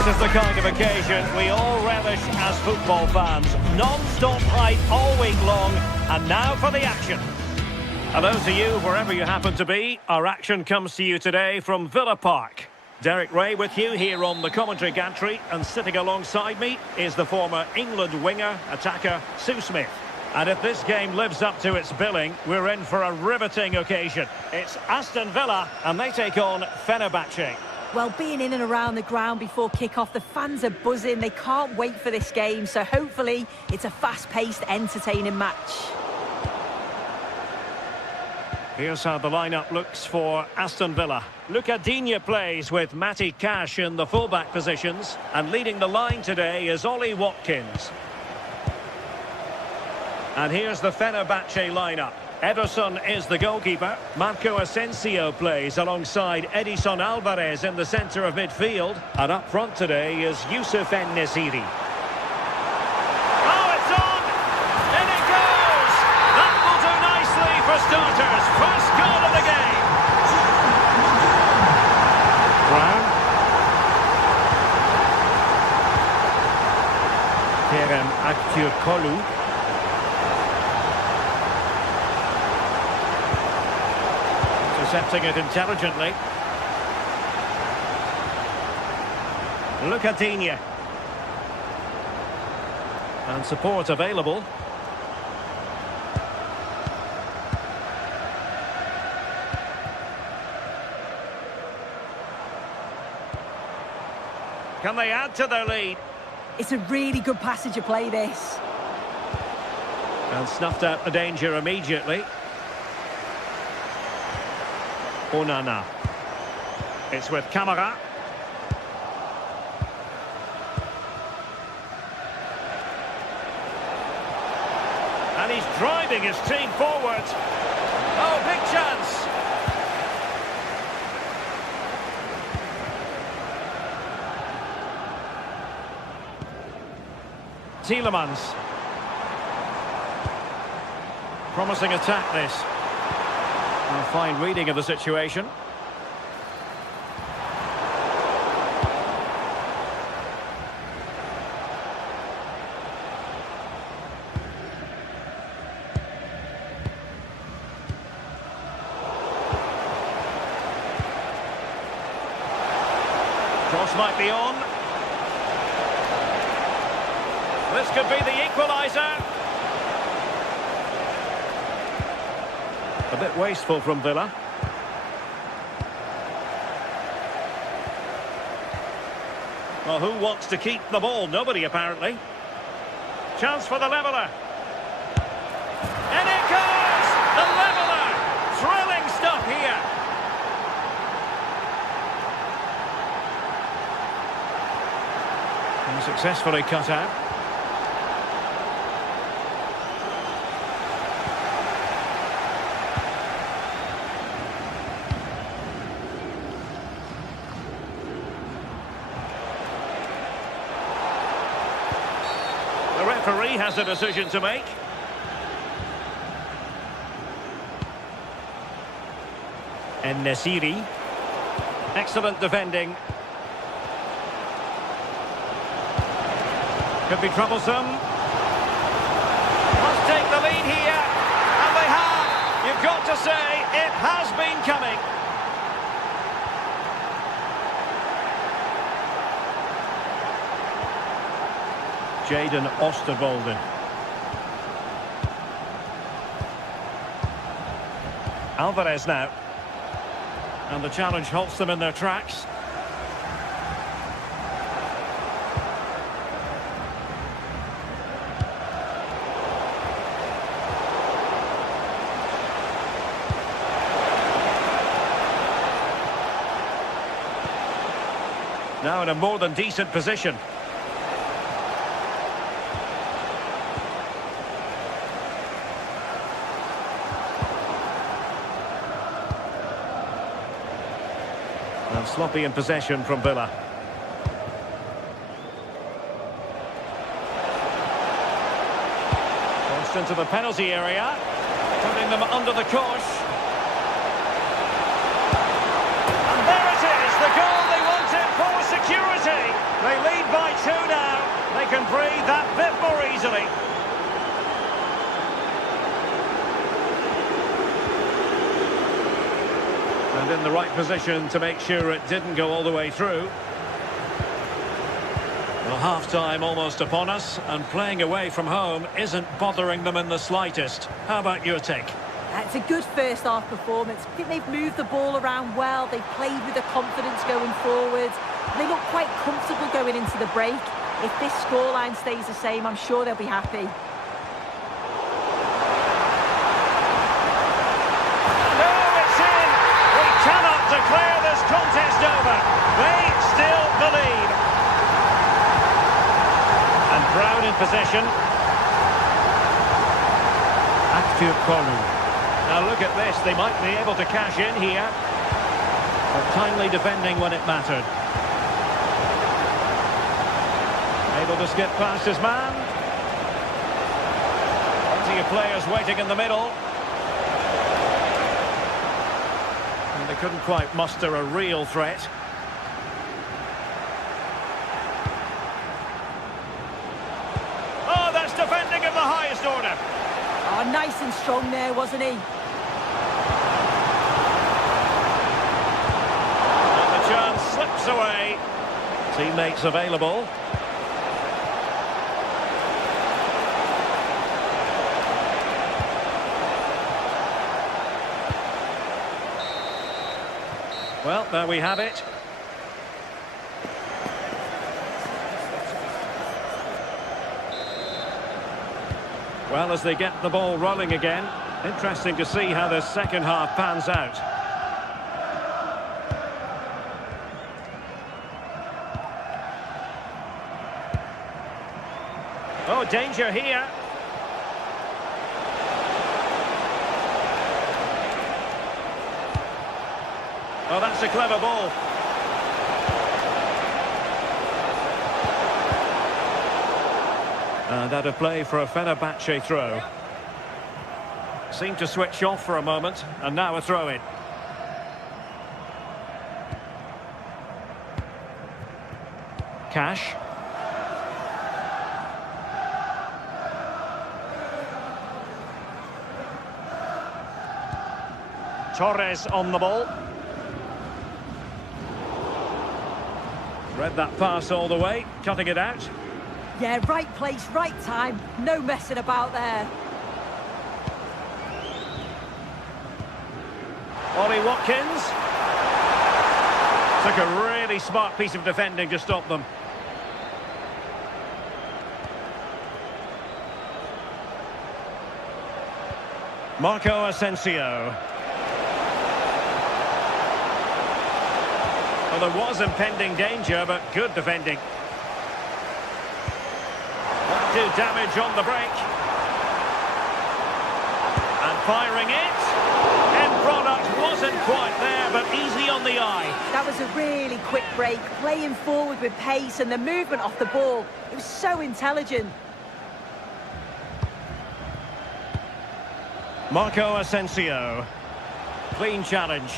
This is the kind of occasion we all relish as football fans. Non-stop hype all week long, and now for the action. Hello to you, wherever you happen to be. Our action comes to you today from Villa Park. Derek Ray with you here on the commentary gantry, and sitting alongside me is the former England winger, attacker, Sue Smith. And if this game lives up to its billing, we're in for a riveting occasion. It's Aston Villa, and they take on Fenerbahce. Well, being in and around the ground before kick-off, the fans are buzzing. They can't wait for this game, so hopefully it's a fast-paced, entertaining match. Here's how the lineup looks for Aston Villa. Luca Digne plays with Matty Cash in the fullback positions, and leading the line today is Ollie Watkins. And here's the Fenerbahce lineup. Ederson is the goalkeeper. Marco Asensio plays alongside Edison Alvarez in the centre of midfield. And up front today is Youssef En-Nesyri. Oh, it's on! In it goes! That will do nicely for starters. First goal of the game. Brown. Kerem Aktürkoğlu. Intercepting it intelligently. Luca Digne. And support available. Can they add to their lead? It's a really good passage of play, this. And snuffed out the danger immediately. Onana. It's with Camara. And he's driving his team forward. Oh, big chance. Tielemans. Promising attack, this. A fine reading of the situation. Cross might be on. This could be the equaliser. A bit wasteful from Villa. Well, who wants to keep the ball? Nobody, apparently. Chance for the leveller. And it goes! The leveller! Thrilling stuff here. And successfully cut out. The referee has a decision to make. En-Nesyri. Excellent defending. Could be troublesome. Must take the lead here. And they have. You've got to say, it has been coming. Jadon Oosterwolde. Alvarez now. And the challenge halts them in their tracks. Now in a more than decent position. And sloppy in possession from Villa. Crossed into the penalty area, putting them under the cosh. And there it is, the goal they wanted for security. They breathe that bit more easily. And in the right position to make sure it didn't go all the way through. Well, half-time almost upon us, and playing away from home isn't bothering them in the slightest. How about your take? It's a good first-half performance. I think they've moved the ball around well. They've played with the confidence going forward. They look quite comfortable going into the break. If this scoreline stays the same, I'm sure they'll be happy. No, it's in! We cannot declare this contest over. They still believe. And Brown in possession. Active Kolu. Now look at this, they might be able to cash in here. But timely defending when it mattered. Able to skip past his man. Plenty of players waiting in the middle. And they couldn't quite muster a real threat. Oh, that's defending of the highest order. Oh, nice and strong there, wasn't he? Chance slips away. Teammates available. Well, there we have it. Well, as they get the ball rolling again, interesting to see how the second half pans out. Oh, danger here. Oh, that's a clever ball. And out of play for a Fenerbahce throw. Seemed to switch off for a moment, and now a throw-in. Cash. Torres on the ball. Read that pass all the way, cutting it out. Yeah, right place, right time. No messing about there. Ollie Watkins. Took a really smart piece of defending to stop them. Marco Asensio. Well, there was impending danger, but good defending. Won't do damage on the break. And firing it. End product wasn't quite there, but easy on the eye. That was a really quick break, playing forward with pace and the movement off the ball. It was so intelligent. Marco Asensio. Clean challenge.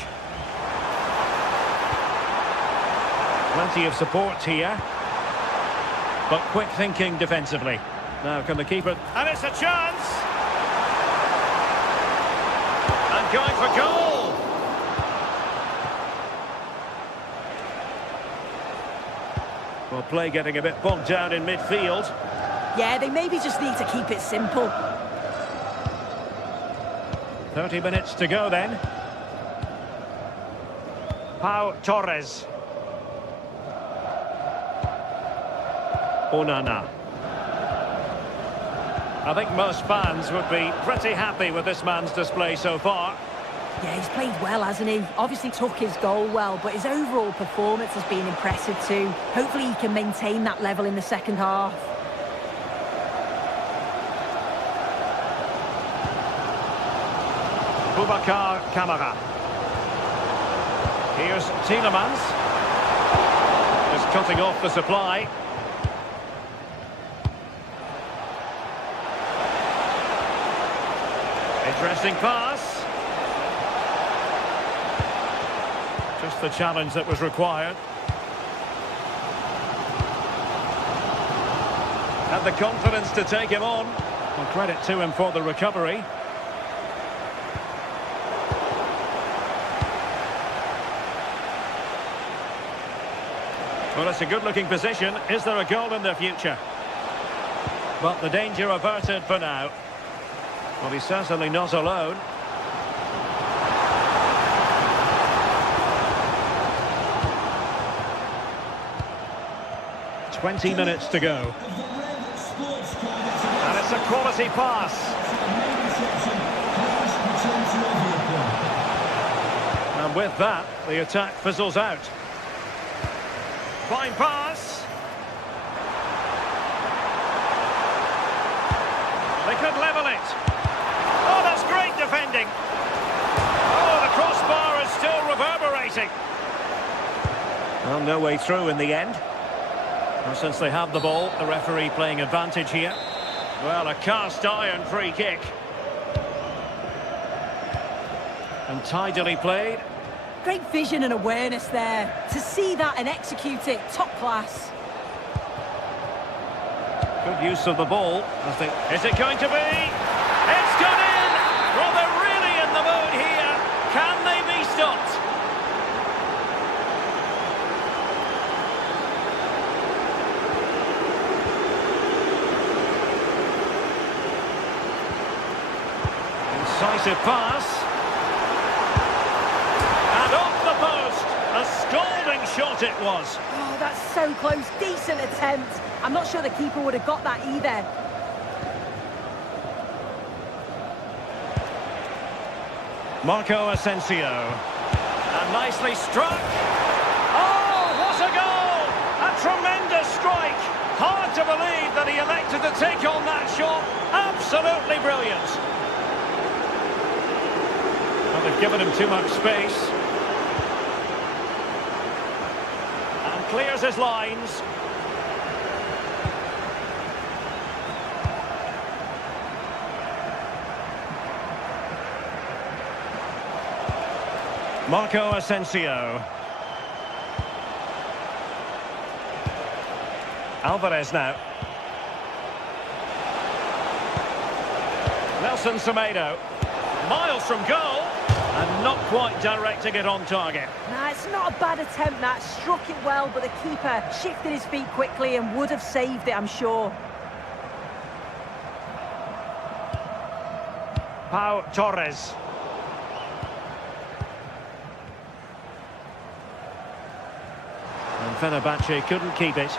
Plenty of support here. But quick thinking defensively. Now can the keeper... And it's a chance! And going for goal! Well, play getting a bit bogged down in midfield. Yeah, they maybe just need to keep it simple. 30 minutes to go then. Pau Torres. Onana. I think most fans would be pretty happy with this man's display so far. Yeah, he's played well, hasn't he? Obviously took his goal well, but his overall performance has been impressive too. Hopefully he can maintain that level in the second half. Boubacar Kamara. Here's Tielemans. Just cutting off the supply. Interesting pass. Just the challenge that was required. Had the confidence to take him on. Well, credit to him for the recovery. Well, it's a good-looking position. Is there a goal in the future? But the danger averted for now. Well, he's certainly not alone. "20 minutes to go. And it's a quality pass. And with that, the attack fizzles out. Fine pass. They could level it. Oh, that's great defending. Oh, the crossbar is still reverberating. Well, no way through in the end. Well, since they have the ball, the referee playing advantage here. Well, a cast-iron free kick. And tidily played. Great vision and awareness there. To see that and execute it, top class. Good use of the ball. Is it going to be? It's gone in! Well, they're really in the mood here. Can they be stopped? Incisive pass. And off the post. A scalding shot it was. Oh, that's so close. Decent attempt. I'm not sure the keeper would have got that either. Marco Asensio. And nicely struck. Oh, what a goal! A tremendous strike. Hard to believe that he elected to take on that shot. Absolutely brilliant. Well, they've given him too much space. And clears his lines. Marco Asensio. Alvarez now. Nelson Semedo. Miles from goal. And not quite directing it on target. Nah, it's not a bad attempt, that. Struck it well, but the keeper shifted his feet quickly and would have saved it, I'm sure. Pau Torres. And Fenerbahce couldn't keep it.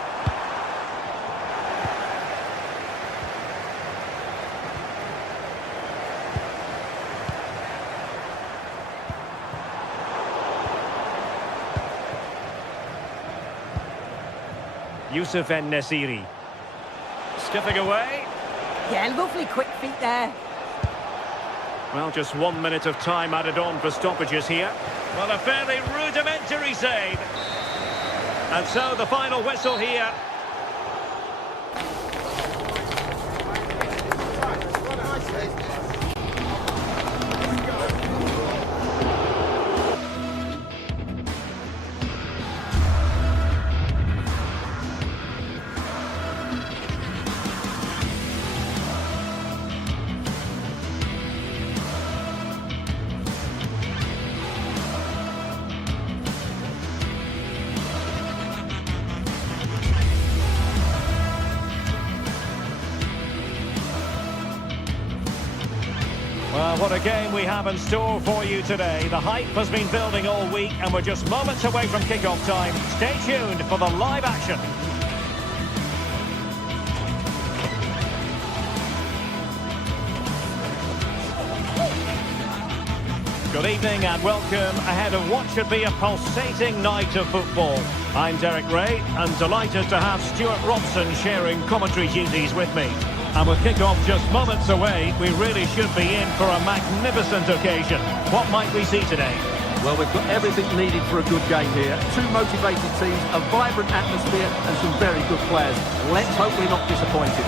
Youssef En-Nesyri. Skipping away. Yeah, lovely quick feet there. Well, just 1 minute of time added on for stoppages here. Well, a fairly rudimentary save. And so the final whistle here. Well, what a game we have in store for you today. The hype has been building all week and we're just moments away from kick-off time. Stay tuned for the live action. Good evening and welcome ahead of what should be a pulsating night of football. I'm Derek Ray and delighted to have Stuart Robson sharing commentary duties with me. And with kick-off just moments away, we really should be in for a magnificent occasion. What might we see today? Well, we've got everything needed for a good game here. Two motivated teams, a vibrant atmosphere and some very good players. Let's hope we're not disappointed.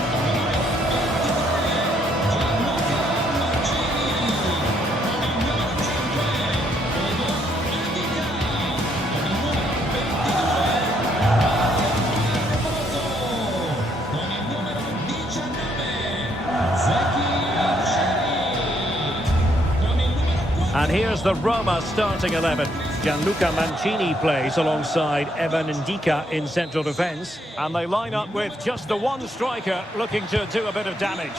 Here's the Roma starting 11. Gianluca Mancini plays alongside Evan Ndika in central defence. And they line up with just the one striker looking to do a bit of damage.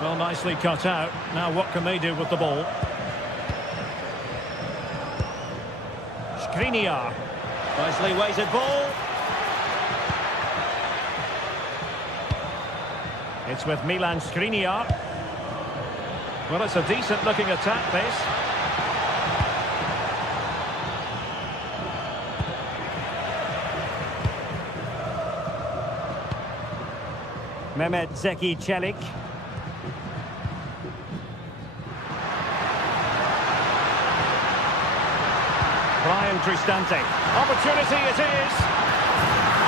Well, nicely cut out. Now what can they do with the ball? Skriniar. Nicely weighted ball. It's with Milan Skriniar. Well, it's a decent-looking attack, this. Mehmet Zeki Çelik. Brian Cristante. Opportunity it is.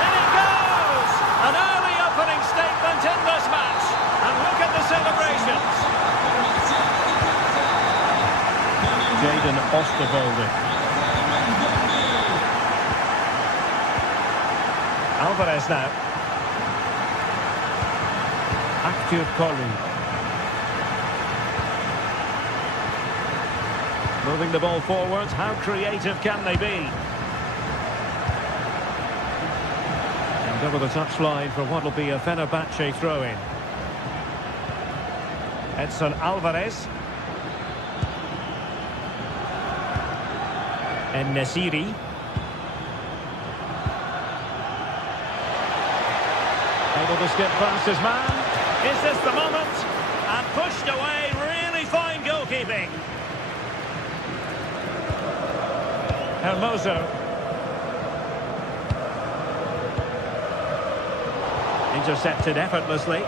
In it goes! An early opening statement in this match. And look at the celebrations. Jaden Osterwolde. Alvarez now. Aktür Kolu. Moving the ball forwards, how creative can they be? And over the touchline for what will be a Fenerbahce throw-in. Edson Alvarez. En-Nesyri. Able to skip past his man. Is this the moment? And pushed away, really fine goalkeeping. Hermoso. Intercepted effortlessly.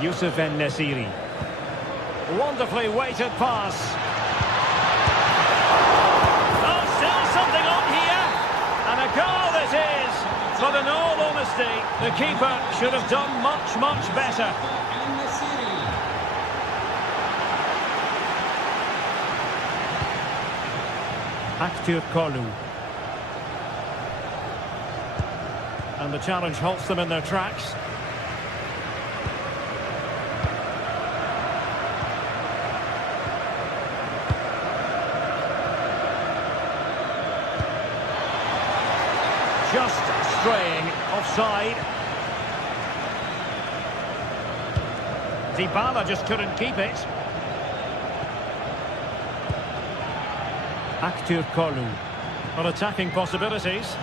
Youssef En-Nesyri. Wonderfully weighted pass. Oh, still something on here. And a goal it is. But in all honesty, the keeper should have done much, much better. Aktür Kolu. And the challenge halts them in their tracks. Just straying offside. Dybala just couldn't keep it. Aktür Kolu. On attacking possibilities.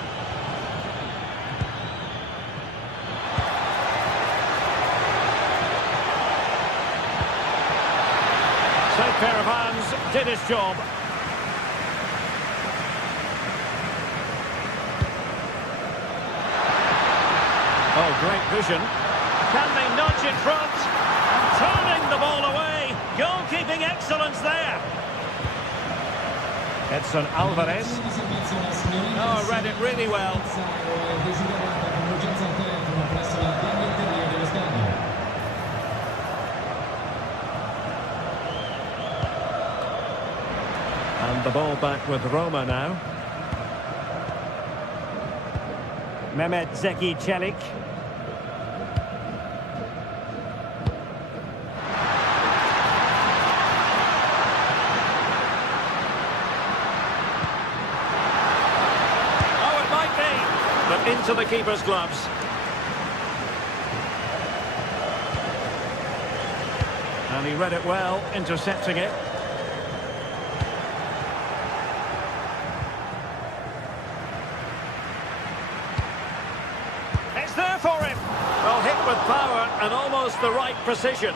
Safe pair of hands, did his job. Oh, great vision. Can they nudge in front? And turning the ball away. Goalkeeping excellence there. Edson Alvarez. Oh, read it really well. And the ball back with Roma now. Mehmet Zeki Çelik. Into the keeper's gloves. And he read it well, intercepting it. It's there for him. Well, hit with power and almost the right precision.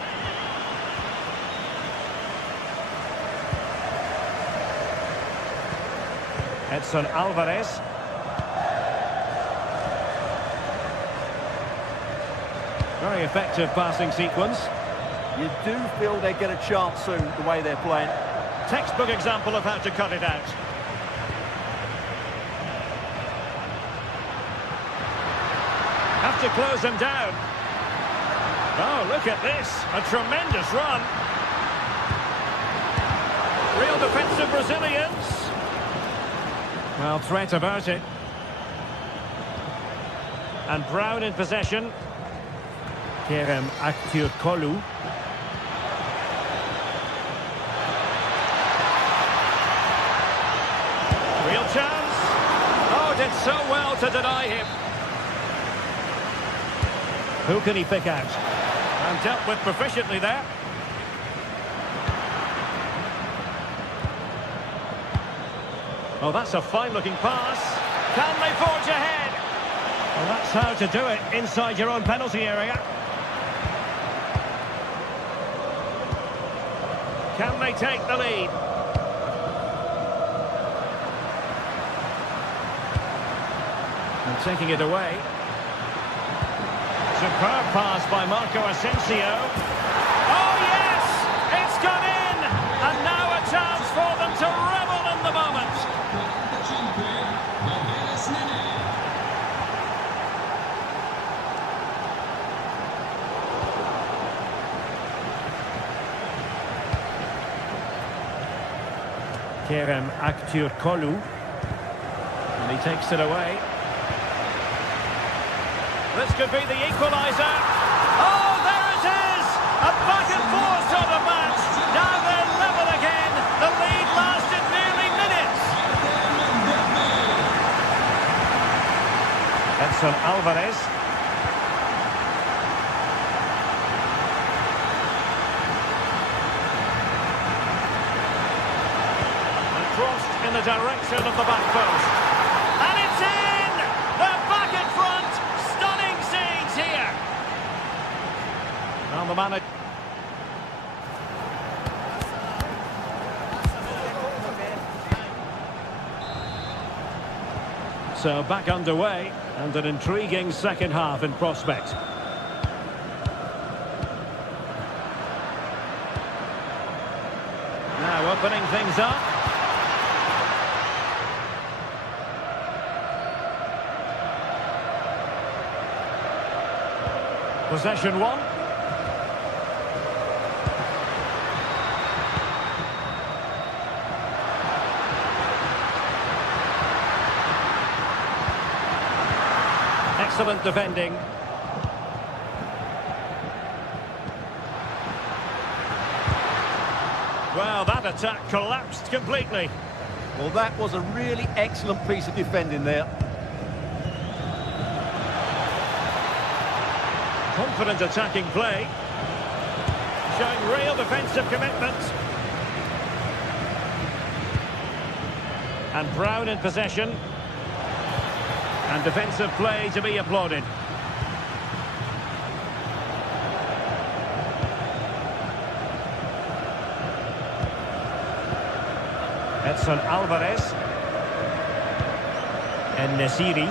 Edson Alvarez. Very effective passing sequence. You do feel they get a chance soon, the way they're playing. Textbook example of how to cut it out. Have to close him down. Oh, look at this. A tremendous run. Real defensive Brazilians. Well, threat about it. And Brown in possession. Kerem Aktürkoğlu. Real chance. Oh, did so well to deny him. Who can he pick out? And dealt with proficiently there. Oh, that's a fine-looking pass. Can they forge ahead? Well, that's how to do it inside your own penalty area. Can they take the lead? And taking it away. Superb pass by Marco Asensio. Oh, yes! It's gone in! And now a chance for them to revel in the moment. Kerem Aktürkoğlu. And he takes it away. This could be the equaliser. Oh, there it is! A back and forth sort of match. Now they're level again. The lead lasted nearly minutes. Edson Alvarez. And crossed in the direction of the back post. And it's in! They're back in front. Stunning scenes here. Now the manager. So back underway, and an intriguing second half in prospect. Now opening things up. Possession one. Excellent defending. Well, that attack collapsed completely. Well, that was a really excellent piece of defending there. Confident attacking play. Showing real defensive commitment. And Brown in possession. And defensive play to be applauded. Edson Alvarez. En-Nesyri.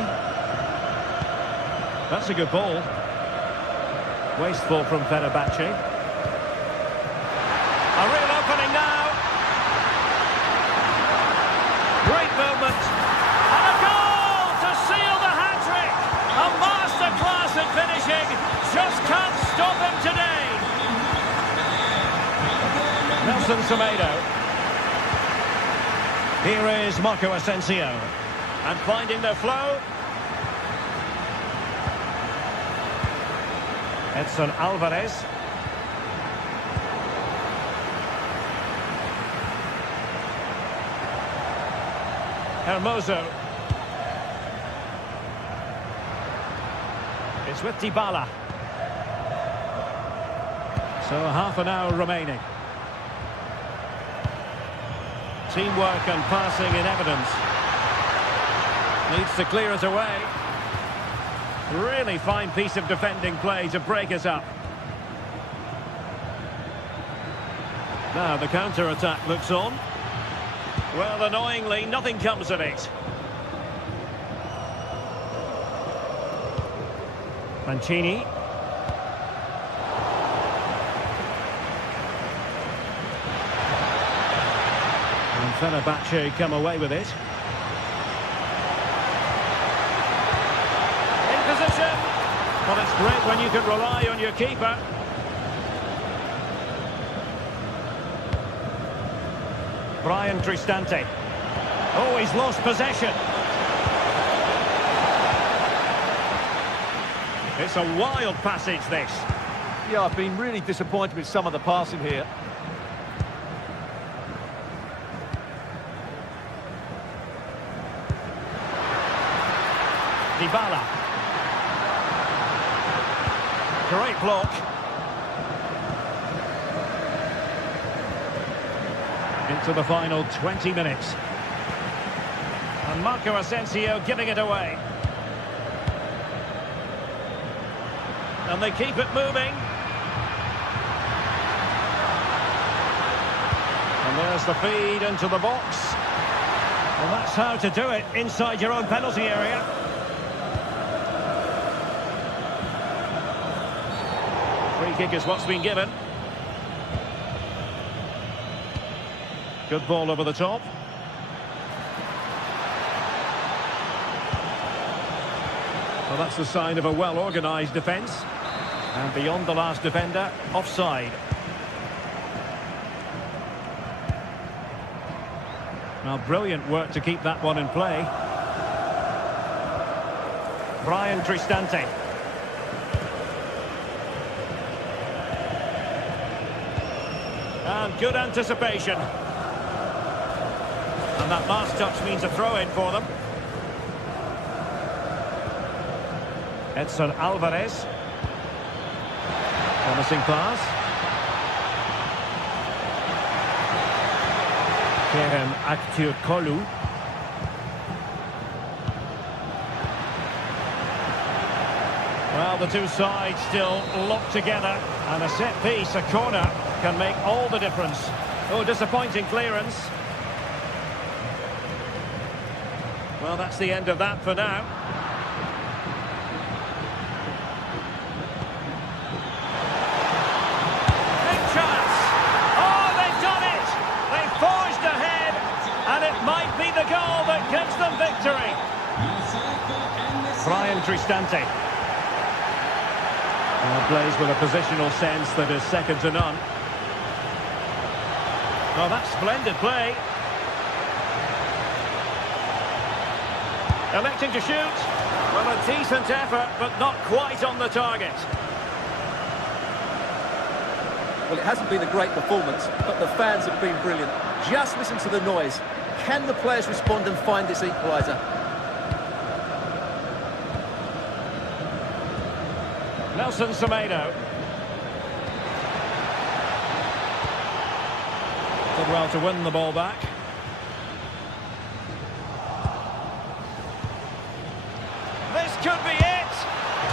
That's a good ball. Wasteful from Fenerbahce. A real opening now. Great movement. And a goal to seal the hat-trick. A masterclass in finishing. Just can't stop him today. Nelson Semedo. Here is Marco Asensio. And finding their flow. Edson Alvarez. Hermoso. It's with Dybala. So half an hour remaining. Teamwork and passing in evidence. Needs to clear it away. Really fine piece of defending play to break us up. Now the counter-attack looks on. Well, annoyingly, nothing comes of it. Mancini. And Fenerbahce come away with it. Well, it's great when you can rely on your keeper. Brian Cristante. Oh, he's lost possession. It's a wild passage, this. Yeah, I've been really disappointed with some of the passing here. Dybala. Great block. Into the final 20 minutes. And Marco Asensio giving it away. And they keep it moving. And there's the feed into the box. Well, that's how to do it inside your own penalty area. Free kick is what's been given. Good ball over the top. Well, that's the sign of a well-organised defence. And beyond the last defender, offside. Now, brilliant work to keep that one in play. Brian Cristante. And good anticipation. And that last touch means a throw-in for them. Edson Alvarez. Promising pass. Kerem Aktürkoğlu. Well, the two sides still locked together. And a set piece, a corner, can make all the difference. Oh, disappointing clearance. Well, that's the end of that for now. Big chance! Oh, they've done it! They've forged ahead, and it might be the goal that gives them victory. Brian Cristante. Well, plays with a positional sense that is second to none. Oh, that's splendid play. Electing to shoot. Well, a decent effort, but not quite on the target. Well, it hasn't been a great performance, but the fans have been brilliant. Just listen to the noise. Can the players respond and find this equaliser? Nelson Semedo. Did well to win the ball back. This could be it!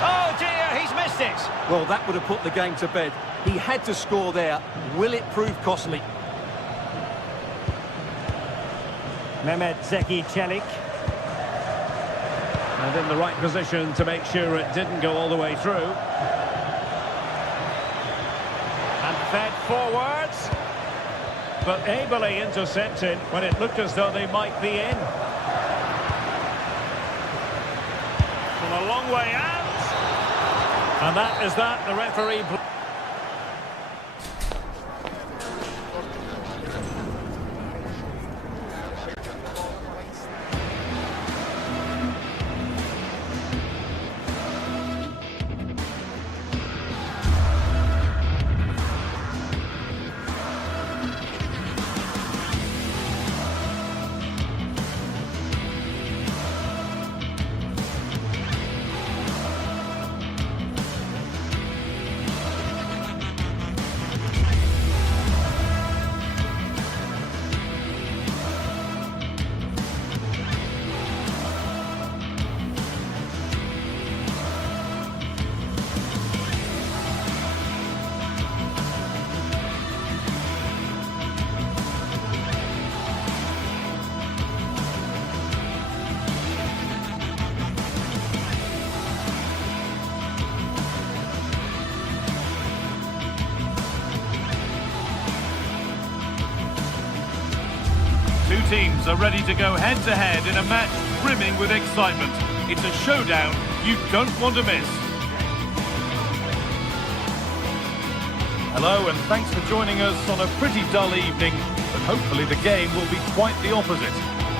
Oh dear, he's missed it! Well, that would have put the game to bed. He had to score there. Will it prove costly? Mehmet Zeki Çelik. And in the right position to make sure it didn't go all the way through. And fed forwards. But ably intercepted when it looked as though they might be in. From a long way out. And that is that, the referee... Two teams are ready to go head-to-head in a match brimming with excitement. It's a showdown you don't want to miss. Hello and thanks for joining us on a pretty dull evening, but hopefully the game will be quite the opposite.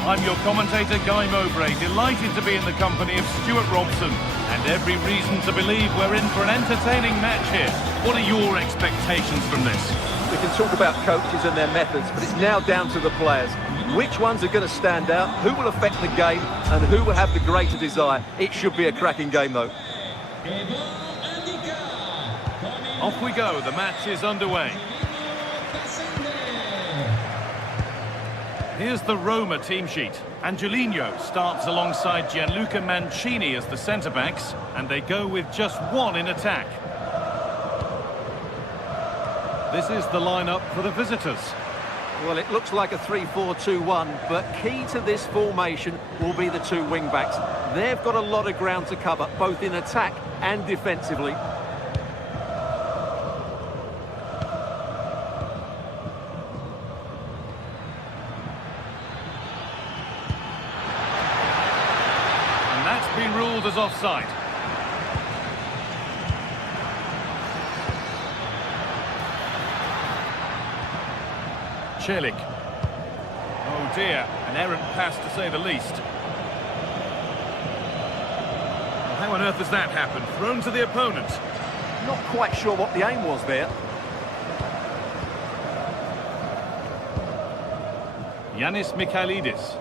I'm your commentator, Guy Mowbray, delighted to be in the company of Stuart Robson, and every reason to believe we're in for an entertaining match here. What are your expectations from this? We can talk about coaches and their methods, but it's now down to the players. Which ones are going to stand out, who will affect the game, and who will have the greater desire? It should be a cracking game, though. Off we go, the match is underway. Here's the Roma team sheet. Angelino starts alongside Gianluca Mancini as the centre-backs, and they go with just one in attack. This is the lineup for the visitors. Well, it looks like a 3-4-2-1, but key to this formation will be the two wing-backs. They've got a lot of ground to cover, both in attack and defensively. Been ruled as offside. Celik. Oh dear, an errant pass to say the least. Well, how on earth has that happened? Thrown to the opponent. Not quite sure what the aim was there. Yanis Mikhailidis.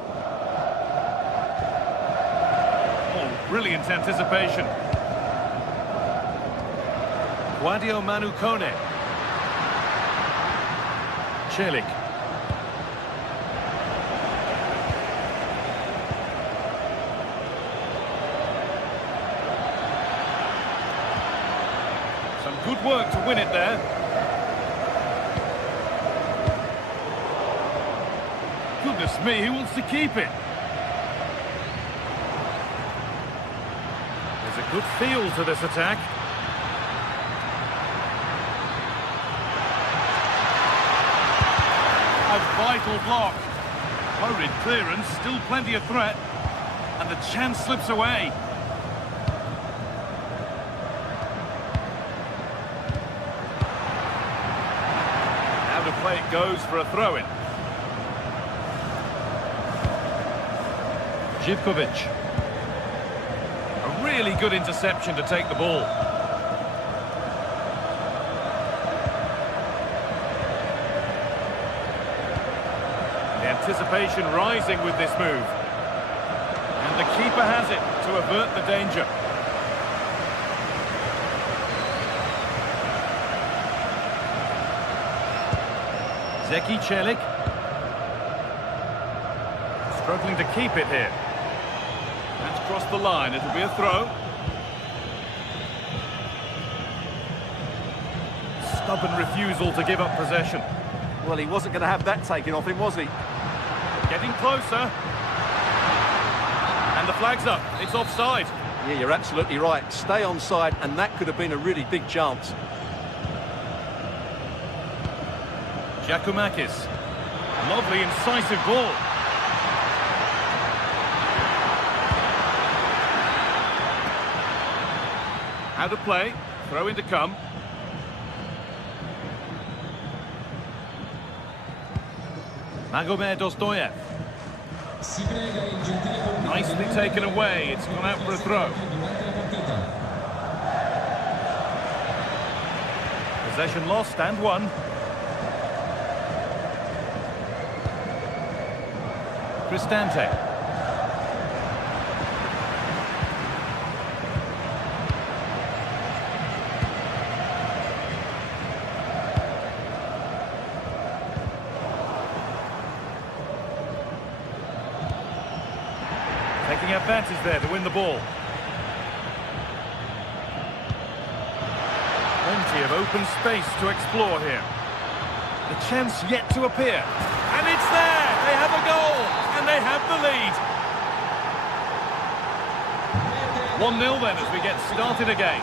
Brilliant anticipation. Guadio Manu Kone. Celik. Some good work to win it there. Goodness me, who wants to keep it? A good feel to this attack. A vital block. Hurried clearance, still plenty of threat. And the chance slips away. Out of play it goes for a throw-in. Živković. Really good interception to take the ball. The anticipation rising with this move. And the keeper has it to avert the danger. Zeki Celik. Struggling to keep it here. That's crossed the line, it'll be a throw. Stubborn refusal to give up possession. Well, he wasn't going to have that taken off him, was he? Getting closer. And the flag's up, it's offside. Yeah, you're absolutely right. Stay onside, and that could have been a really big chance. Giacomakis. Lovely, incisive ball. Out of play, throw in to come. Magomed Dostoyev. Nicely taken away, it's gone out for a throw. Possession lost and won. Cristante. Taking advantage there to win the ball. Plenty of open space to explore here. The chance yet to appear. And it's there! They have a goal! And they have the lead! 1-0 then as we get started again.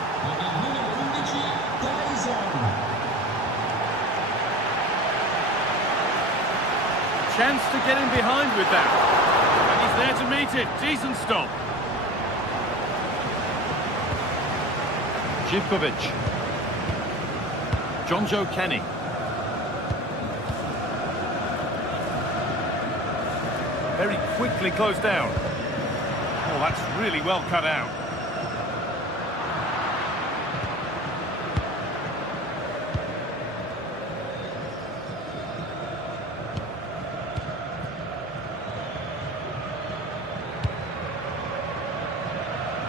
Chance to get in behind with that. And he's there to meet it. Decent stop. Živković. Jonjo Kenny. Very quickly closed down. Oh, that's really well cut out.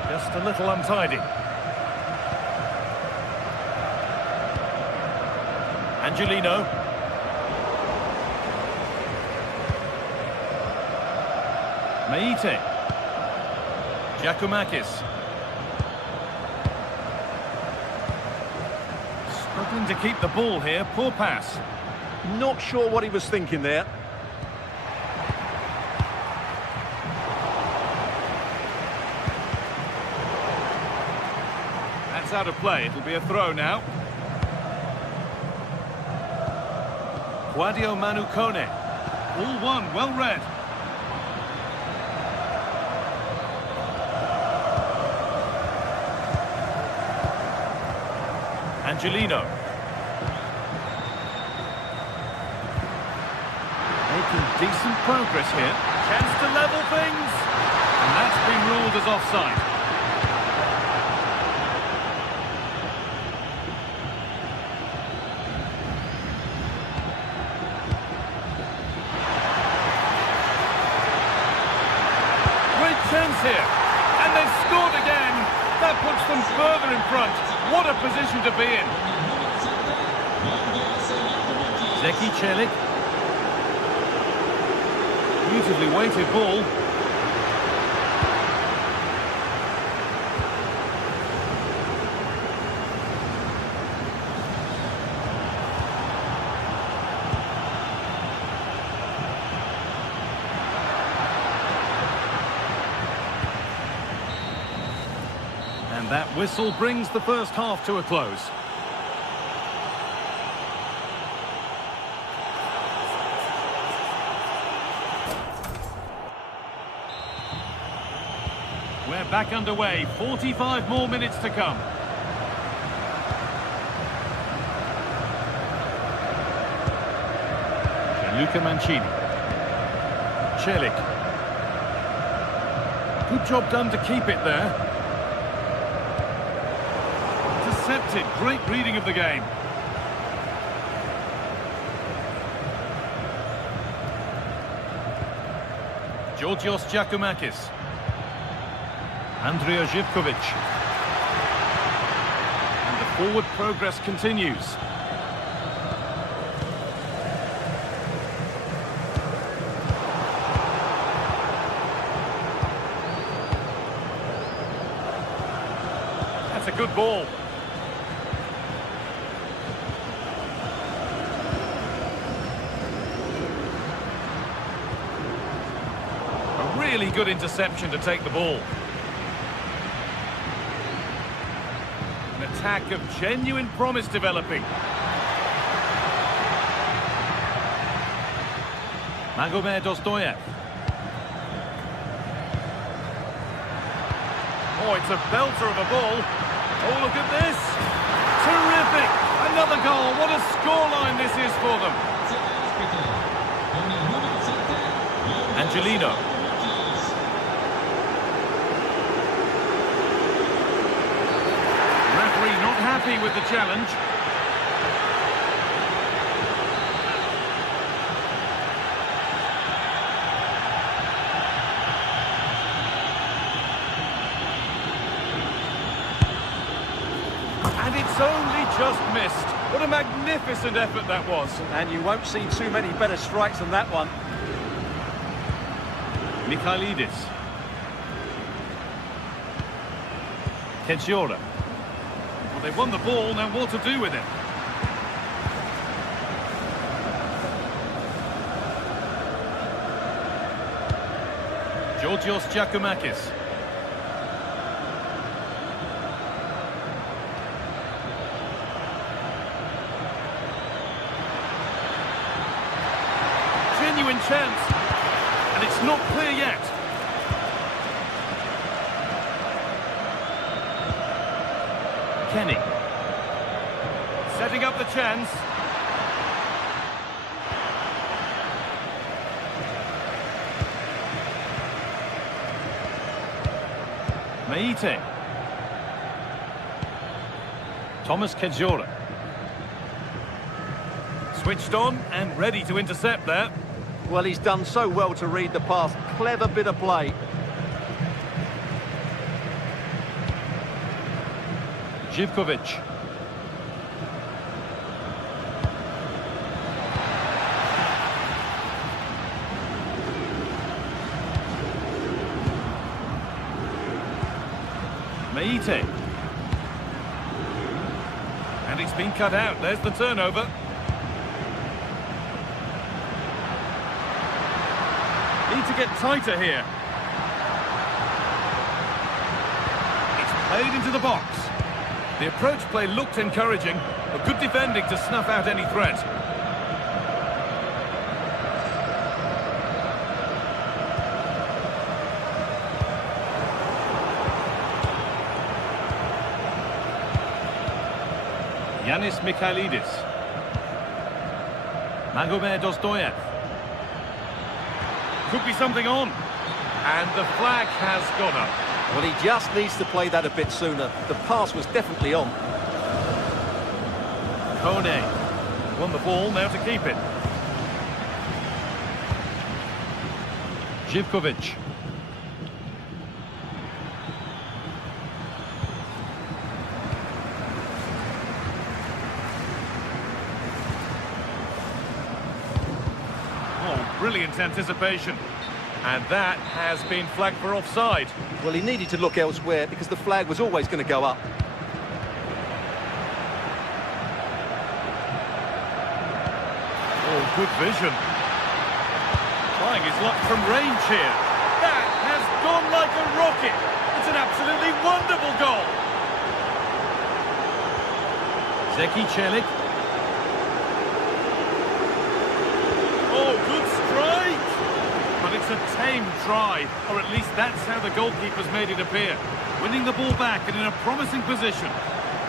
Just a little untidy. Angelino. Meite. Giacomakis. Struggling to keep the ball here. Poor pass. Not sure what he was thinking there. That's out of play. It'll be a throw now. Guadio Manukone. All one, well read. Angelino. Making decent progress here. Chance to level things. And that's been ruled as offside. Great chance here. And they've scored again. That puts them further in front. What a position to be in. Zeki Celik. Beautifully weighted ball. And that whistle brings the first half to a close. We're back underway. 45 more minutes to come. Gianluca Mancini. Celik. Good job done to keep it there. Intercepted. Great reading of the game. Georgios Giacomakis. Andrea Živkovic. And the forward progress continues. That's a good ball. A really good interception to take the ball. An attack of genuine promise developing. Magomed Dostoyev. Oh, it's a belter of a ball. Oh, look at this. Terrific. Another goal. What a scoreline this is for them. Angelino. Referee not happy with the challenge. And it's only just missed. What a magnificent effort that was. And you won't see too many better strikes than that one. Mikhailidis. Ketsiora. Well, they've won the ball, now what to do with it? Georgios Giacomakis. Genuine chance. And it's not clear yet. Kenny. Setting up the chance. Meite. Thomas Kejora. Switched on and ready to intercept there. Well, he's done so well to read the pass. Clever bit of play. Živković. Meite. And it's been cut out. There's the turnover. Need to get tighter here. It's played into the box. The approach play looked encouraging, but good defending to snuff out any threat. Yanis Mikhailidis. Magomed Dostoyev. Could be something on. And the flag has gone up. Well, he just needs to play that a bit sooner. The pass was definitely on. Kone won the ball, now to keep it. Živković. Oh, brilliant anticipation. And that has been flagged for offside. Well, he needed to look elsewhere because the flag was always going to go up. Oh, good vision. Trying his luck from range here. That has gone like a rocket. It's an absolutely wonderful goal. Zeki Celik. Oh, good strike. But it's a tame try, or at least that's how the goalkeeper's made it appear. Winning the ball back and in a promising position.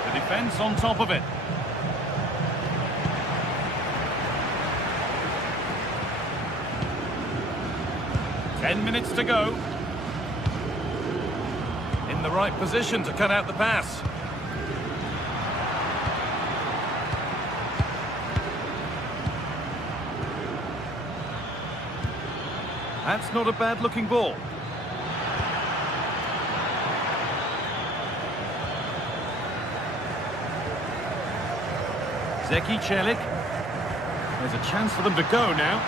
The defence on top of it. Ten minutes to go. In the right position to cut out the pass. That's not a bad-looking ball. Zeki Celik. There's a chance for them to go now.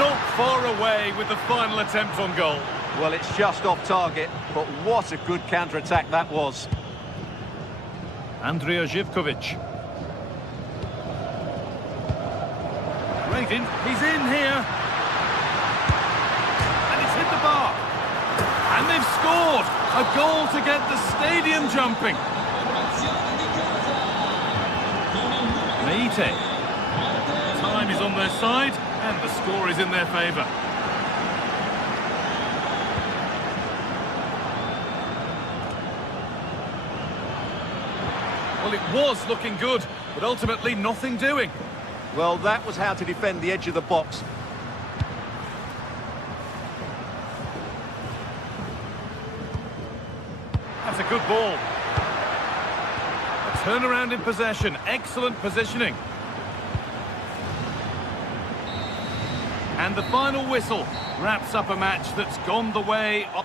Not far away with the final attempt on goal. Well, it's just off target, but what a good counter-attack that was. Andrija Živković. Great in. He's in here. And it's hit the bar. And they've scored. A goal to get the stadium jumping. Meite. Time is on their side. And the score is in their favour. Well, it was looking good, but ultimately nothing doing. Well, that was how to defend the edge of the box. That's a good ball. A turnaround in possession. Excellent positioning. And the final whistle wraps up a match that's gone the way of...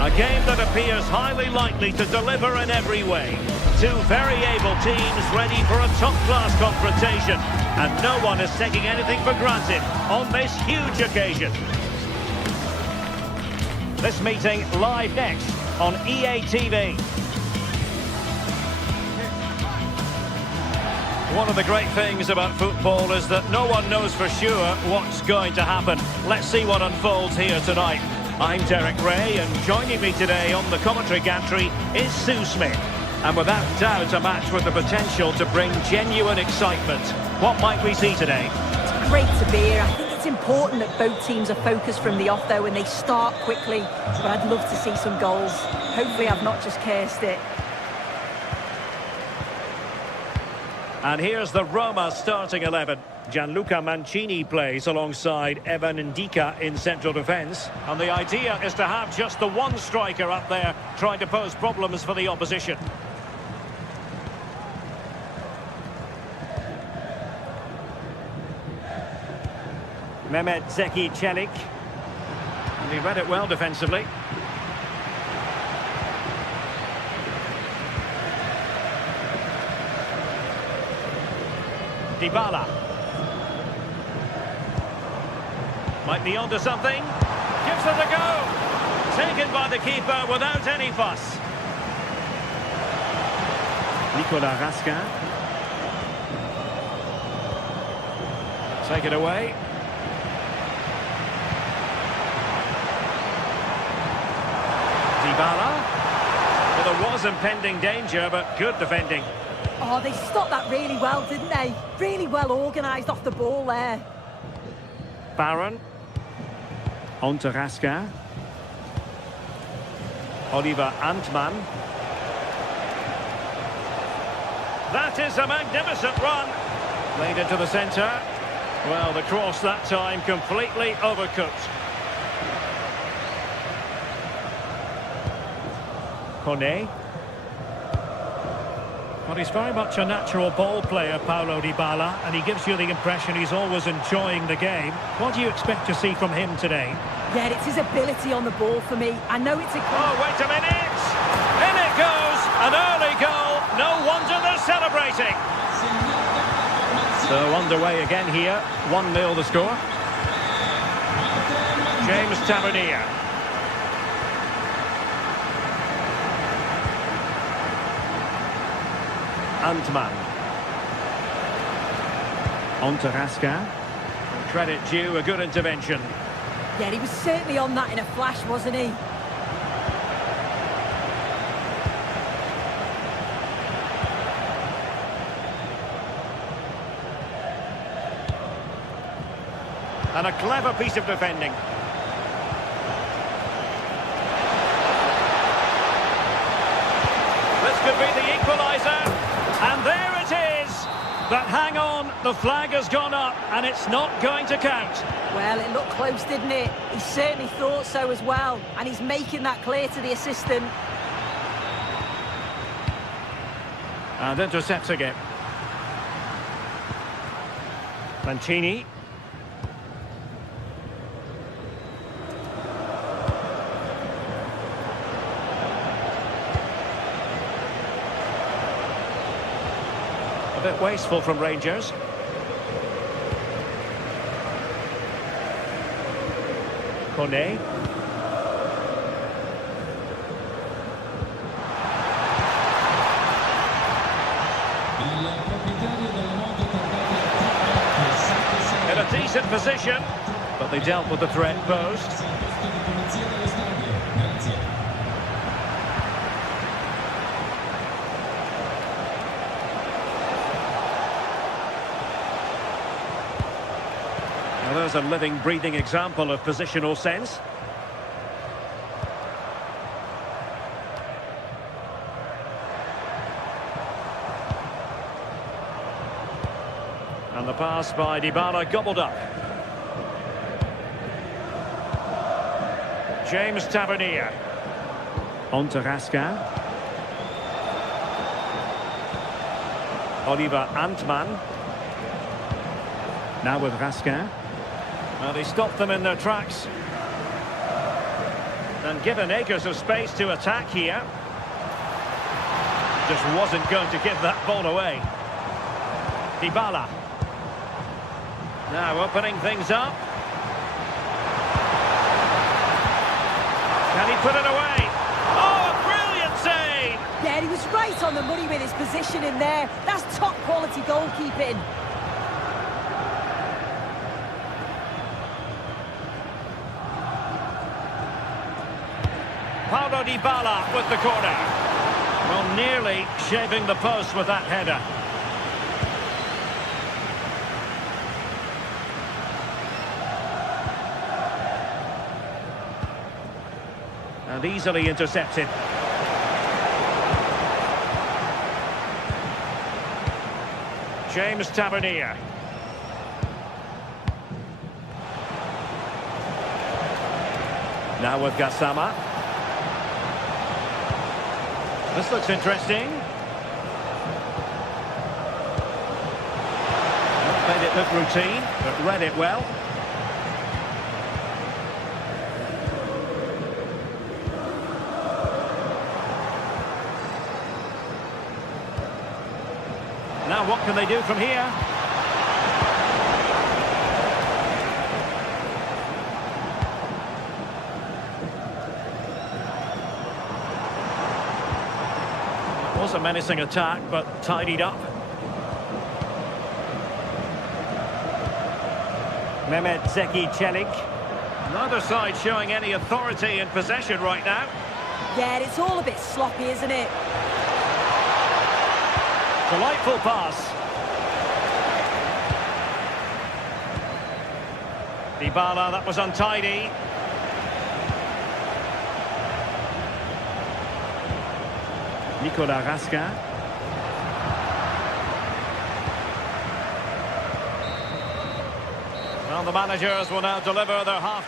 A game that appears highly likely to deliver in every way. Two very able teams ready for a top-class confrontation. And no one is taking anything for granted on this huge occasion. This meeting live next on EA TV. One of the great things about football is that no one knows for sure what's going to happen. Let's see what unfolds here tonight. I'm Derek Ray, and joining me today on the commentary gantry is Sue Smith. And without doubt, a match with the potential to bring genuine excitement. What might we see today? It's great to be here. I think it's important that both teams are focused from the off, though, and they start quickly. But I'd love to see some goals. Hopefully I've not just cursed it. And here's the Roma starting 11. Gianluca Mancini plays alongside Evan Ndika in central defence. And the idea is to have just the one striker up there trying to pose problems for the opposition. Mehmet Zeki Çelik. And he read it well defensively. Dybala. Might be onto something. Gives it a go. Taken by the keeper without any fuss. Nicolas Raskin. Take it away. Dybala. Well, there was impending danger, but good defending. Oh, they stopped that really well, didn't they? Really well organised off the ball there. Baron. On to Raskin. Oliver Antman. That is a magnificent run. Played into the centre. Well, the cross that time completely overcooked. Kone. Well, he's very much a natural ball player, Paulo Dybala, and he gives you the impression he's always enjoying the game. What do you expect to see from him today? Yeah, it's his ability on the ball for me. I know it's a... Oh, wait a minute! In it goes! An early goal! No wonder they're celebrating! So underway again here. 1-0 the score. James Tavernier. Antman. On to Raskin. Credit due, a good intervention. Yeah, he was certainly on that in a flash, wasn't he? And a clever piece of defending. This could be the equaliser. And there it is. But hang on, the flag has gone up and it's not going to count. Well, it looked close, didn't it? He certainly thought so as well. And he's making that clear to the assistant. And intercepts again. Mancini. A bit wasteful from Rangers. Kone. In a decent position, but they dealt with the threat posed. Well, there's a living, breathing example of positional sense. And the pass by Dybala gobbled up. James Tavernier. On to Raskin. Oliver Antman. Now with Raskin. Well, they stopped them in their tracks. And given acres of space to attack here. Just wasn't going to give that ball away. Dybala. Now opening things up. Can he put it away? Oh, a brilliant save! Yeah, he was right on the money with his position in there. That's top quality goalkeeping. Paulo Dybala with the corner. Well, nearly shaving the post with that header. And easily intercepted. James Tavernier. Now with Gassama. This looks interesting. Made it look routine, but read it well. Now what can they do from here? It was a menacing attack, but tidied up. Mehmet Zeki Çelik. Neither side showing any authority in possession right now. Yeah, it's all a bit sloppy, isn't it? Delightful pass. Dybala, that was untidy. Nicolas Raskin. Well, the managers will now deliver their half.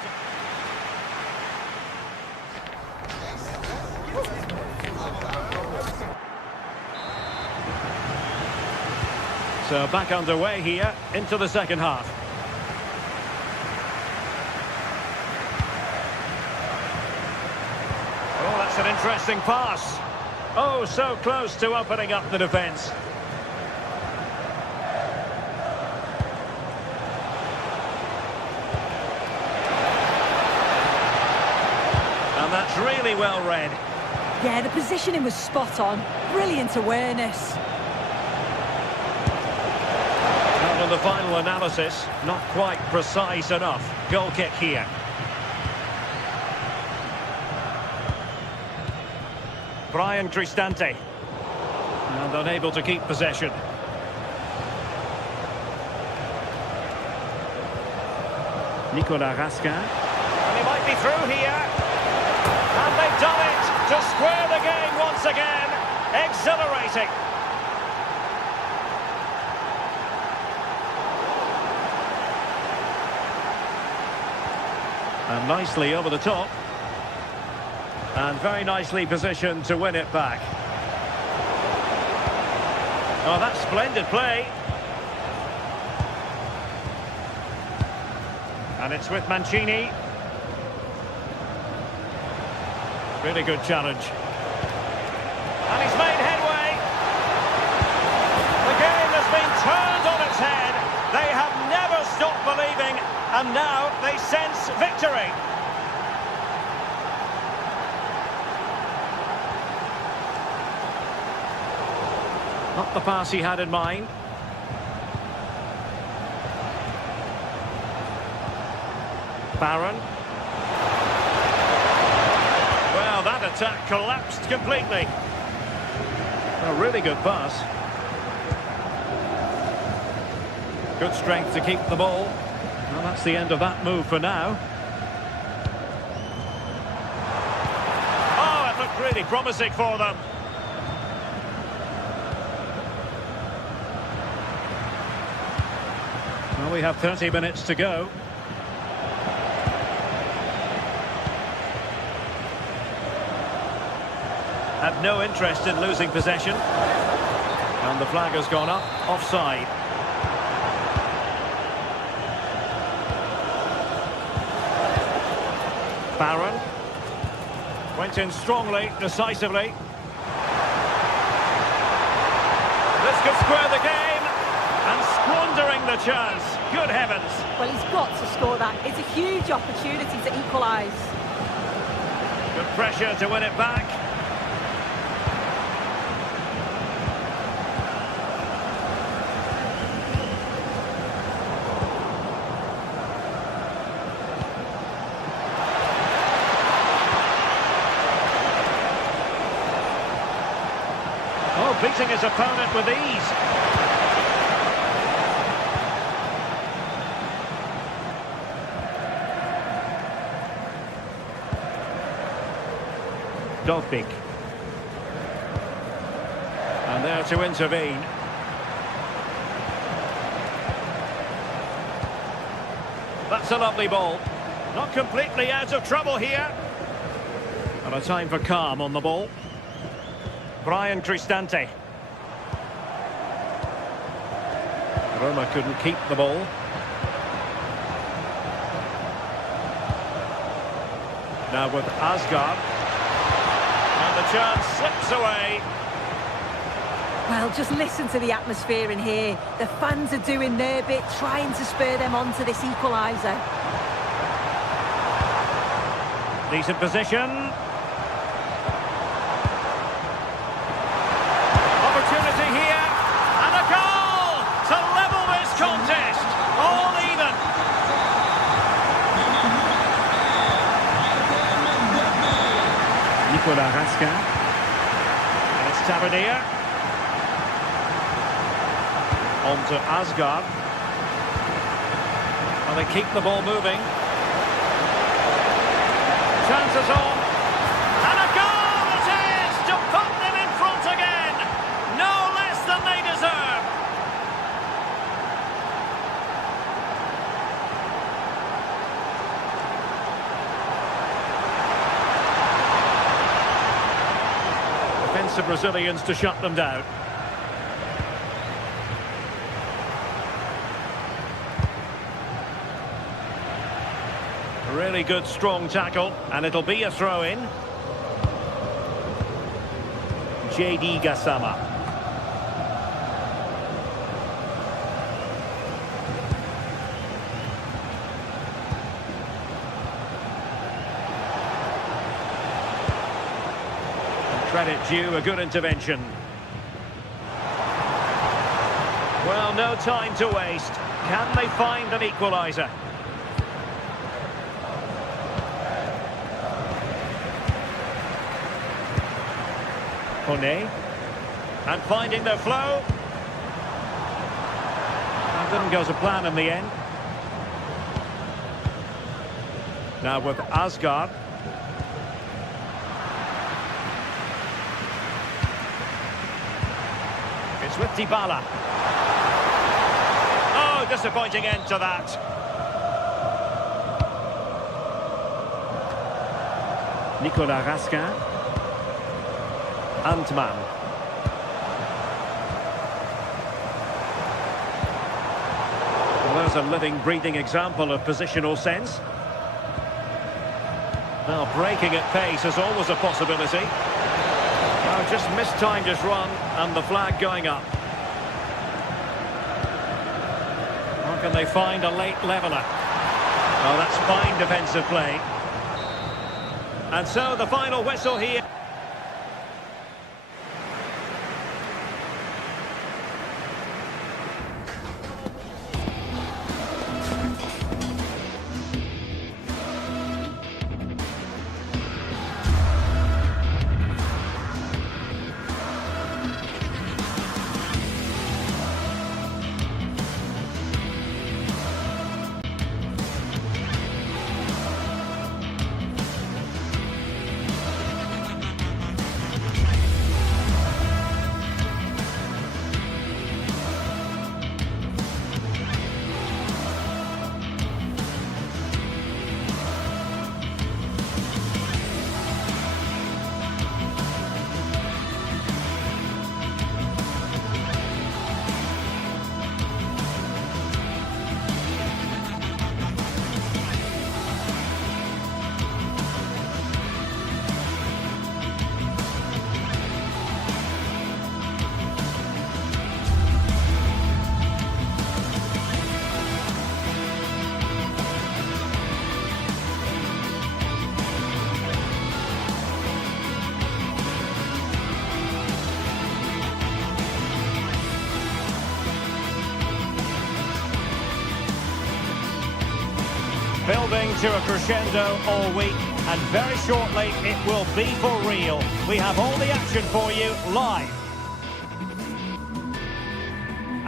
So back underway here into the second half. Oh, that's an interesting pass. Oh, so close to opening up the defence. And that's really well read. Yeah, the positioning was spot on. Brilliant awareness. And on the final analysis, not quite precise enough. Goal kick here. Brian Cristante. And unable to keep possession. Nicolas Raskin. And he might be through here. And they've done it to square the game once again. Exhilarating. And nicely over the top. And very nicely positioned to win it back. Oh, that's splendid play. And it's with Mancini. Really good challenge. And he's made headway. The game has been turned on its head. They have never stopped believing, and now they sense victory. Not the pass he had in mind. Barron. Well, that attack collapsed completely. A really good pass. Good strength to keep the ball. Well, that's the end of that move for now. Oh, it looked really promising for them. Well, we have 30 minutes to go. Had no interest in losing possession. And the flag has gone up, offside. Barron. Went in strongly, decisively. This could square the game. And squandering the chance. Good heavens. Well, he's got to score that. It's a huge opportunity to equalise. Good pressure to win it back. beating his opponent with ease. Dolpik. And there to intervene. That's a lovely ball. Not completely out of trouble here. And a time for calm on the ball. Brian Cristante. Roma couldn't keep the ball. Now with Asgard. And the chance slips away. Well, just listen to the atmosphere in here. The fans are doing their bit, trying to spur them on to this equaliser. Decent position. Opportunity here. And a goal to level this contest. All even. Nicolas Raskin. And it's Tavernier. On to Asgard. And they keep the ball moving. Chances on. And a goal it is to put them in front again. No less than they deserve. Defensive Brazilians to shut them down. Really good, strong tackle, and it'll be a throw-in. JD Gassama. Credit due, a good intervention. Well, no time to waste. Can they find an equaliser? And finding their flow. That didn't go to plan in the end. Now with Asgard. It's with Dybala. Oh, disappointing end to that. Nicolas Raskin. Antman. Well, there's a living, breathing example of positional sense. Now, breaking at pace is always a possibility. Now, just mistimed his run, and the flag going up. How can they find a late leveller? Oh, that's fine defensive play. And so, the final whistle here. Building to a crescendo all week, and very shortly it will be for real. We have all the action for you live.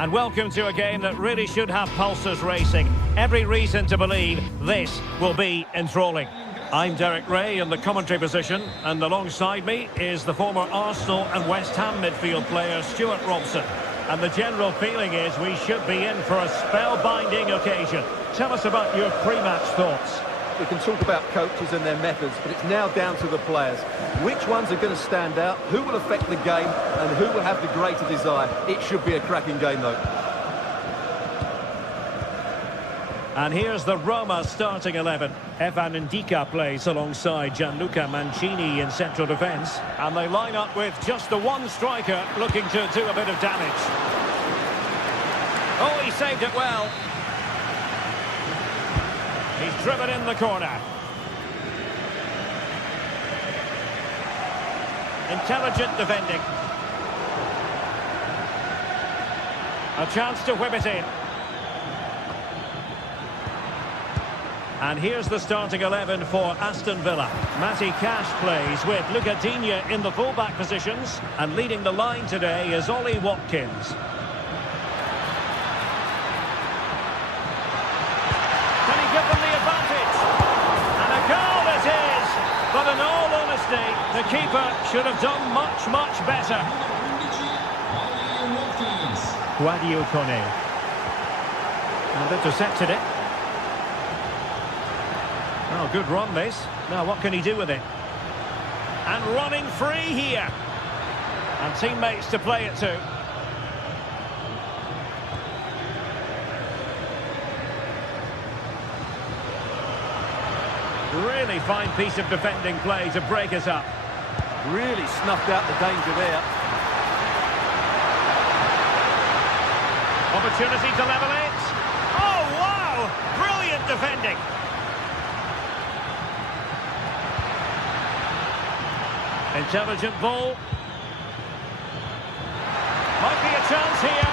And welcome to a game that really should have pulses racing. Every reason to believe this will be enthralling. I'm Derek Ray in the commentary position, and alongside me is the former Arsenal and West Ham midfield player Stuart Robson. And the general feeling is we should be in for a spellbinding occasion. Tell us about your pre-match thoughts. We can talk about coaches and their methods, but it's now down to the players. Which ones are going to stand out, who will affect the game, and who will have the greater desire? It should be a cracking game, though. And here's the Roma starting 11. Evan Ndika plays alongside Gianluca Mancini in central defence. And they line up with just the one striker looking to do a bit of damage. Oh, he saved it well. He's driven in the corner. Intelligent defending. A chance to whip it in. And here's the starting 11 for Aston Villa. Matty Cash plays with Luca Digne in the full-back positions. And leading the line today is Ollie Watkins. Can he give them the advantage? And a goal it is! But in all honesty, the keeper should have done much, much better. Guadio Kone. And intercepted it. Oh, good run this. Now what can he do with it? And running free here. And teammates to play it to. Really fine piece of defending play to break us up. Really snuffed out the danger there. Opportunity to level it. Oh, wow! Brilliant defending. Intelligent ball. Might be a chance here.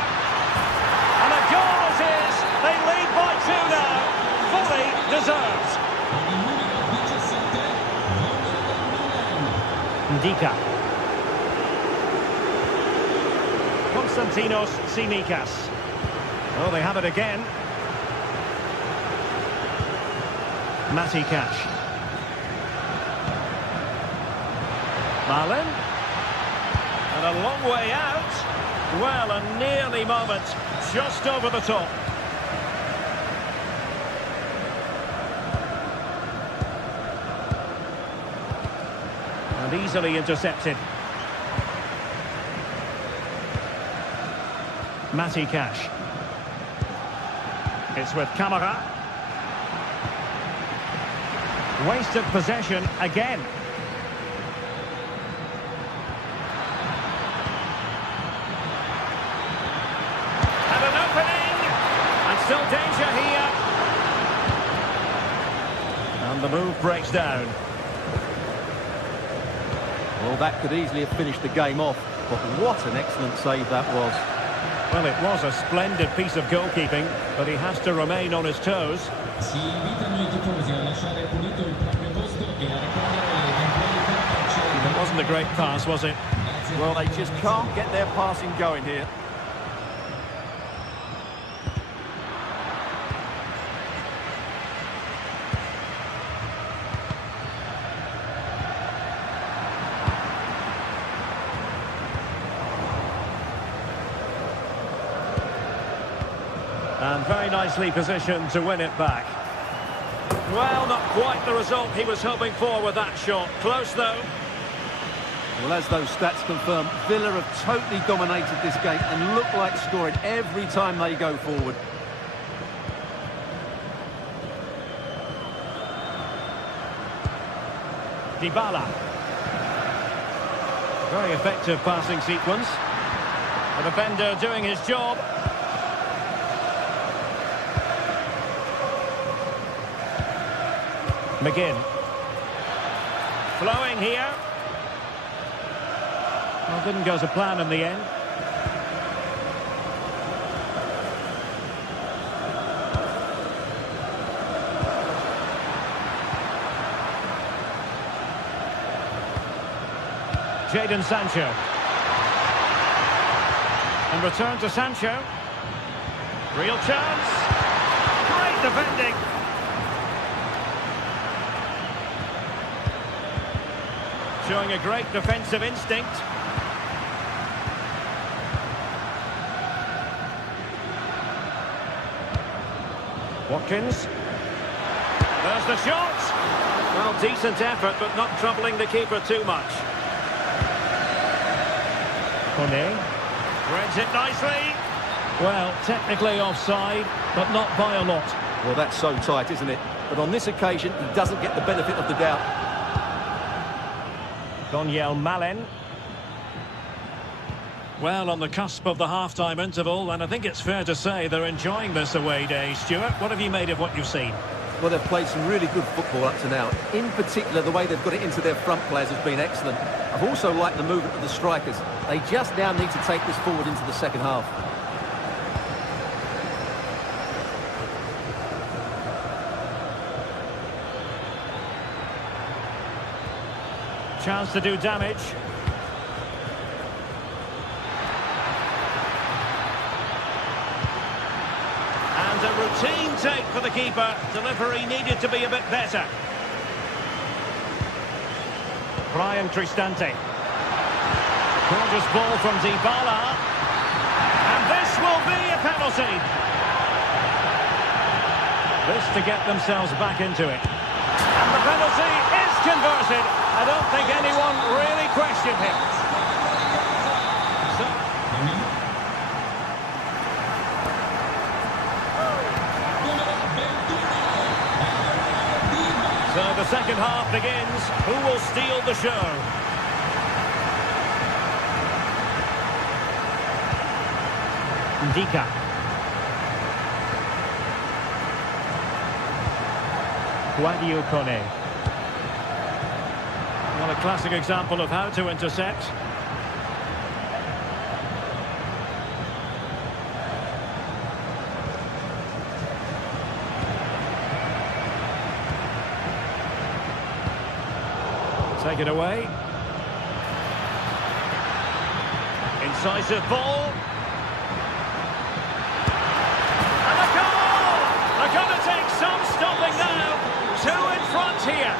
And a goal it is. They lead by 2 now. Fully deserved. Ndika. Konstantinos Tsimikas. Oh, they have it again. Matty Cash. Marlin. And a long way out. Well, a nearly moment. Just over the top. And easily intercepted. Matty Cash. It's with Camara. Wasted possession again. And an opening. And still danger here. And the move breaks down. Well, that could easily have finished the game off, but what an excellent save that was. Well, it was a splendid piece of goalkeeping, but he has to remain on his toes. It wasn't a great pass, was it? Well, they just can't get their passing going here. And very nicely positioned to win it back. Well, not quite the result he was hoping for with that shot. Close, though. Well, as those stats confirm, Villa have totally dominated this game and look like scoring every time they go forward. Dybala. Very effective passing sequence. The defender doing his job. McGinn. Flowing here. Well, didn't go to plan in the end. Jadon Sancho. And return to Sancho. Real chance. Great defending. Showing a great defensive instinct. Watkins. There's the shot. Well, decent effort, but not troubling the keeper too much. Kone. Threads it nicely. Well, technically offside, but not by a lot. Well, that's so tight, isn't it? But on this occasion, he doesn't get the benefit of the doubt. Donyell Malen. Well, on the cusp of the half-time interval, and I think it's fair to say they're enjoying this away day. Stuart, what have you made of what you've seen? Well, they've played some really good football up to now. In particular, the way they've got it into their front players has been excellent. I've also liked the movement of the strikers. They just now need to take this forward into the second half. Chance to do damage. And a routine take for the keeper. Delivery needed to be a bit better. Brian Cristante. Gorgeous ball from Dybala. And this will be a penalty. This to get themselves back into it. And the penalty is converted. I don't think anyone really questioned him. So the second half begins. Who will steal the show? Ndika. Guadio Kone. Well, a classic example of how to intercept. Take it away. Incisive ball. And a goal! They're going to take some stopping now. Two in front here.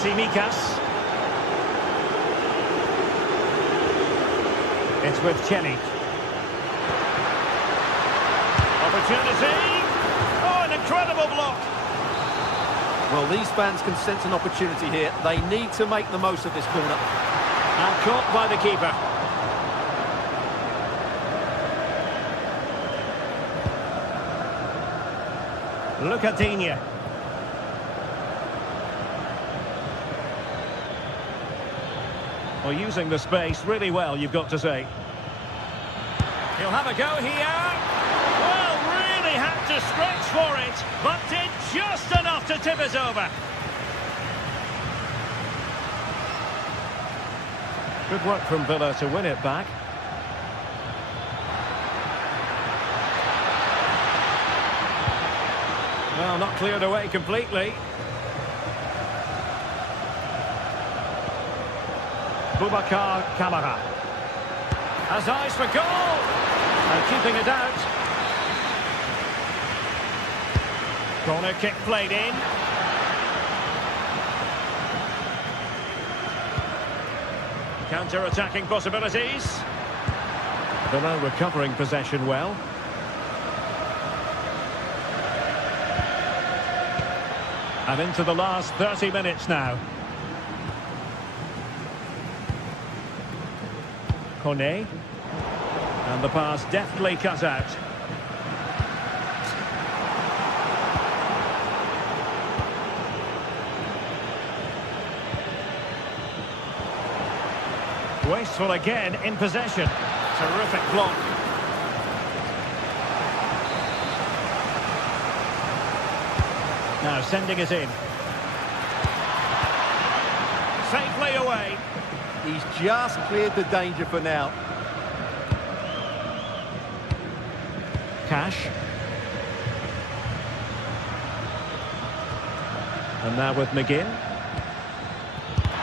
Tsimikas. It's with Chelik. Opportunity. Oh, an incredible block. Well, these fans can sense an opportunity here. They need to make the most of this corner. And caught by the keeper. Lucadinha. Well, using the space really well, you've got to say. He'll have a go here. Well, really had to stretch for it, but did just enough to tip it over. Good work from Villa to win it back. Well, not cleared away completely. Boubacar Kamara has eyes for goal and keeping it out. Corner kick played in. Counter-attacking possibilities. Villa recovering possession well. And into the last 30 minutes now. Kone. And the pass deftly cut out. Wasteful again in possession. Terrific block. Now sending it in. Safely away. He's just cleared the danger for now. Cash. And now with McGinn.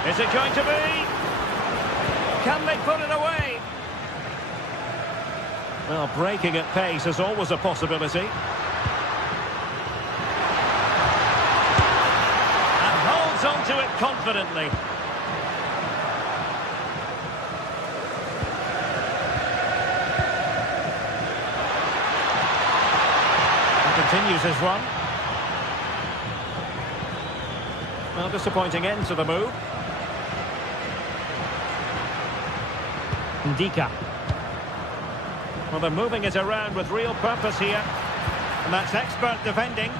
Is it going to be? Can they put it away? Well, breaking at pace is always a possibility. And holds on to it confidently. Continues his run. Well, disappointing end to the move. Ndika. Well, they're moving it around with real purpose here. And that's expert defending.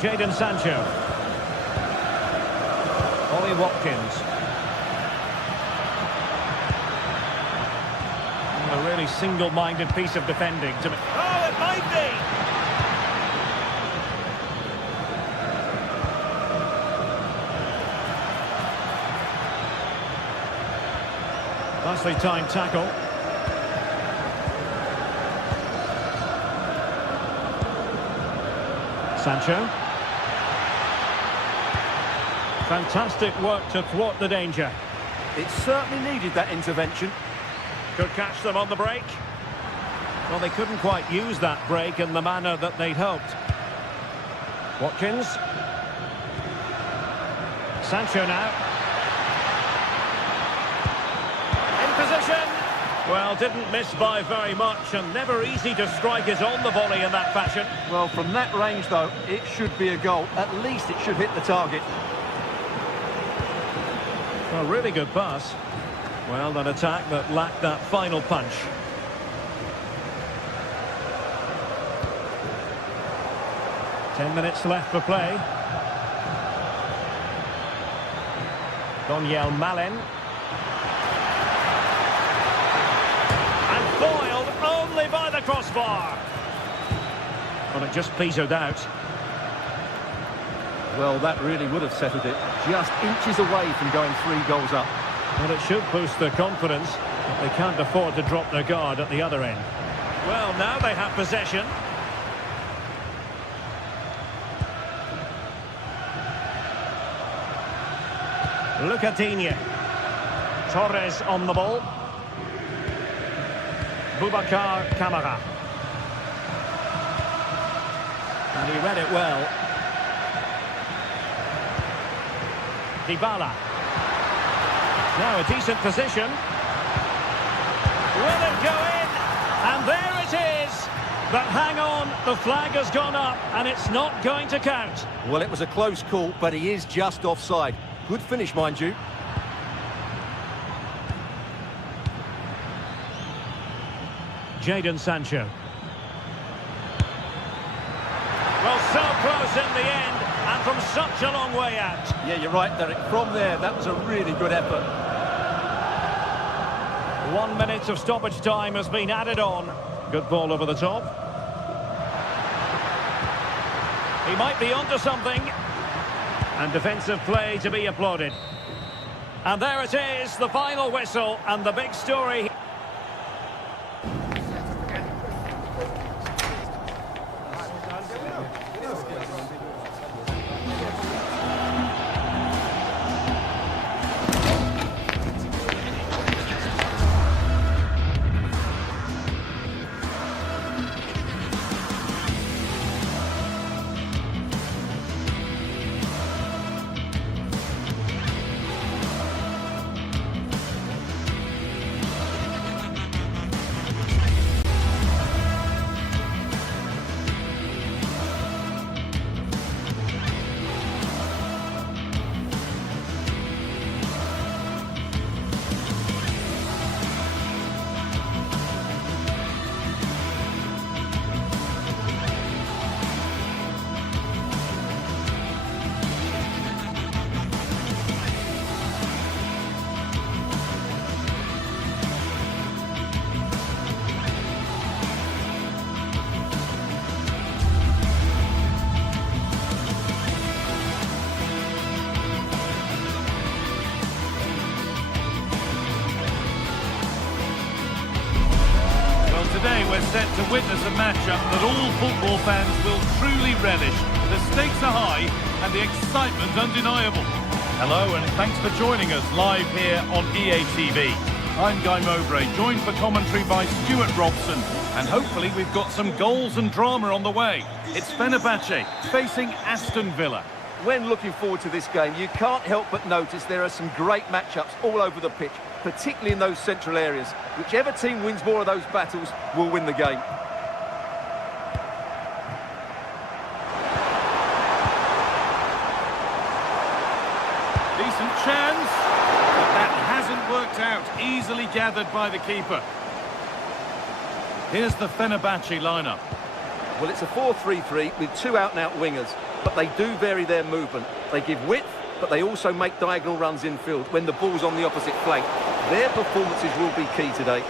Jadon Sancho. Ollie Watkins. A really single-minded piece of defending. Oh, it might be! Nicely timed tackle. Sancho. Fantastic work to thwart the danger. It certainly needed that intervention. Could catch them on the break. Well, they couldn't quite use that break in the manner that they'd hoped. Watkins. Sancho now. In position. Well, didn't miss by very much, and never easy to strike his on the volley in that fashion. Well, from that range, though, it should be a goal. At least it should hit the target. A really good pass. Well, an attack that lacked that final punch. Ten minutes left for play. Donyell Malen. And foiled only by the crossbar. Well, it just petered out. Well, that really would have settled it. Just inches away from going 3 goals up. Well, it should boost their confidence, but they can't afford to drop their guard at the other end. Well, now they have possession. Lucadinha. Torres on the ball. Boubacar Kamara. And he read it well. Dybala. Now a decent position. Will it go in? And there it is. But hang on, the flag has gone up and it's not going to count. Well, it was a close call, but he is just offside. Good finish, mind you. Jadon Sancho. Well, so close in the end, and from such a long way out. Yeah, you're right, Derek. From there, that was a really good effort. 1 minute of stoppage time has been added on. Good ball over the top. He might be onto something. And defensive play to be applauded. And there it is, the final whistle and the big story. Today we're set to witness a matchup that all football fans will truly relish. The stakes are high and the excitement undeniable. Hello and thanks for joining us live here on EA TV. I'm Guy Mowbray, joined for commentary by Stuart Robson. And hopefully we've got some goals and drama on the way. It's Fenerbahce facing Aston Villa. When looking forward to this game, you can't help but notice there are some great matchups all over the pitch, particularly in those central areas. Whichever team wins more of those battles will win the game. Decent chance, but that hasn't worked out. Easily gathered by the keeper. Here's the Fenerbahce lineup. Well, it's a 4-3-3 with two out-and-out wingers, but they do vary their movement. They give width, but they also make diagonal runs infield when the ball's on the opposite flank. Their performances will be key today.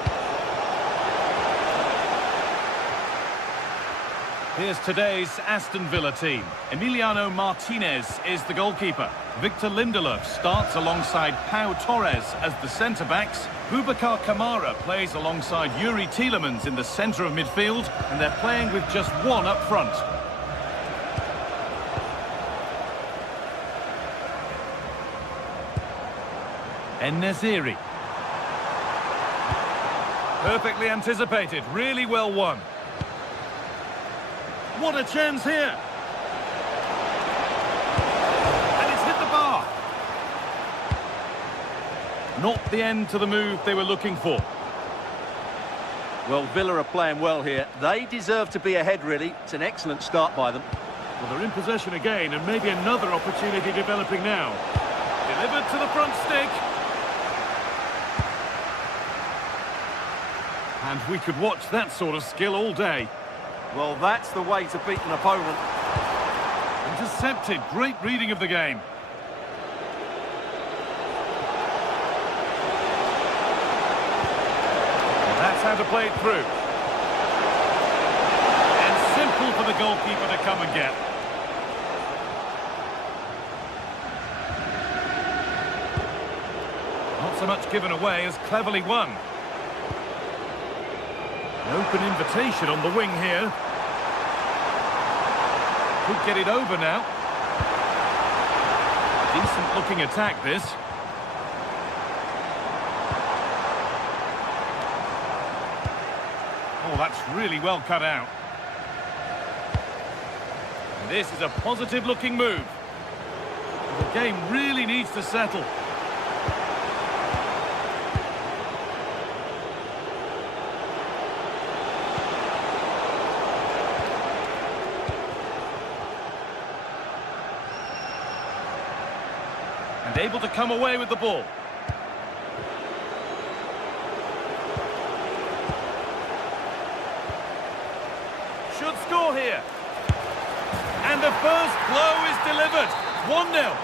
Here's today's Aston Villa team. Emiliano Martinez is the goalkeeper. Victor Lindelof starts alongside Pau Torres as the centre-backs. Boubacar Kamara plays alongside Yuri Tielemans in the centre of midfield, and they're playing with just one up front. En-Nesyri. Perfectly anticipated, really well won. What a chance here! And it's hit the bar. Not the end to the move they were looking for. Well, Villa are playing well here. They deserve to be ahead, really. It's an excellent start by them. Well, they're in possession again, and maybe another opportunity developing now. Delivered to the front stick. And we could watch that sort of skill all day. Well, that's the way to beat an opponent. Intercepted. Great reading of the game. That's how to play it through. And simple for the goalkeeper to come and get. Not so much given away as cleverly won. An open invitation on the wing here. Could get it over now. Decent looking attack this. Oh, that's really well cut out. And this is a positive looking move. The game really needs to settle. And able to come away with the ball. Should score here. And the first blow is delivered. 1-0.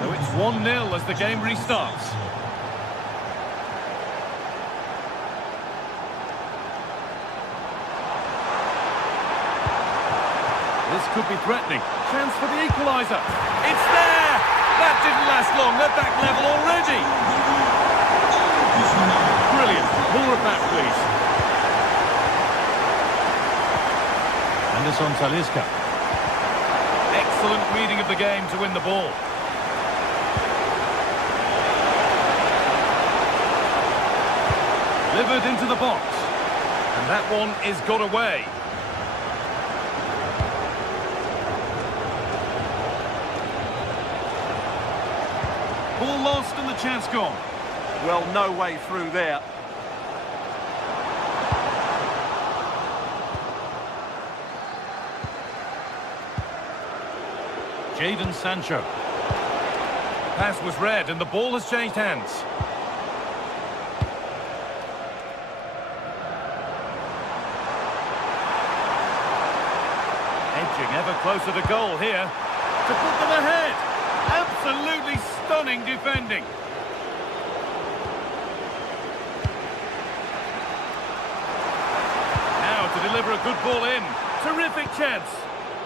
So it's 1-0 as the game restarts. This could be threatening. Chance for the equaliser. It's there! That didn't last long. They're back level already. Brilliant. More of that, please. Anderson Talisca. Excellent reading of the game to win the ball. Delivered into the box. And that one is got away. Ball lost and the chance gone. Well, no way through there. Jadon Sancho. Pass was read and the ball has changed hands. Edging ever closer to goal here. To put them ahead. Absolutely stunning defending. Now to deliver a good ball in. Terrific chance.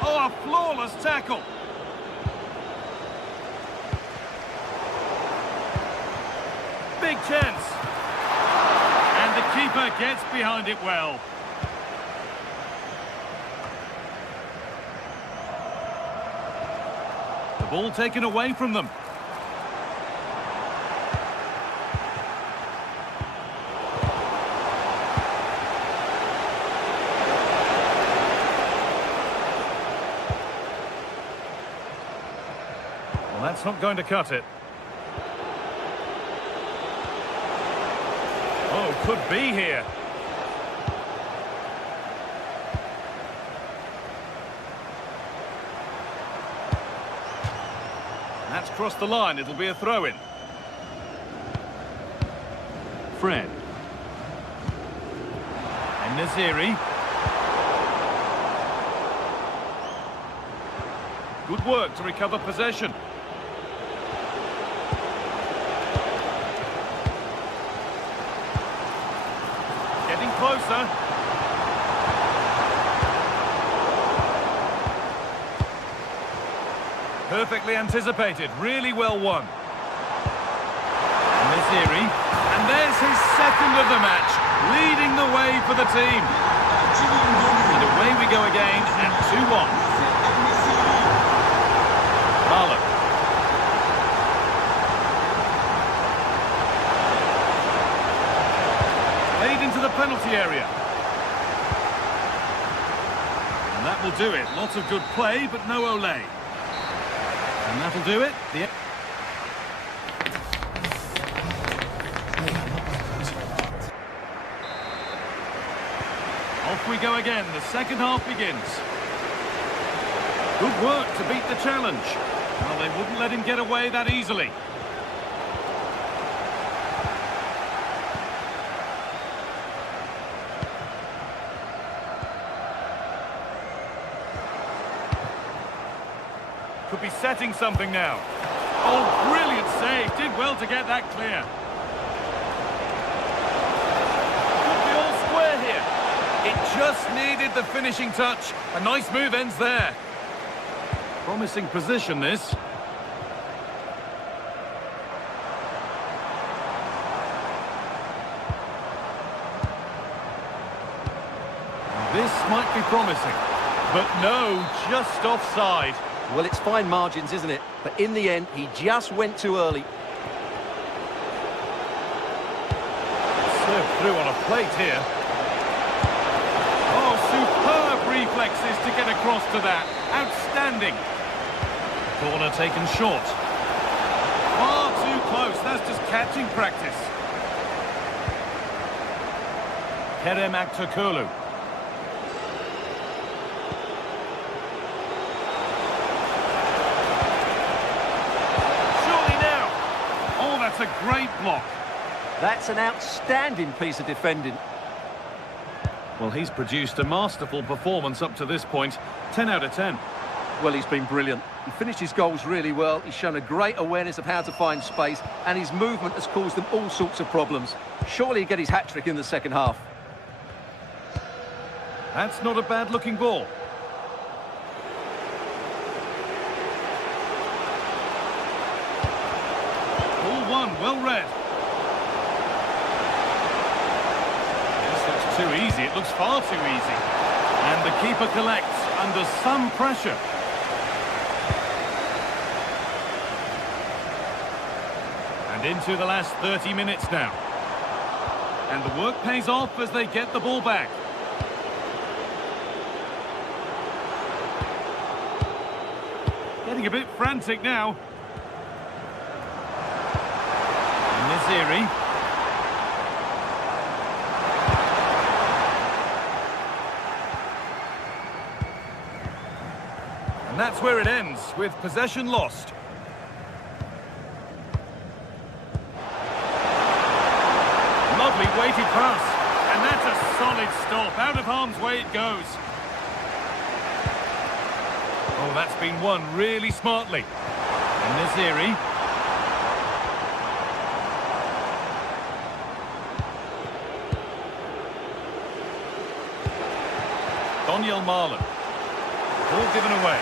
Oh, a flawless tackle. Big chance. And the keeper gets behind it well. The ball taken away from them. Well, that's not going to cut it. Oh, could be here. That's crossed the line. It'll be a throw-in. Fred. And Naziri. Good work to recover possession. Getting closer. Perfectly anticipated, really well won. Naziri, and there's his second of the match, leading the way for the team. And away we go again at 2-1. Marlon. Played into the penalty area. And that will do it. Lots of good play, but no Olé. And that'll do it. Off we go again. The second half begins. Good work to beat the challenge. Well, they wouldn't let him get away that easily. Could be setting something now. Oh, brilliant save. Did well to get that clear. Could be all square here. It just needed the finishing touch. A nice move ends there. Promising position, this. This might be promising. But no, just offside. Well, it's fine margins, isn't it? But in the end, he just went too early. Served through on a plate here. Oh, superb reflexes to get across to that. Outstanding. Corner taken short. Far too close. That's just catching practice. Kerem Aktürkoğlu. That's a great block. That's an outstanding piece of defending. Well, he's produced a masterful performance up to this point. 10 out of 10. Well, he's been brilliant. He finished his goals really well. He's shown a great awareness of how to find space, and his movement has caused them all sorts of problems. Surely he'll get his hat-trick in the second half. That's not a bad-looking ball. One, well read. This looks too easy. It looks far too easy. And the keeper collects under some pressure. And into the last 30 minutes now. And the work pays off as they get the ball back. Getting a bit frantic now. Naziri. And that's where it ends, with possession lost. Lovely weighted pass. And that's a solid stop. Out of harm's way it goes. Oh, that's been won really smartly. And Naziri. Daniel Marlon. Ball given away.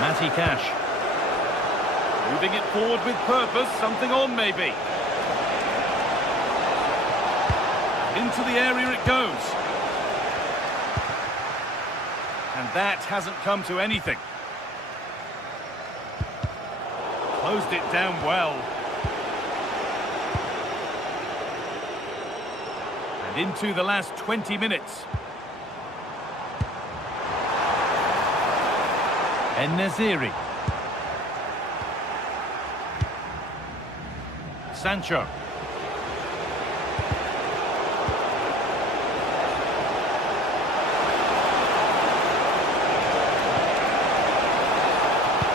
Matty Cash. Moving it forward with purpose. Something on, maybe. Into the area it goes. And that hasn't come to anything. Closed it down well. And into the last 20 minutes. En-Nesyri. Sancho.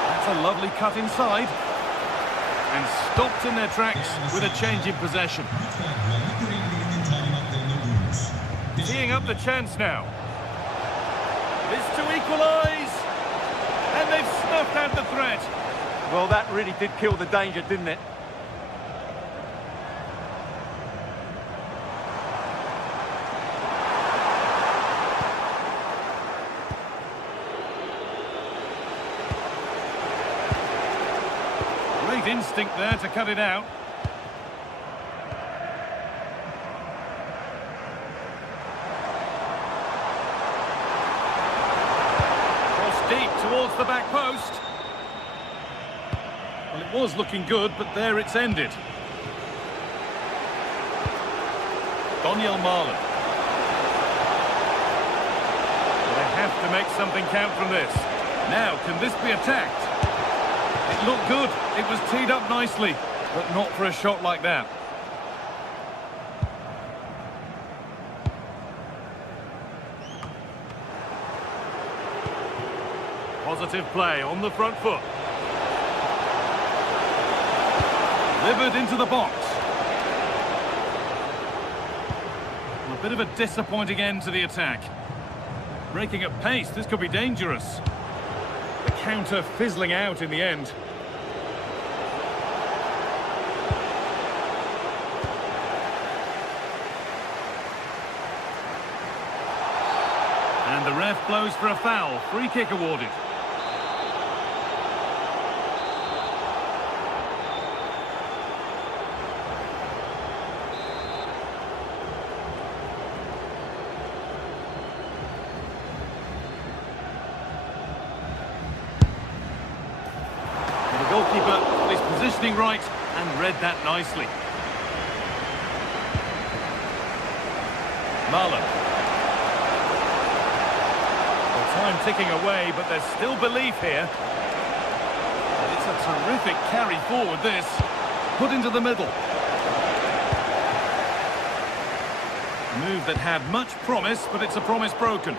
That's a lovely cut inside. And stopped in their tracks with a change in possession. Teeing up the chance now. This to equalise. And they've snuffed out the threat. Well, that really did kill the danger, didn't it? Great instinct there to cut it out. Cross deep towards the back post. Well, it was looking good, but there it's ended. Daniel Marlon. They have to make something count from this. Now, can this be attacked? It looked good. It was teed up nicely, but not for a shot like that. Positive play on the front foot. Delivered into the box. A bit of a disappointing end to the attack. Breaking at pace, this could be dangerous. The counter fizzling out in the end. And the ref blows for a foul. Free kick awarded. The goalkeeper got his positioning right and read that nicely. Marlon. Time ticking away, but there's still belief here. And it's a terrific carry forward, this. Put into the middle. A move that had much promise, but it's a promise broken.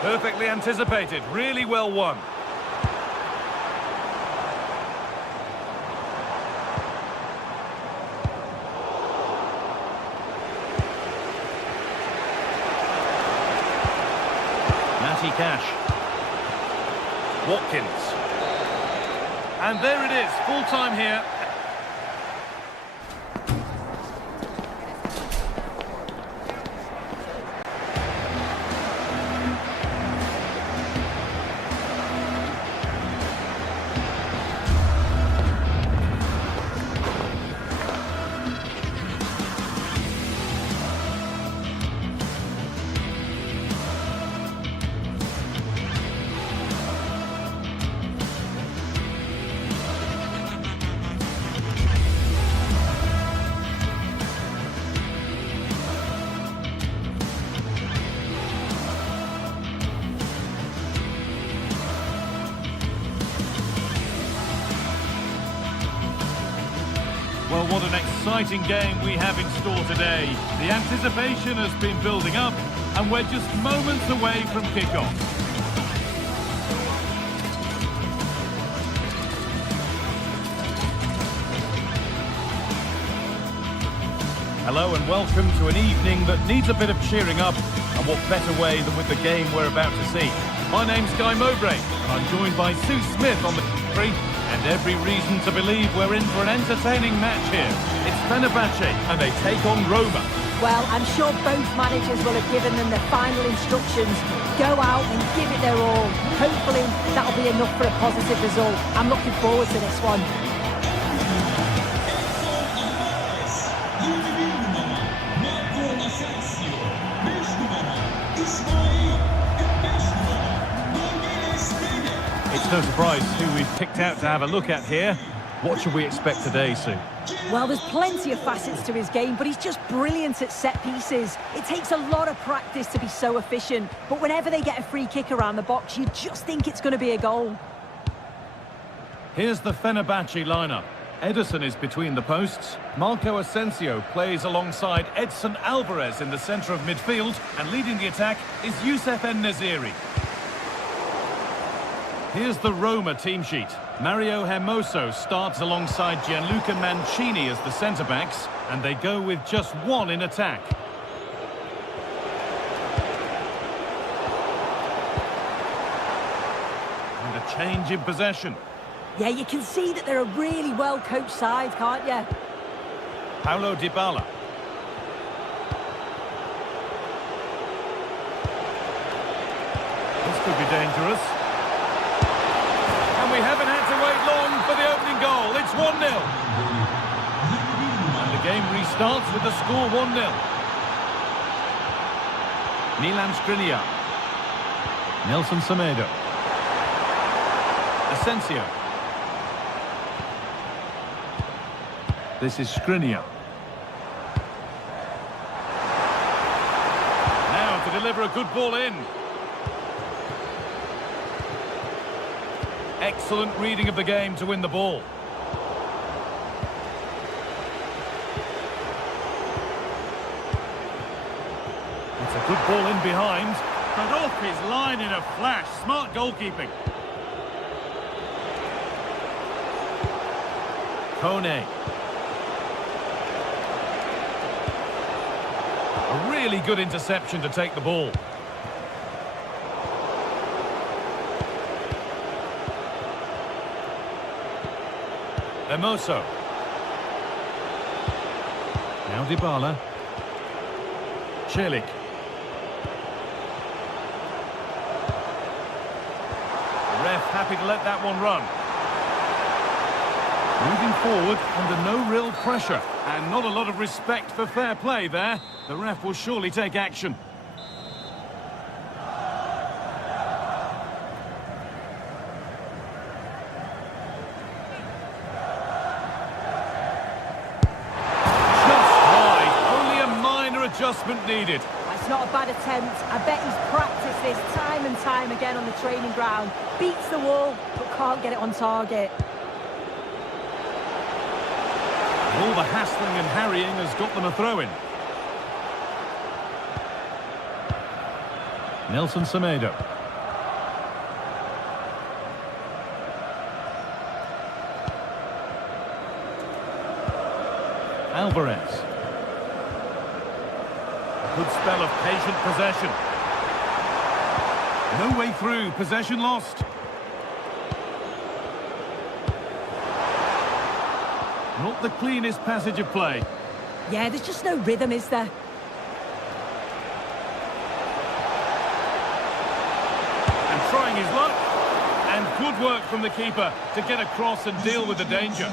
Perfectly anticipated, really well won. Cash. Watkins. And there it is, full time here. Well, what an exciting game we have in store today. The anticipation has been building up, and we're just moments away from kickoff. Hello and welcome to an evening that needs a bit of cheering up, and what better way than with the game we're about to see. My name's Guy Mowbray. I'm joined by Sue Smith on the free. And every reason to believe we're in for an entertaining match here. It's Fenerbahce, and they take on Roma. Well, I'm sure both managers will have given them the final instructions. Go out and give it their all. Hopefully, that'll be enough for a positive result. I'm looking forward to this one. Sports no surprise who we've picked out to have a look at here. What should we expect today, Sue? Well, there's plenty of facets to his game, but he's just brilliant at set pieces. It takes a lot of practice to be so efficient, but whenever they get a free kick around the box, you just think it's going to be a goal. Here's the Fenerbahce lineup. Ederson is between the posts. Marco Asensio plays alongside Edson Alvarez in the centre of midfield, and leading the attack is Youssef En-Nesyri. Here's the Roma team sheet. Mario Hermoso starts alongside Gianluca Mancini as the centre-backs, and they go with just one in attack. And a change in possession. Yeah, you can see that they're a really well-coached side, can't you? Paulo Dybala. This could be dangerous. And we haven't had to wait long for the opening goal. It's 1-0. And the game restarts with the score 1-0. Milan Skriniar. Nelson Semedo. Asensio. This is Skriniar. Now to deliver a good ball in. Excellent reading of the game to win the ball. It's a good ball in behind. But off his line in a flash. Smart goalkeeping. Kone. A really good interception to take the ball. Hermoso. Now Dybala. Celik. Ref happy to let that one run. Moving forward under no real pressure. And not a lot of respect for fair play there. The ref will surely take action. Adjustment needed. That's not a bad attempt. I bet he's practiced this time and time again on the training ground. Beats the wall, but can't get it on target. All the hassling and harrying has got them a throw-in. Nelson Semedo. Alvarez. Good spell of patient possession. No way through, possession lost. Not the cleanest passage of play. Yeah, there's just no rhythm, is there? And trying his luck. And good work from the keeper to get across and deal with the danger.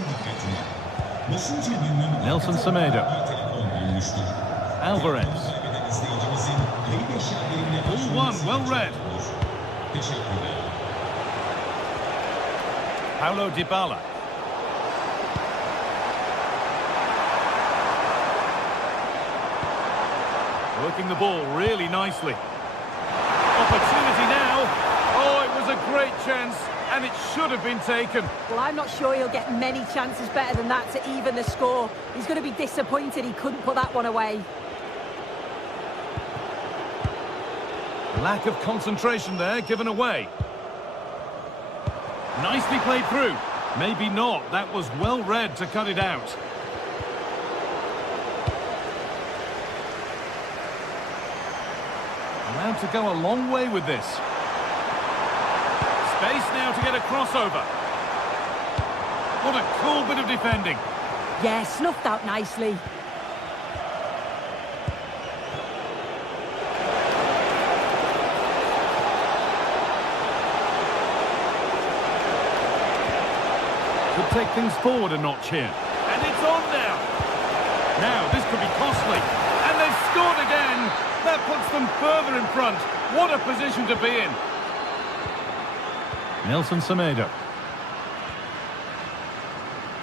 Nelson Semedo. Alvarez. All one, well read. Paulo Dybala. Working the ball really nicely. Opportunity now. Oh, it was a great chance, and it should have been taken. Well, I'm not sure he'll get many chances better than that to even the score. He's going to be disappointed he couldn't put that one away. Lack of concentration there, given away. Nicely played through. Maybe not. That was well read to cut it out. Allowed to go a long way with this. Space now to get a crossover. What a cool bit of defending. Yeah, snuffed out nicely. Could take things forward a notch here. And it's on now. Now, this could be costly. And they've scored again. That puts them further in front. What a position to be in. Nelson Semedo.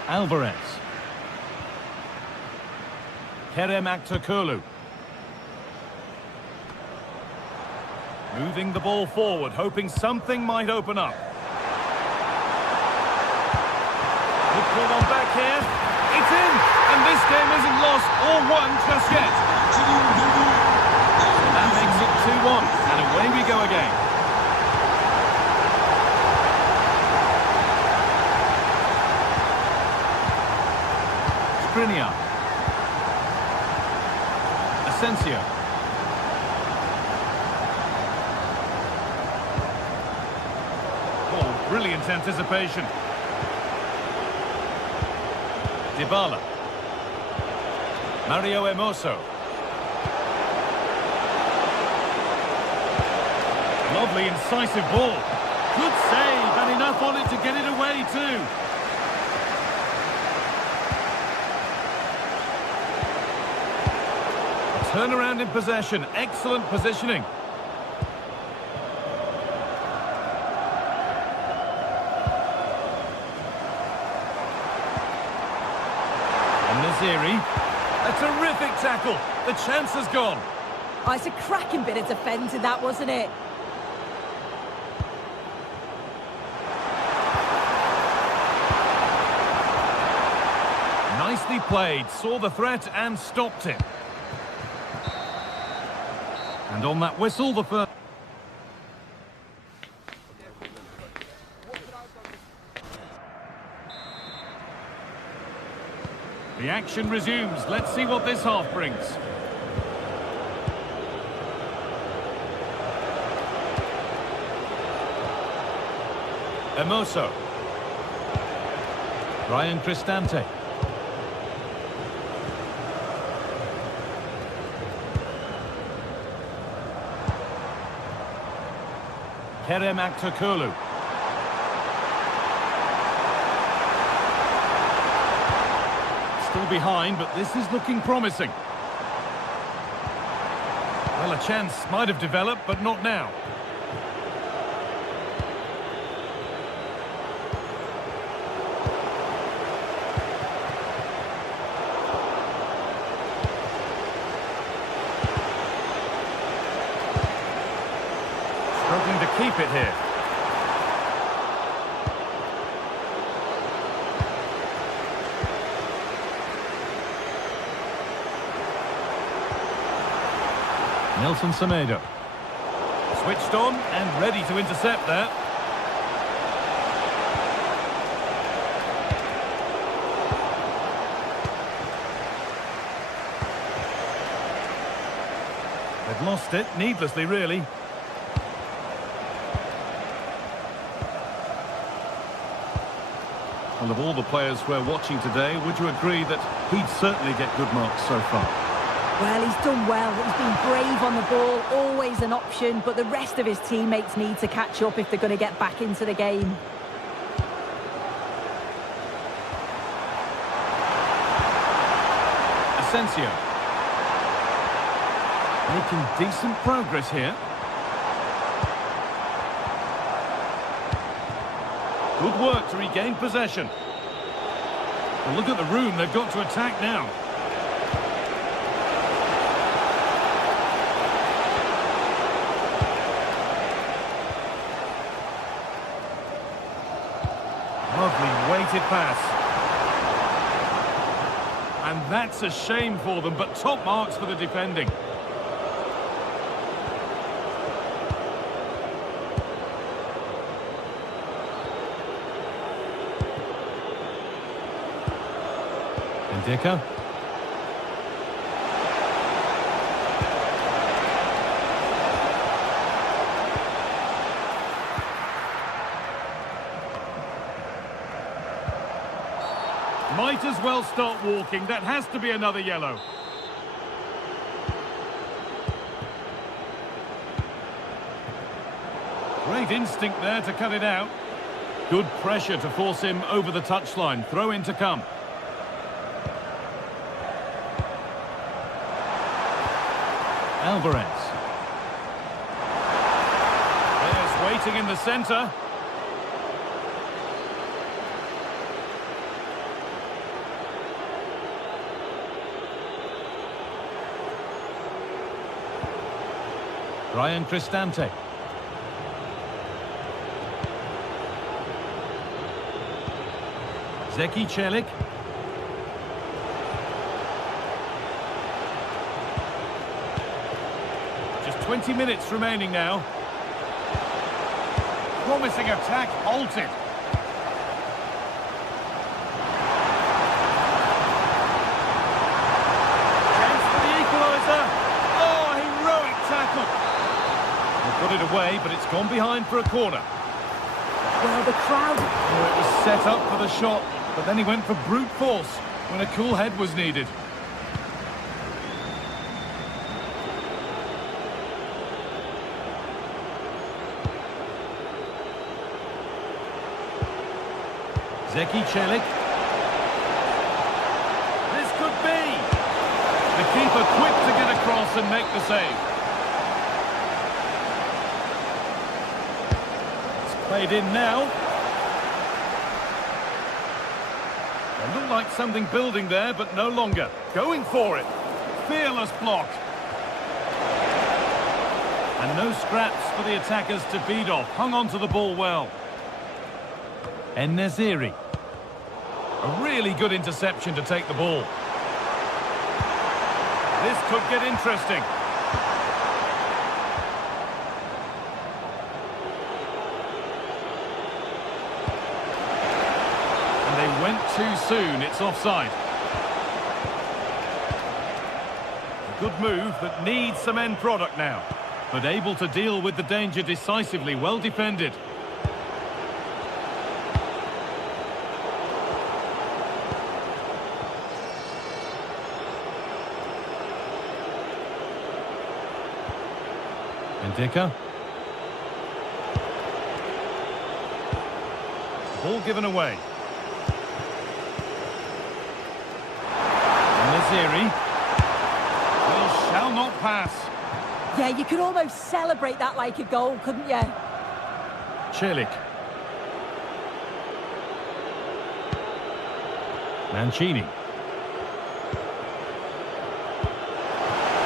Alvarez. Kerem Aktürkoğlu. Moving the ball forward, hoping something might open up. Good ball on back here. It's in! And this game isn't lost or won just yet. That makes it 2-1. And away we go again. Skriniar. Asensio. Oh, brilliant anticipation. Dybala. Mario Hermoso. Lovely, incisive ball. Good save, and enough on it to get it away too. Turnaround in possession. Excellent positioning. Naziri. A terrific tackle. The chance has gone. Oh, it's a cracking bit of defending, that, wasn't it? Nicely played. Saw the threat and stopped it. And on that whistle, the first... The action resumes. Let's see what this half brings. Hermoso. Ryan Cristante. Kerem Aktürkoğlu. Still behind, but this is looking promising. Well, a chance might have developed, but not now. Struggling to keep it here. Nelson Semedo. Switched on and ready to intercept there. They've lost it, needlessly really. Well, of all the players we're watching today, would you agree that he'd certainly get good marks so far? Well, he's done well. He's been brave on the ball, always an option, but the rest of his teammates need to catch up if they're going to get back into the game. Asensio. Making decent progress here. Good work to regain possession. Well, look at the room they've got to attack now. Lovely weighted pass. And that's a shame for them, but top marks for the defending. Ndicka. Might as well start walking. That has to be another yellow. Great instinct there to cut it out. Good pressure to force him over the touchline. Throw in to come. Alvarez. Players waiting in the centre. Ryan Cristante. Zeki Celik. Just 20 minutes remaining now. Promising attack halted. Chance for the equaliser. Oh, heroic tackle. They've got it away, but it's gone behind for a corner. Well, the crowd... Oh, it was set up for the shot, but then he went for brute force when a cool head was needed. Zeki Celik. This could be. The keeper quick to get across and make the save. It's played in now. It looked like something building there, but no longer. Going for it. Fearless block. And no scraps for the attackers to beat off. Hung on to the ball well. En-Nesyri. A really good interception to take the ball. This could get interesting. And they went too soon. It's offside. A good move, but needs some end product now. But able to deal with the danger decisively. Well defended. Ndika. Ball given away. En-Nesyri. Well, shall not pass. Yeah, you could almost celebrate that like a goal, couldn't you? Celik. Mancini.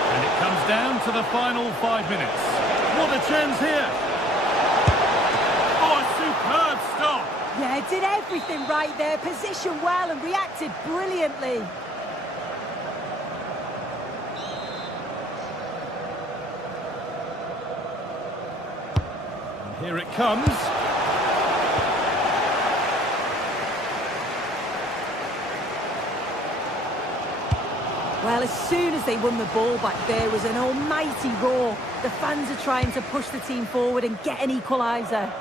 And it comes down to the final 5 minutes. What a chance here! Oh, a superb stop! Yeah, did everything right there, positioned well and reacted brilliantly. And here it comes. Well, as soon as they won the ball back, there was an almighty roar. The fans are trying to push the team forward and get an equaliser.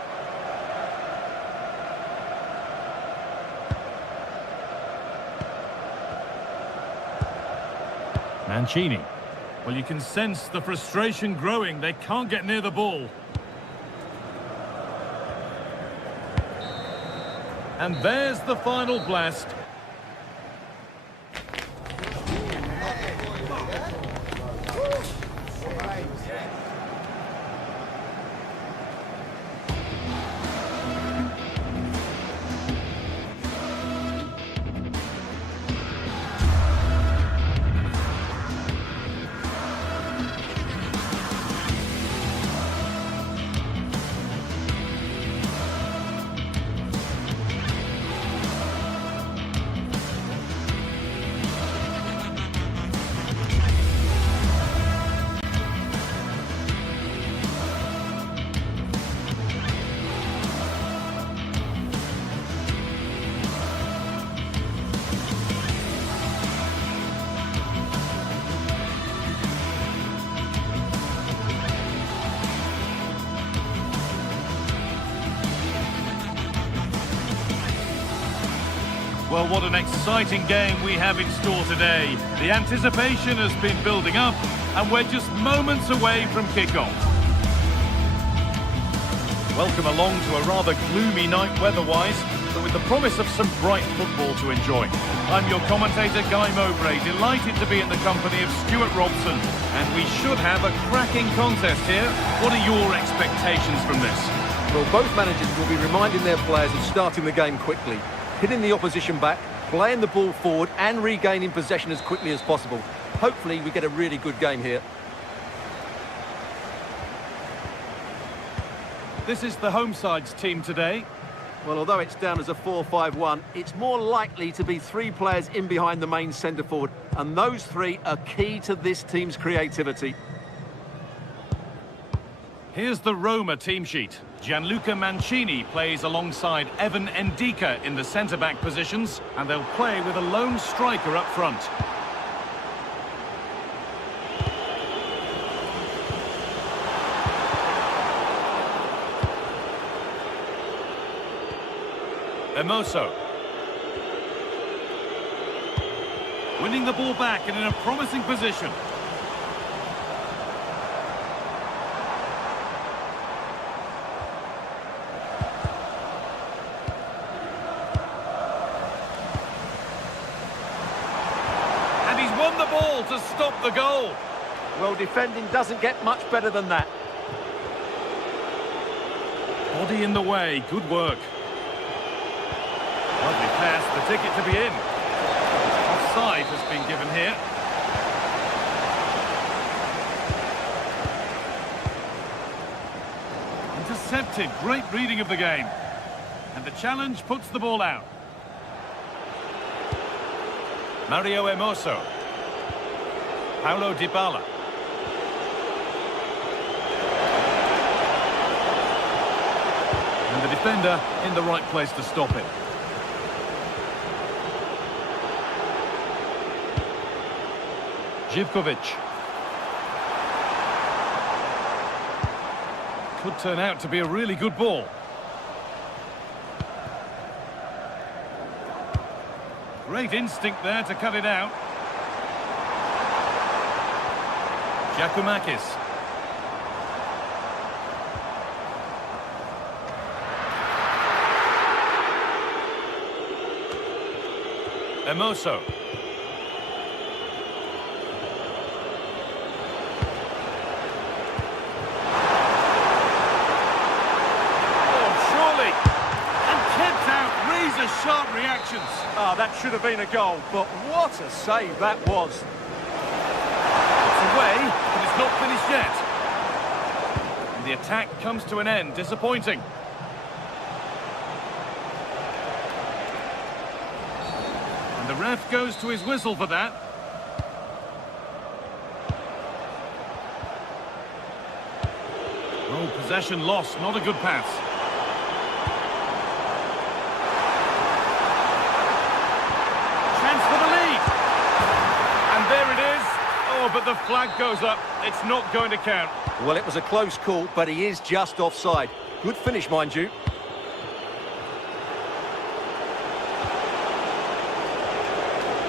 Mancini. Well, you can sense the frustration growing. They can't get near the ball. And there's the final blast. Well, what an exciting game we have in store today. The anticipation has been building up, and we're just moments away from kickoff. Welcome along to a rather gloomy night weather-wise, but with the promise of some bright football to enjoy. I'm your commentator, Guy Mowbray, delighted to be in the company of Stuart Robson, and we should have a cracking contest here. What are your expectations from this? Well, both managers will be reminding their players of starting the game quickly, hitting the opposition back, playing the ball forward and regaining possession as quickly as possible. Hopefully we get a really good game here. This is the home side's team today. Well, although it's down as a 4-5-1, it's more likely to be 3 players in behind the main centre forward, and those 3 are key to this team's creativity. Here's the Roma team sheet. Gianluca Mancini plays alongside Evan Ndika in the centre-back positions, and they'll play with a lone striker up front. Emoso. Winning the ball back and in a promising position. And he's won the ball to stop the goal. Well, defending doesn't get much better than that. Body in the way, good work. Lovely pass, the ticket to be in. Offside has been given here. Intercepted, great reading of the game. And the challenge puts the ball out. Mario Emoso. Paulo Dybala. And the defender in the right place to stop it. Živkovic. Could turn out to be a really good ball. Great instinct there to cut it out. Giacomakis. Emoso. Sharp reactions. Ah, that should have been a goal, but what a save that was. It's away, but it's not finished yet. And the attack comes to an end, disappointing. And the ref goes to his whistle for that. Oh, possession lost, not a good pass. But the flag goes up. It's not going to count. Well, it was a close call, but he is just offside. Good finish, mind you.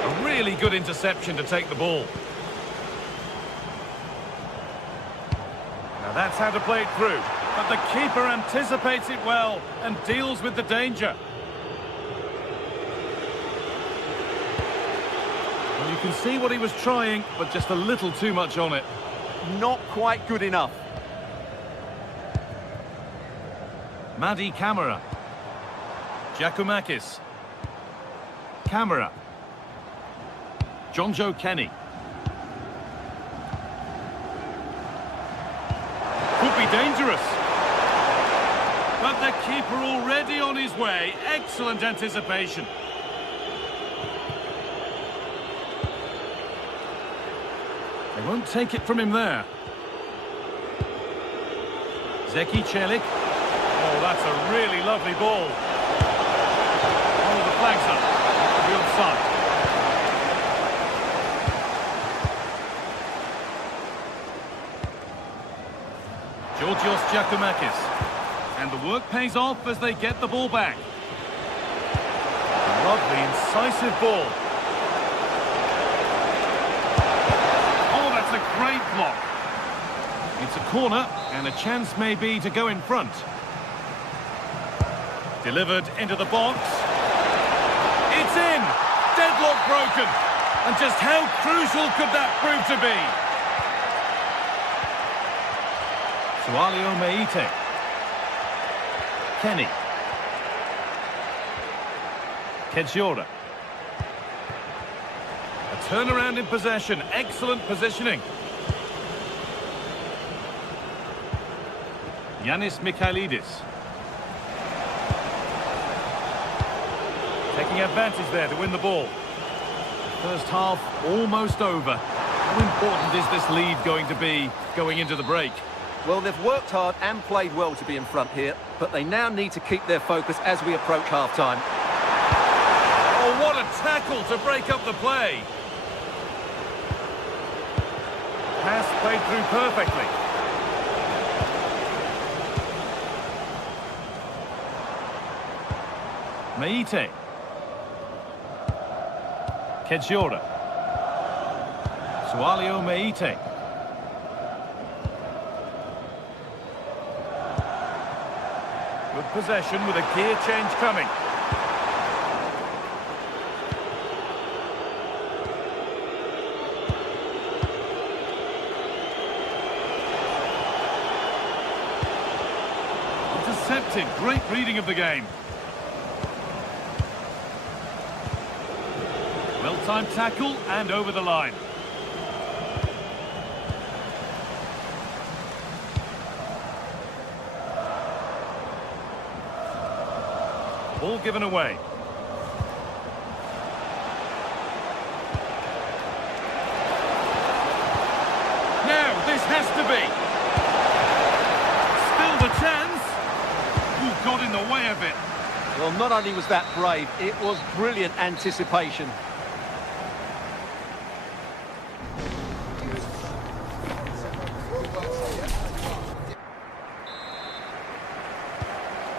A really good interception to take the ball. Now that's how to play it through. But the keeper anticipates it well and deals with the danger. You can see what he was trying, but just a little too much on it. Not quite good enough. Madi Camara. Giacomakis. Camara. Jonjo Kenny. Could be dangerous. But the keeper already on his way. Excellent anticipation. They won't take it from him there. Zeki Celik. Oh, that's a really lovely ball. Oh, the flag's up. The offside. Georgios Giacomakis. And the work pays off as they get the ball back. A lovely, incisive ball. A great block. It's a corner and a chance maybe to go in front. Delivered into the box. It's in! Deadlock broken. And just how crucial could that prove to be? Sualio Meite. Kenny. Kedziora. Turnaround in possession, excellent positioning. Yanis Mikhailidis. Taking advantage there to win the ball. First half almost over. How important is this lead going to be going into the break? Well, they've worked hard and played well to be in front here, but they now need to keep their focus as we approach half-time. Oh, what a tackle to break up the play. Pass played through perfectly. Meite. Kedziora. Sualio Meite. Good possession with a gear change coming. Intercepted. Great reading of the game. Well-timed tackle and over the line. Ball given away. Now, this has to be. Still the chance. Ooh, got in the way of it. Well, not only was that brave, it was brilliant anticipation.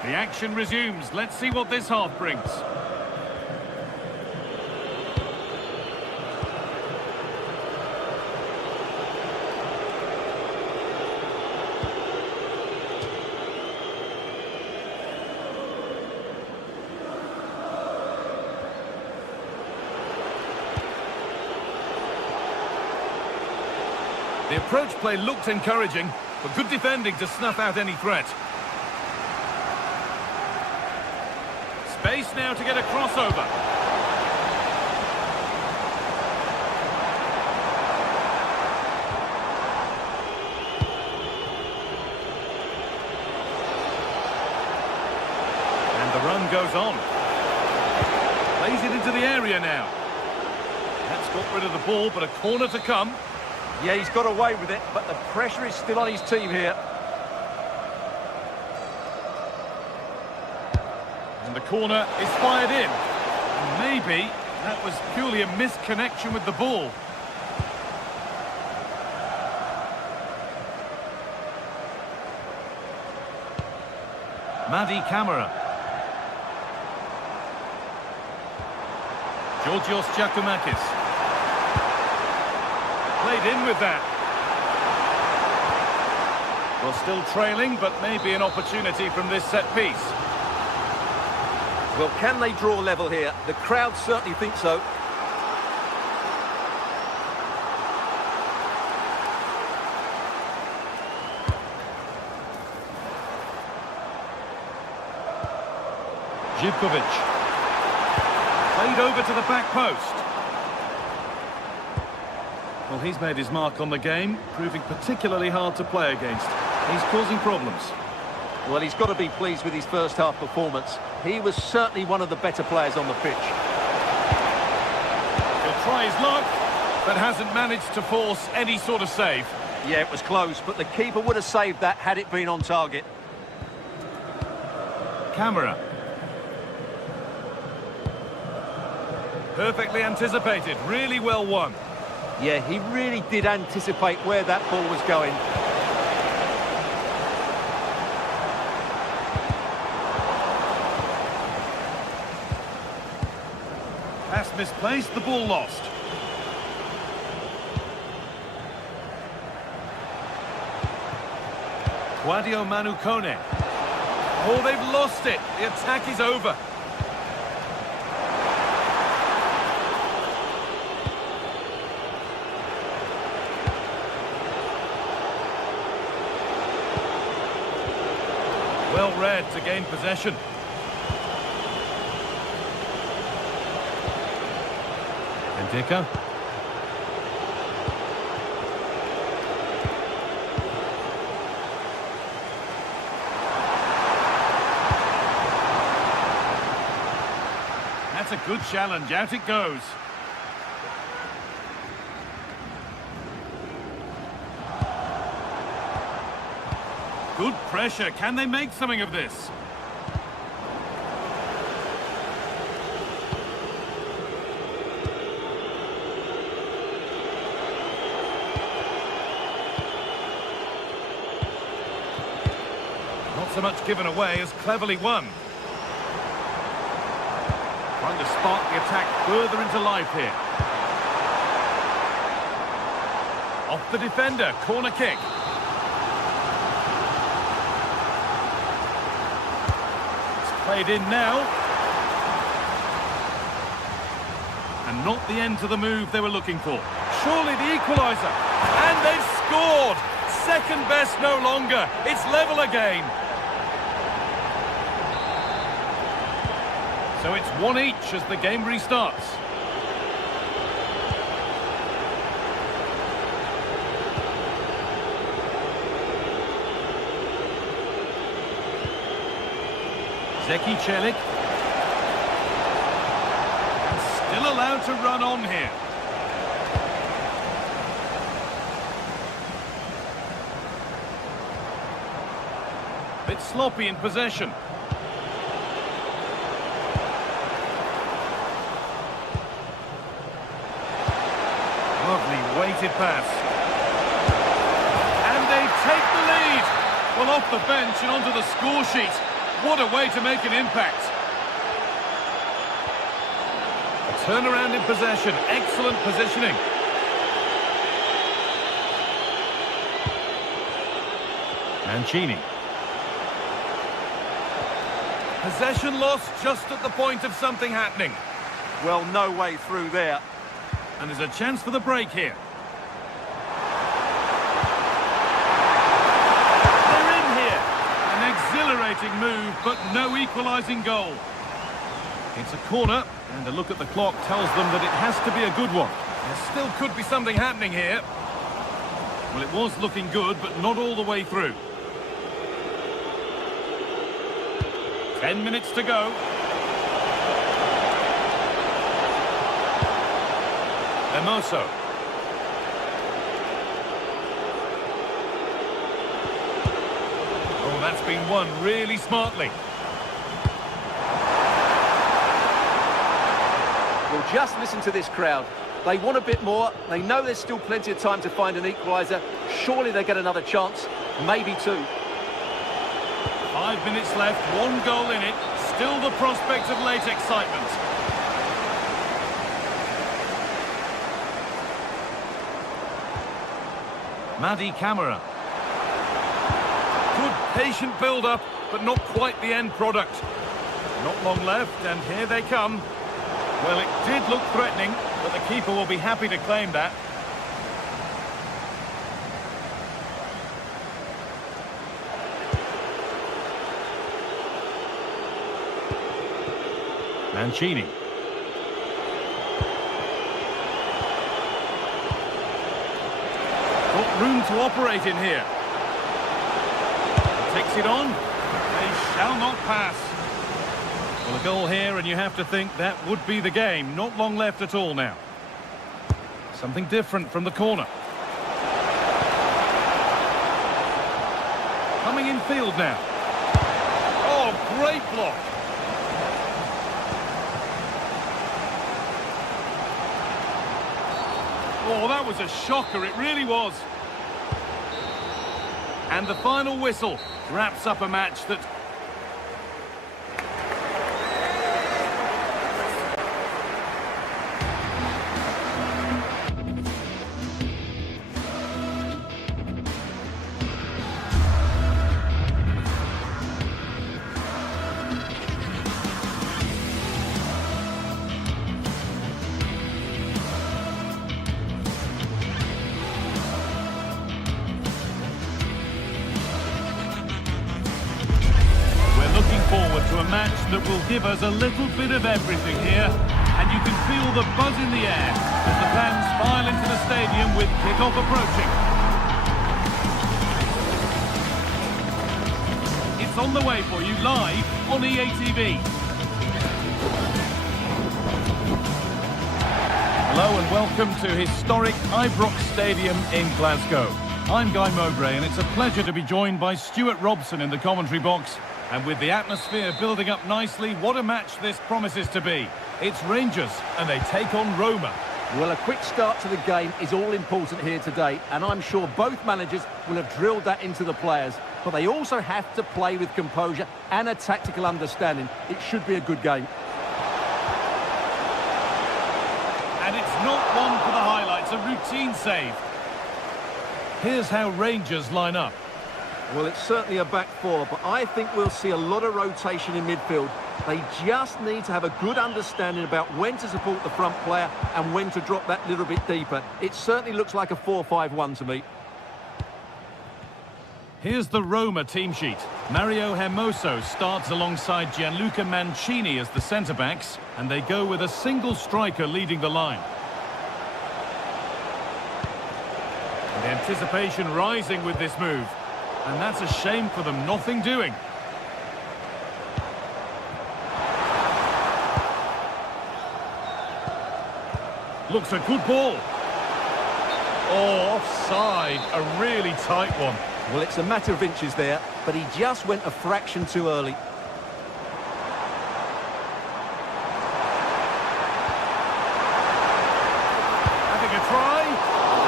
The action resumes. Let's see what this half brings. The approach play looked encouraging, but good defending to snuff out any threat. Space now to get a crossover. And the run goes on. Plays it into the area now. That's got rid of the ball, but a corner to come. Yeah, he's got away with it, but the pressure is still on his team here. And the corner is fired in. Maybe that was purely a misconnection with the ball. Madi Camara. Georgios Giacomakis. Played in with that. Well, still trailing, but maybe an opportunity from this set piece. Well, can they draw level here? The crowd certainly think so. Živkovic. Played over to the back post. Well, he's made his mark on the game, proving particularly hard to play against. He's causing problems. Well, he's got to be pleased with his first half performance. He was certainly one of the better players on the pitch. He'll try his luck, but hasn't managed to force any sort of save. Yeah, it was close, but the keeper would have saved that had it been on target. Camera. Perfectly anticipated, really well won. Yeah, he really did anticipate where that ball was going. Pass misplaced, the ball lost. Guadio Manukone. Oh, they've lost it. The attack is over. Well read to gain possession. Ndika. Good challenge, out it goes. Good pressure, can they make something of this? Not so much given away as cleverly won. Trying to spark the attack further into life here. Off the defender, corner kick. It's played in now. And not the end to the move they were looking for. Surely the equaliser. And they've scored! Second best no longer. It's level again. So it's 1 each as the game restarts. Zeki Celik. And still allowed to run on here. Bit sloppy in possession. Lovely weighted pass. And they take the lead. Well, off the bench and onto the score sheet. What a way to make an impact. A turnaround in possession. Excellent positioning. Mancini. Possession lost just at the point of something happening. Well, no way through there. And there's a chance for the break here. They're in here. An exhilarating move, but no equalising goal. It's a corner, and a look at the clock tells them that it has to be a good one. There still could be something happening here. Well, it was looking good, but not all the way through. 10 minutes to go. Hermoso. Oh, that's been won really smartly. Well, just listen to this crowd. They want a bit more. They know there's still plenty of time to find an equaliser. Surely they get another chance, maybe two. 5 minutes left, 1 goal in it. Still the prospect of late excitement. Madi Camara. Good patient build-up, but not quite the end product. Not long left, and here they come. Well, it did look threatening, but the keeper will be happy to claim that. Mancini. Got room to operate in here. Takes it on. They shall not pass. Well, a goal here, and you have to think that would be the game. Not long left at all now. Something different from the corner. Coming in field now. Oh, great block. Oh, that was a shocker, it really was. And the final whistle wraps up a match that... forward to a match that will give us a little bit of everything here, and you can feel the buzz in the air as the fans file into the stadium with kick-off approaching. It's on the way for you live on EA TV. Hello and welcome to historic Ibrox Stadium in Glasgow. I'm Guy Mowbray and it's a pleasure to be joined by Stuart Robson in the commentary box. And with the atmosphere building up nicely, what a match this promises to be. It's Rangers and they take on Roma. Well, a quick start to the game is all important here today, and I'm sure both managers will have drilled that into the players. But they also have to play with composure and a tactical understanding. It should be a good game. And it's not one for the highlights, a routine save. Here's how Rangers line up. Well, it's certainly a back four, but I think we'll see a lot of rotation in midfield. They just need to have a good understanding about when to support the front player and when to drop that little bit deeper. It certainly looks like a 4-5-1 to me. Here's the Roma team sheet. Mario Hermoso starts alongside Gianluca Mancini as the centre-backs, and they go with a single striker leading the line. And anticipation rising with this move. And that's a shame for them, nothing doing. Looks a good ball. Oh, offside, a really tight one. Well, it's a matter of inches there, but he just went a fraction too early. Having a try,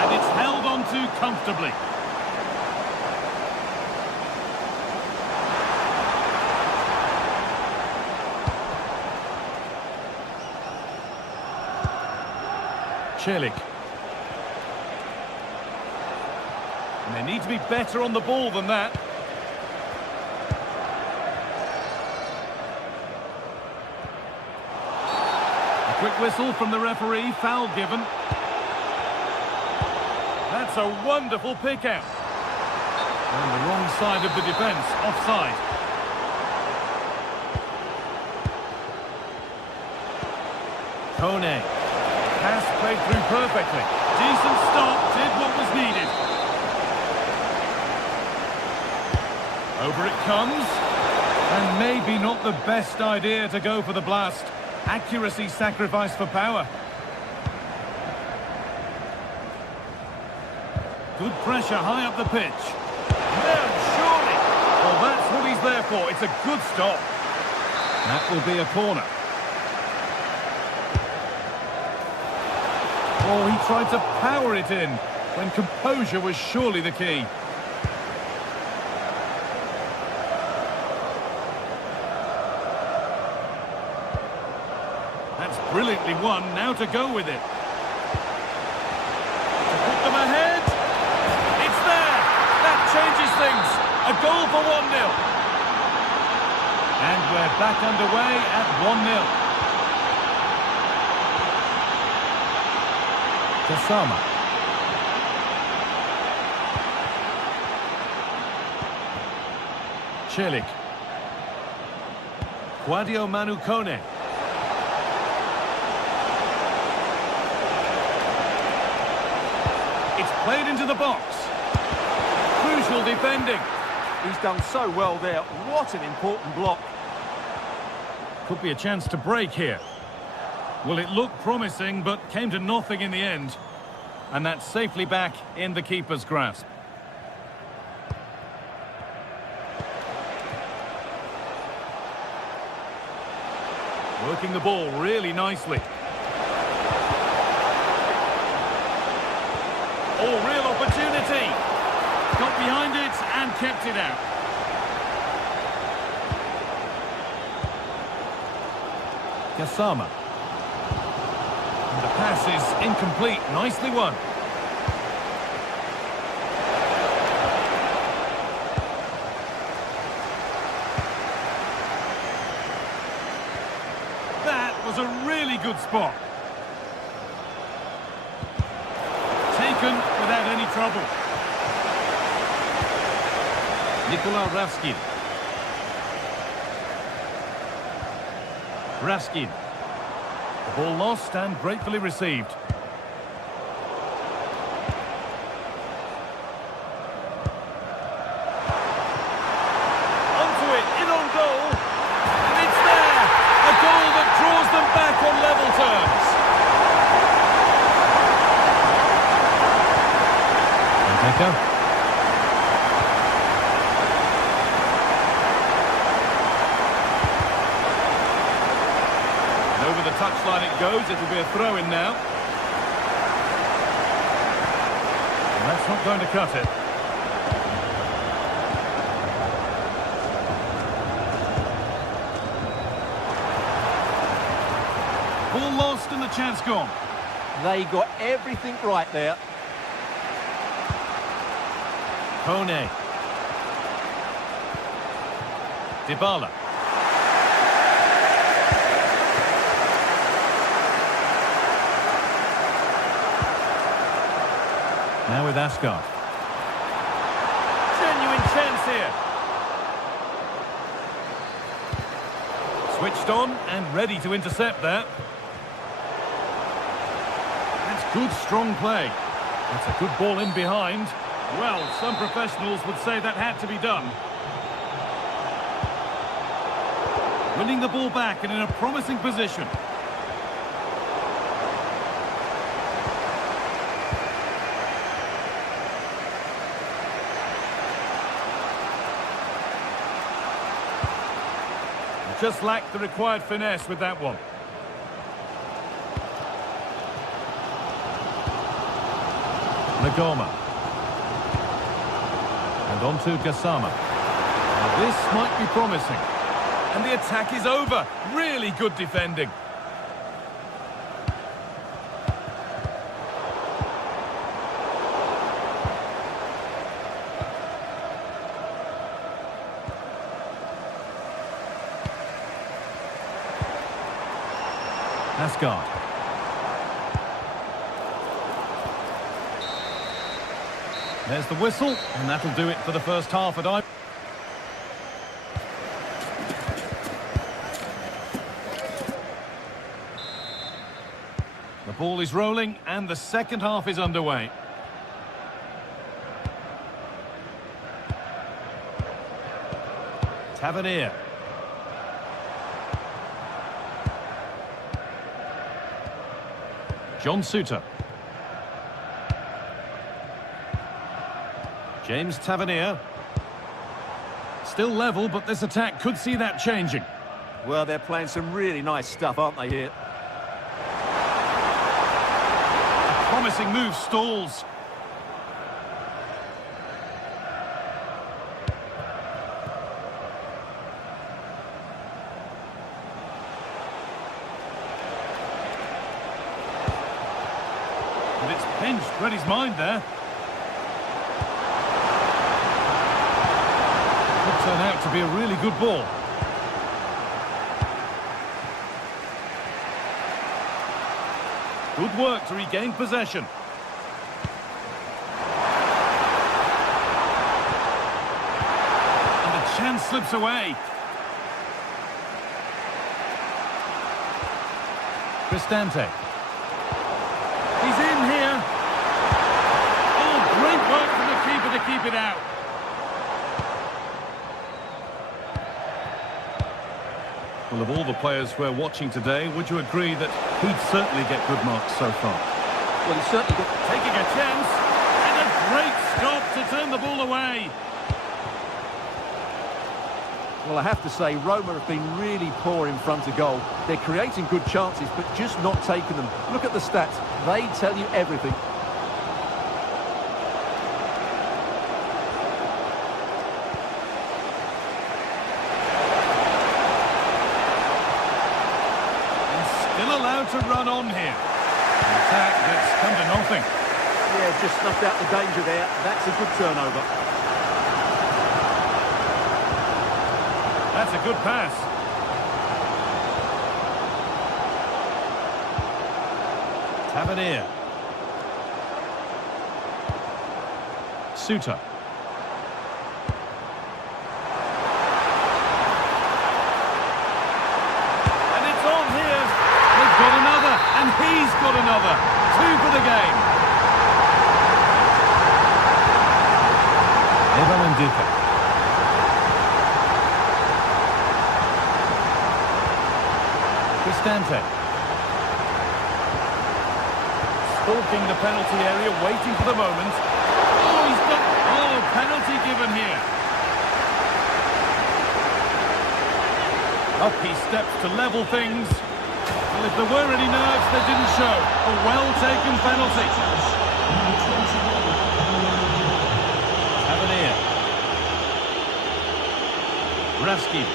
and it's held on to comfortably. Celik. And they need to be better on the ball than that. A quick whistle from the referee, foul given. That's a wonderful pick out. On the wrong side of the defence, offside. Kone. Pass played through perfectly. Decent stop, did what was needed. Over it comes. And maybe not the best idea to go for the blast. Accuracy sacrificed for power. Good pressure high up the pitch. No, surely. Well, that's what he's there for. It's a good stop. That will be a corner. Oh, he tried to power it in when composure was surely the key. That's brilliantly won. Now to go with it. To put them ahead. It's there. That changes things. A goal for 1-0. And we're back underway at 1-0. Kasama. Celik. Quadio Manu Kone. It's played into the box. Crucial defending. He's done so well there. What an important block. Could be a chance to break here. Well, it looked promising, but came to nothing in the end. And that's safely back in the keeper's grasp. Working the ball really nicely. Oh, real opportunity. Got behind it and kept it out. Kasama. And the pass is incomplete. Nicely won. That was a really good spot. Taken without any trouble. Nikola Raskin. Raskin. The ball lost and gratefully received. Onto it, in on goal. And it's there. A goal that draws them back on level terms. striker. And over the touchline it goes. It'll be a throw-in now. And that's not going to cut it. Ball lost and the chance gone. They got everything right there. Kone. Dybala. Now with Asgard. Genuine chance here. Switched on and ready to intercept that. That's good, strong play. That's a good ball in behind. Well, some professionals would say that had to be done. Winning the ball back and in a promising position. Just lacked the required finesse with that one. Nagoma. And on to Gassama. Now this might be promising. And the attack is over. Really good defending. Asgard. There's the whistle, and that'll do it for the first half at I. The ball is rolling, and the second half is underway. Tavernier. John Suter. James Tavernier. Still level, but this attack could see that changing. Well, they're playing some really nice stuff, aren't they, here? A promising move stalls. And it's pinched, read his mind there. Could turn out to be a really good ball. Good work to regain possession. And the chance slips away. Cristante. He's in here. Oh, great work from the keeper to keep it out. Well, of all the players we're watching today, would you agree that he'd certainly get good marks so far? Well, he's certainly got... Taking a chance, and a great stop to turn the ball away. Well, I have to say, Roma have been really poor in front of goal. They're creating good chances, but just not taking them. Look at the stats. They tell you everything. Still allowed to run on here. An attack that's come to nothing. Yeah, just snuffed out the danger there. That's a good turnover. That's a good pass. Tavernier. Suter. Got another, and he's got another. 2 for the game. Evan Ndika. Cristante. Stalking the penalty area, waiting for the moment. Oh, he's penalty given here. Up he steps to level things. Well, if there were any nerves, they didn't show. A well-taken penalty. Tavernier. Raskin.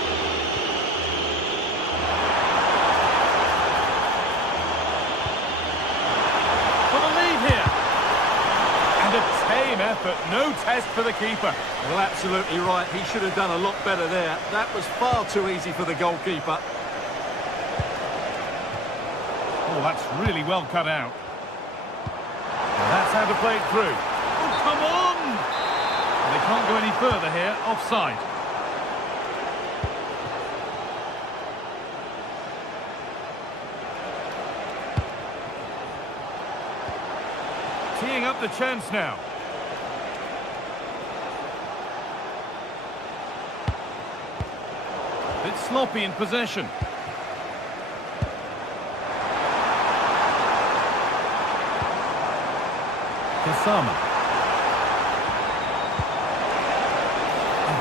For the lead here. And a tame effort. No test for the keeper. Well, absolutely right. He should have done a lot better there. That was far too easy for the goalkeeper. Oh, that's really well cut out. And that's how to play it through. Oh, come on! They can't go any further here. Offside. Teeing up the chance now. Bit sloppy in possession. Kasama.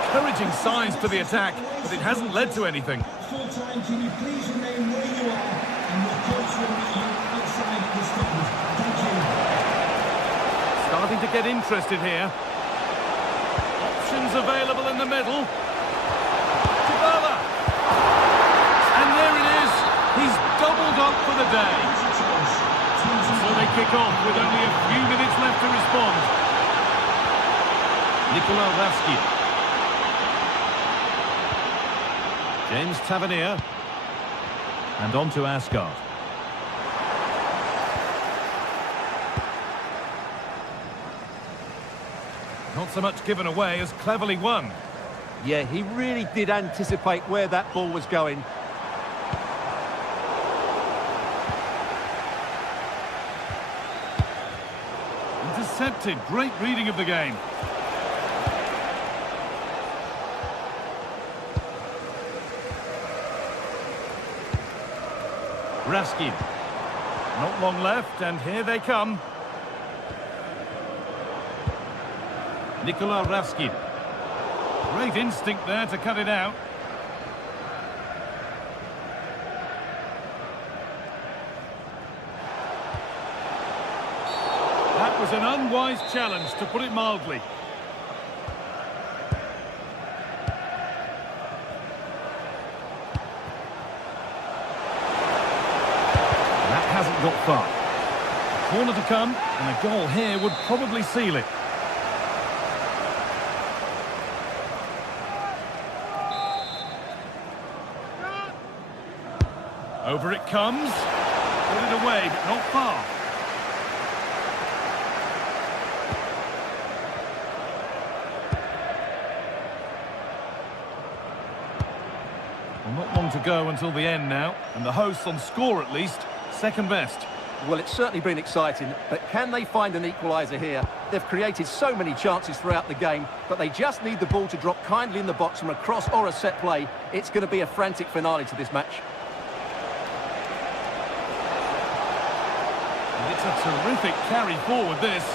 Encouraging signs for the attack, but it hasn't led to anything. Full time, can you please remain where you are and your coach will meet you outside the stand. Thank you. Starting to get interested here. Options available in the middle. Dybala. And there it is. He's doubled up for the day. So they kick off with only a few minutes left to respond. Nicolas Raskin. James Tavernier. And on to Asgard. Not so much given away as cleverly won. Yeah, he really did anticipate where that ball was going. Intercepted. Great reading of the game. Raskin. Not long left, and here they come. Nicolas Raskin. Great instinct there to cut it out. That was an unwise challenge, to put it mildly. That hasn't got far. A corner to come, and a goal here would probably seal it. Over it comes. Put it away, but not far. Well, not long to go until the end now, and the hosts on score at least, second best. Well, it's certainly been exciting, but can they find an equaliser here? They've created so many chances throughout the game, but they just need the ball to drop kindly in the box from a cross or a set play. It's going to be a frantic finale to this match. And it's a terrific carry forward, this.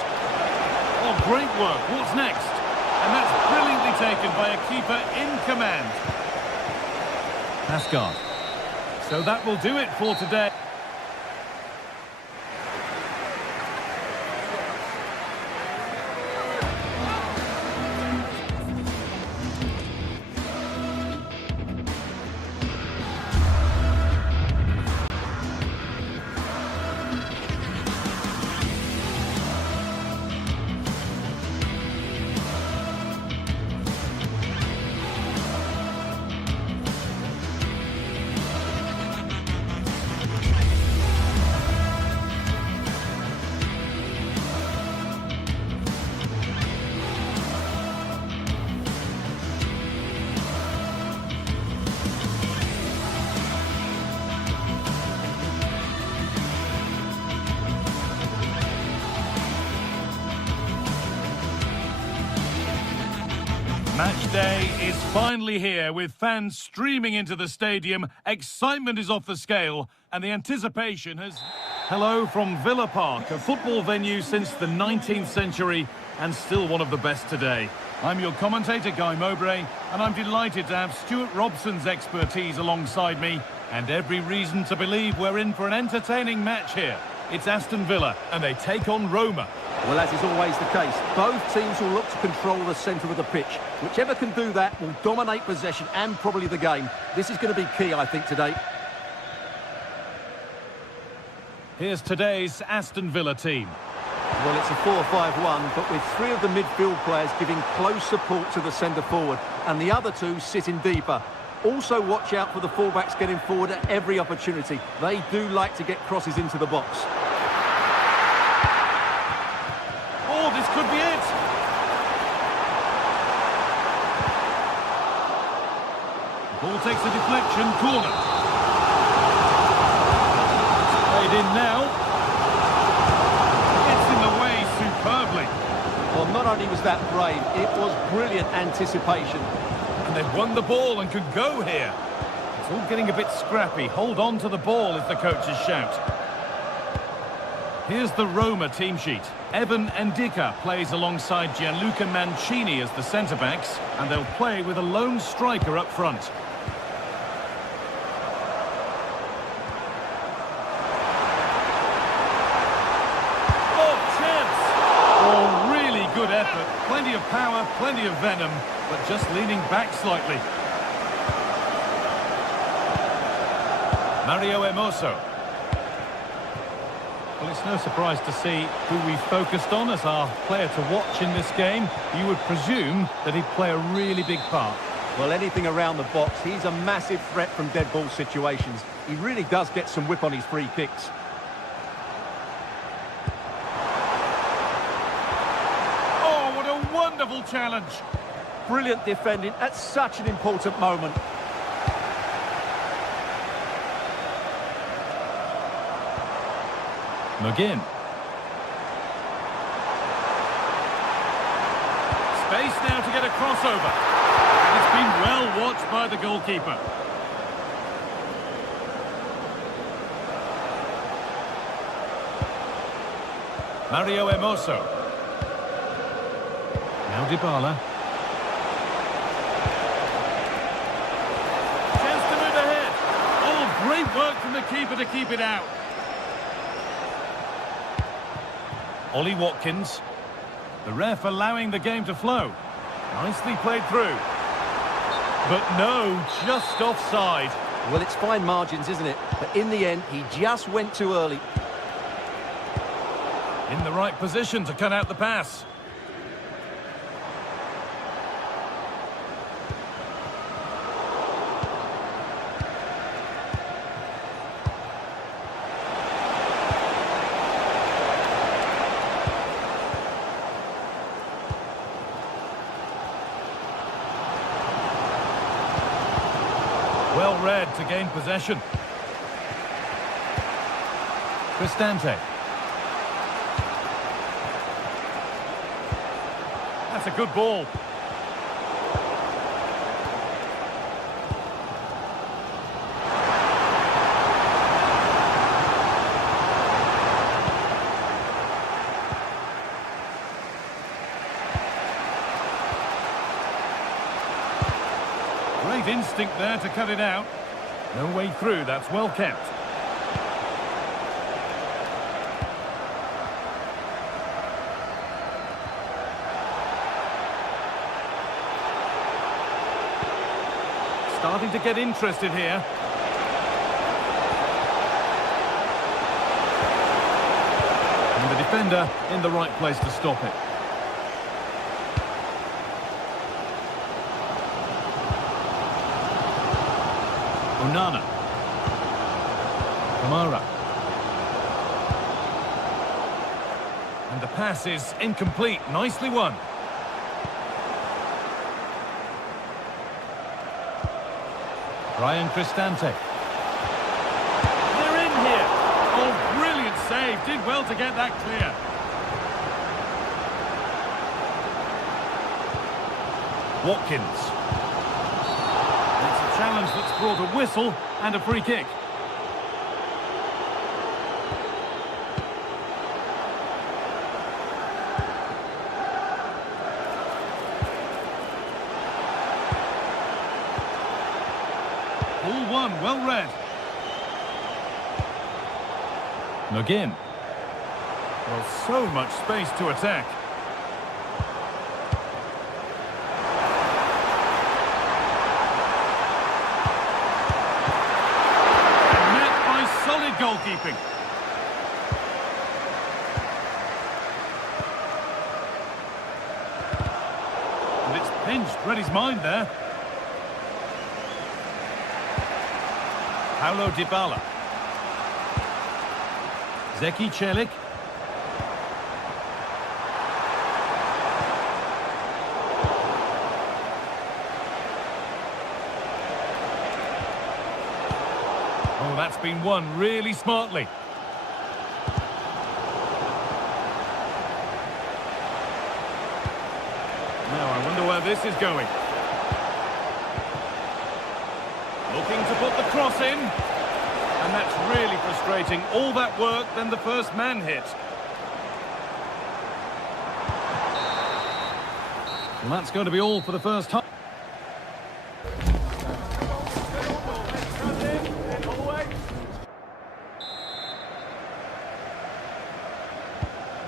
Oh, great work. What's next? And that's brilliantly taken by a keeper in command. Asgard. So that will do it for today. Match day is finally here, with fans streaming into the stadium. Excitement is off the scale, and the anticipation has... Hello from Villa Park, a football venue since the 19th century and still one of the best today. I'm your commentator, Guy Mowbray, and I'm delighted to have Stuart Robson's expertise alongside me, and every reason to believe we're in for an entertaining match here. It's Aston Villa, and they take on Roma. Well, as is always the case, both teams will look to control the centre of the pitch. Whichever can do that will dominate possession and probably the game. This is going to be key, I think, today. Here's today's Aston Villa team. Well, it's a 4-5-1, but with three of the midfield players giving close support to the centre forward, and the other two sitting deeper. Also watch out for the fullbacks getting forward at every opportunity. They do like to get crosses into the box. Oh, this could be it! The ball takes a deflection, corner. It's played in now. It's in the way superbly. Well, not only was that brave, it was brilliant anticipation. And they've won the ball and could go here. It's all getting a bit scrappy. Hold on to the ball is the coach's shout. Here's the Roma team sheet. Evan Ndika plays alongside Gianluca Mancini as the centre-backs, and they'll play with a lone striker up front. Oh, chance! Oh, really good effort. Plenty of power, plenty of venom, but just leaning back slightly. Mario Hermoso. Well, it's no surprise to see who we focused on as our player to watch in this game. You would presume that he'd play a really big part. Well, anything around the box, he's a massive threat from dead ball situations. He really does get some whip on his free kicks. Oh, what a wonderful challenge! Brilliant defending at such an important moment. McGinn. Space now to get a crossover. It's been well watched by the goalkeeper. Mario Hermoso. Now Dybala. Chance to move ahead. Oh, great work from the keeper to keep it out. Ollie Watkins. The ref allowing the game to flow. Nicely played through. But no, just offside. Well, it's fine margins, isn't it? But in the end, he just went too early. In the right position to cut out the pass. Well read to gain possession. Cristante. That's a good ball. Great instinct there to cut it out. No way through, that's well kept. Starting to get interested here. And the defender in the right place to stop it. Onana. Kamara. And the pass is incomplete. Nicely won. Ryan Cristante. They're in here. Oh, brilliant save. Did well to get that clear. Watkins. It's a challenge that's brought a whistle and a free kick. done, well read. McGinn. Well, so much space to attack. And met by solid goalkeeping. And it's pinched, read his mind there. Paulo Dybala. Zeki Celik. Oh, that's been won really smartly. Now I wonder where this is going. Looking to put the cross in. And that's really frustrating. All that work, then the first man hit. Well, that's going to be all for the first half.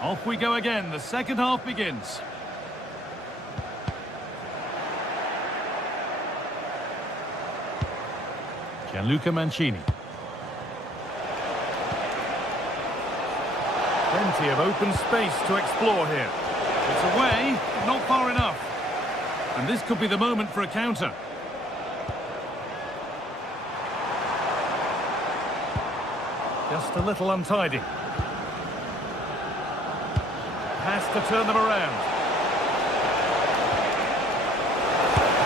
Off we go again. The second half begins. Gianluca Mancini. Plenty of open space to explore here. It's away, not far enough. And this could be the moment for a counter. Just a little untidy. Has to turn them around.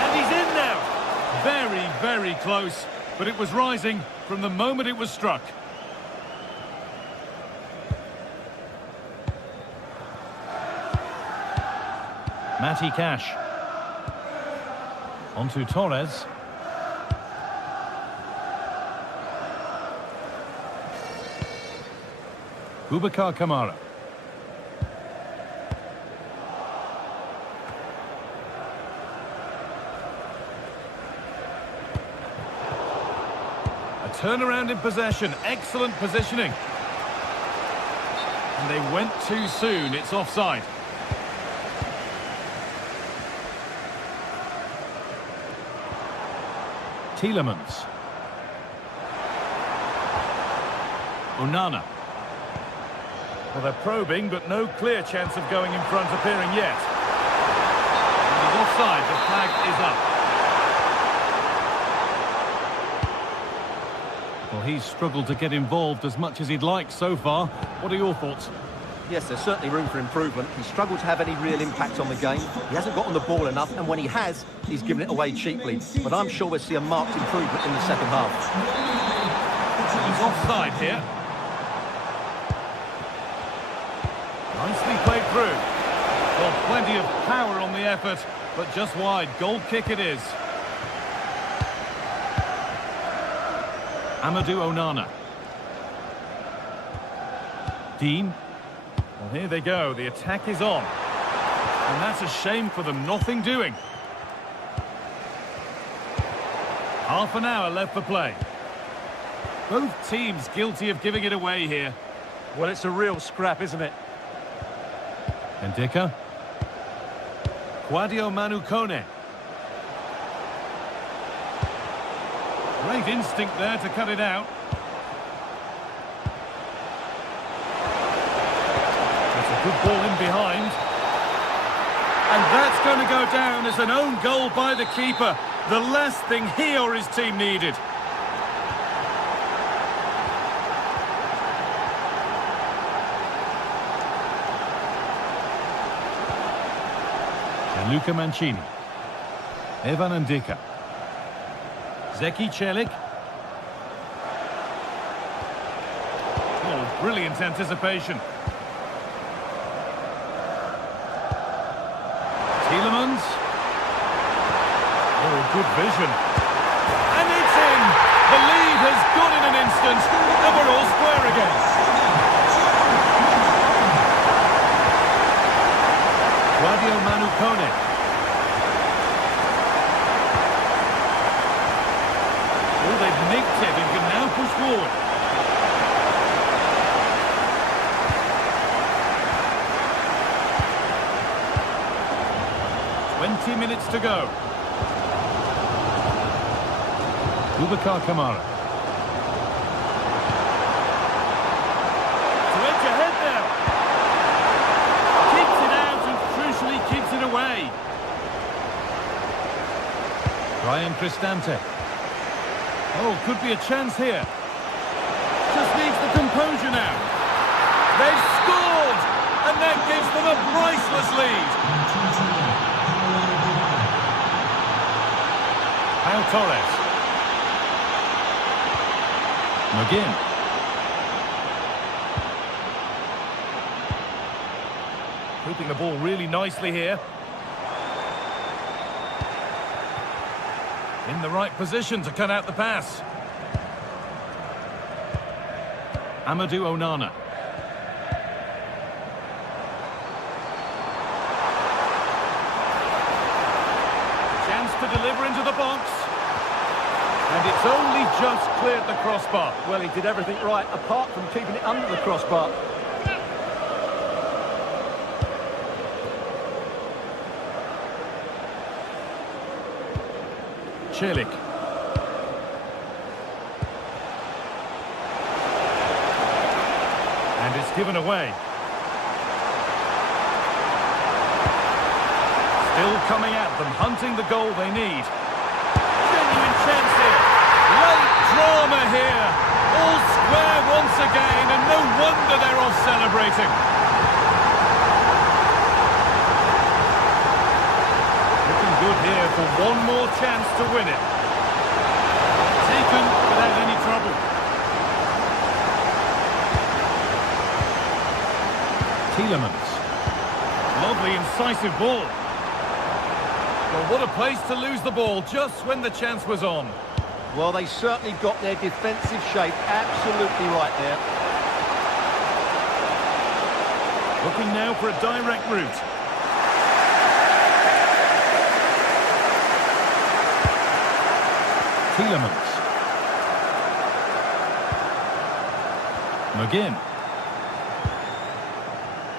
And he's in now. Very, very close. But it was rising from the moment it was struck. Matty Cash. Onto Torres. Boubacar Kamara. A turnaround in possession. Excellent positioning. And they went too soon. It's offside. Tielemans. Onana. Well, they're probing, but no clear chance of going in front appearing yet. And he's offside. The flag is up. Well, he's struggled to get involved as much as he'd like so far. What are your thoughts? Yes, there's certainly room for improvement. He's struggled to have any real impact on the game. He hasn't got on the ball enough, and when he has, he's given it away cheaply. But I'm sure we'll see a marked improvement in the second half. He's offside here. Nicely played through. Well, plenty of power on the effort, but just wide. Goal kick it is. Amadou Onana. Dean. Well, here they go. The attack is on. And that's a shame for them. Nothing doing. Half an hour left for play. Both teams guilty of giving it away here. Well, it's a real scrap, isn't it? Ndika. Quadio Manu Kone. Great instinct there to cut it out. That's a good ball in behind. And that's going to go down as an own goal by the keeper. The last thing he or his team needed. Gianluca Mancini. Evan Ndika. Zeki Celik. Oh, brilliant anticipation. Tielemans. Oh, good vision. And it's in! The lead has gone in an instant, and we're all square again. Quadio Manu Kone. Oh, they've nicked 20 minutes to go. Boubacar Kamara. To edge ahead now. Keeps it out and crucially keeps it away. Ryan Cristante. Oh, could be a chance here. Just needs the composure now. They've scored! And that gives them a priceless lead. Pau Torres. McGinn. Keeping the ball really nicely here. In the right position to cut out the pass. Amadou Onana. Chance to deliver into the box. And it's only just cleared the crossbar. Well, he did everything right, apart from keeping it under the crossbar. Celik. And it's given away. Still coming at them, hunting the goal they need. Genuine chance here. Late drama here. All square once again, and no wonder they're off celebrating. Looking good here for one more chance to win it. Taken without any trouble. Tielemans. Lovely, incisive ball. Well, what a place to lose the ball just when the chance was on. Well, they certainly got their defensive shape absolutely right there. Looking now for a direct route. Tielemans. McGinn.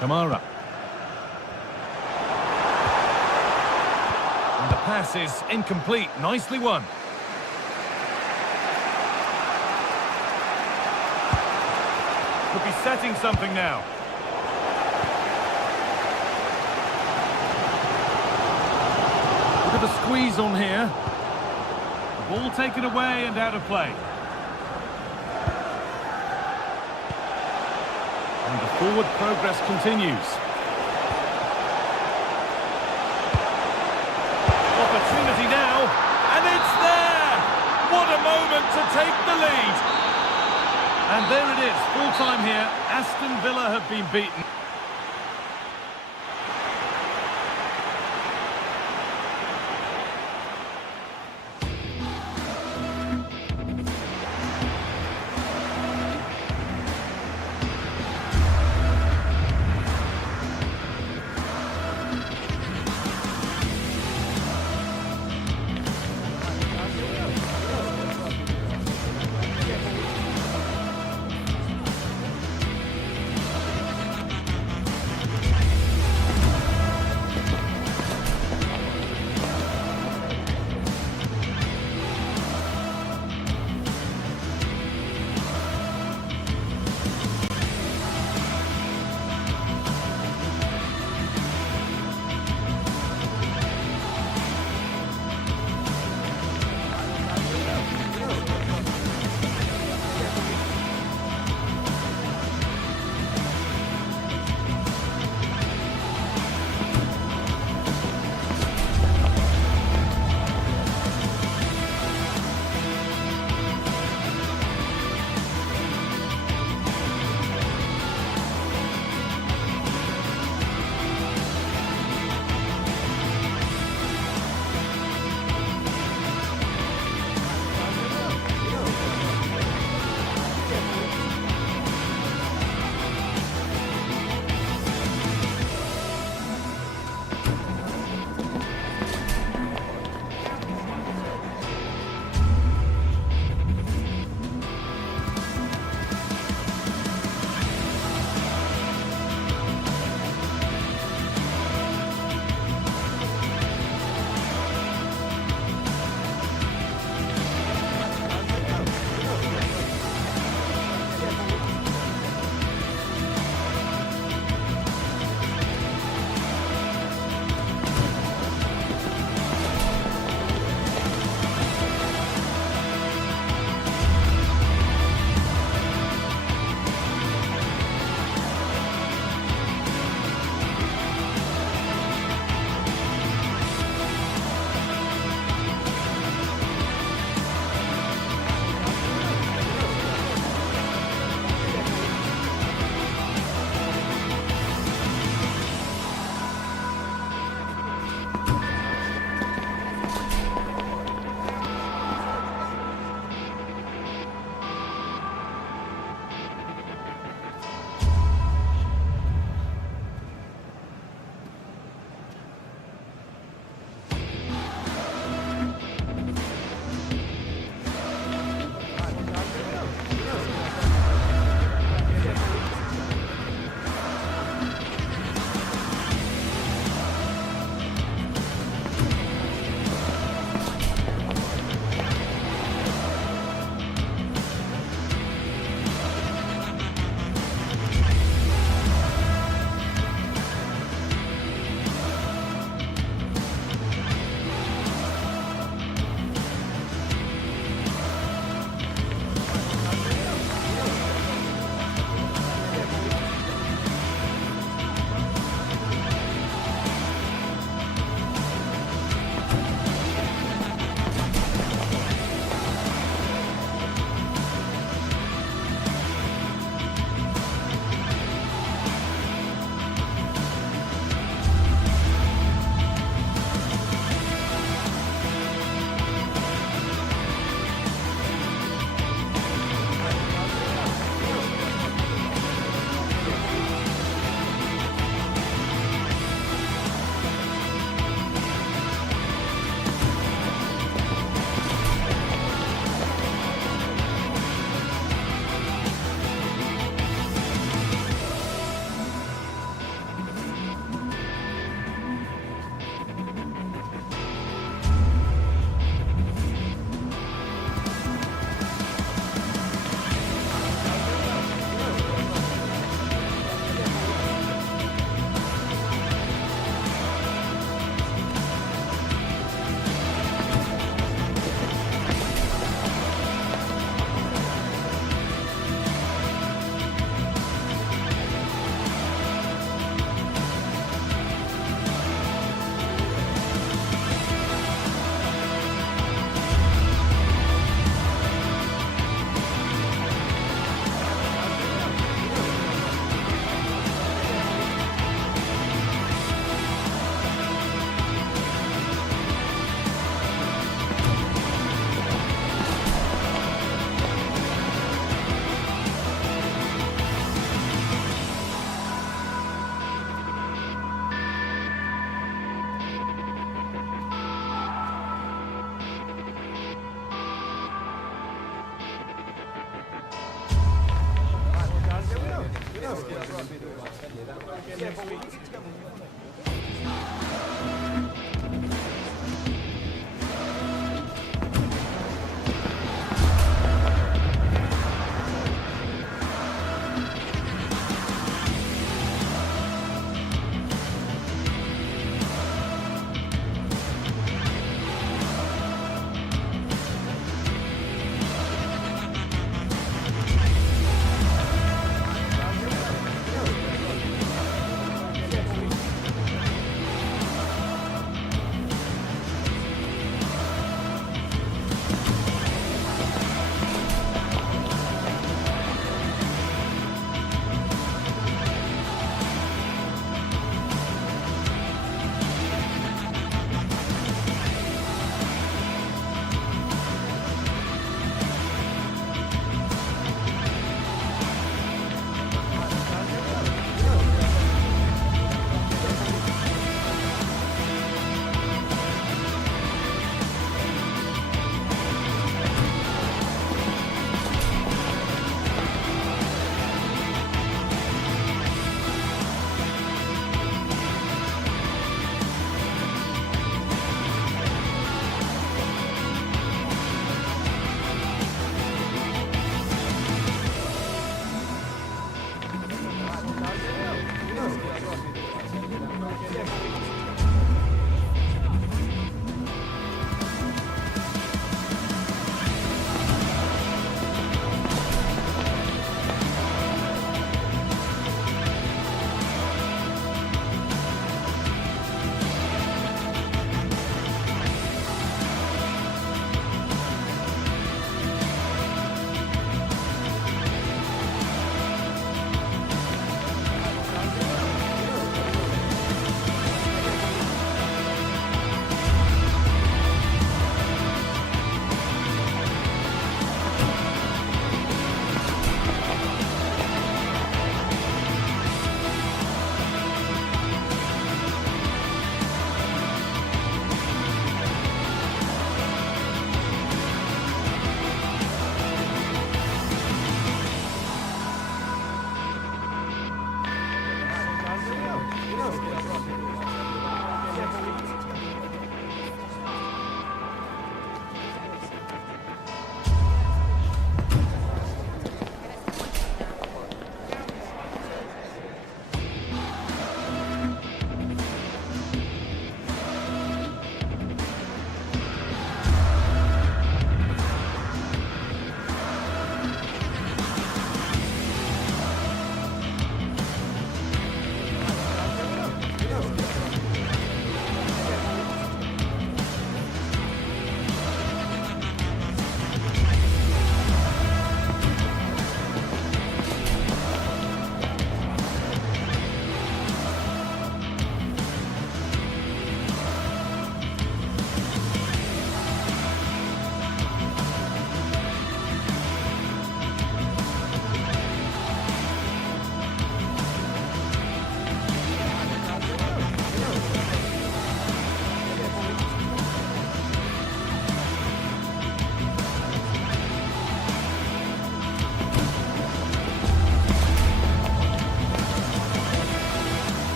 Kamara. And the pass is incomplete. Nicely won. Could be setting something now. Look at the squeeze on here. The ball taken away and out of play. And the forward progress continues. Opportunity now, and it's there! What a moment to take the lead! And there it is, full time here. Aston Villa have been beaten.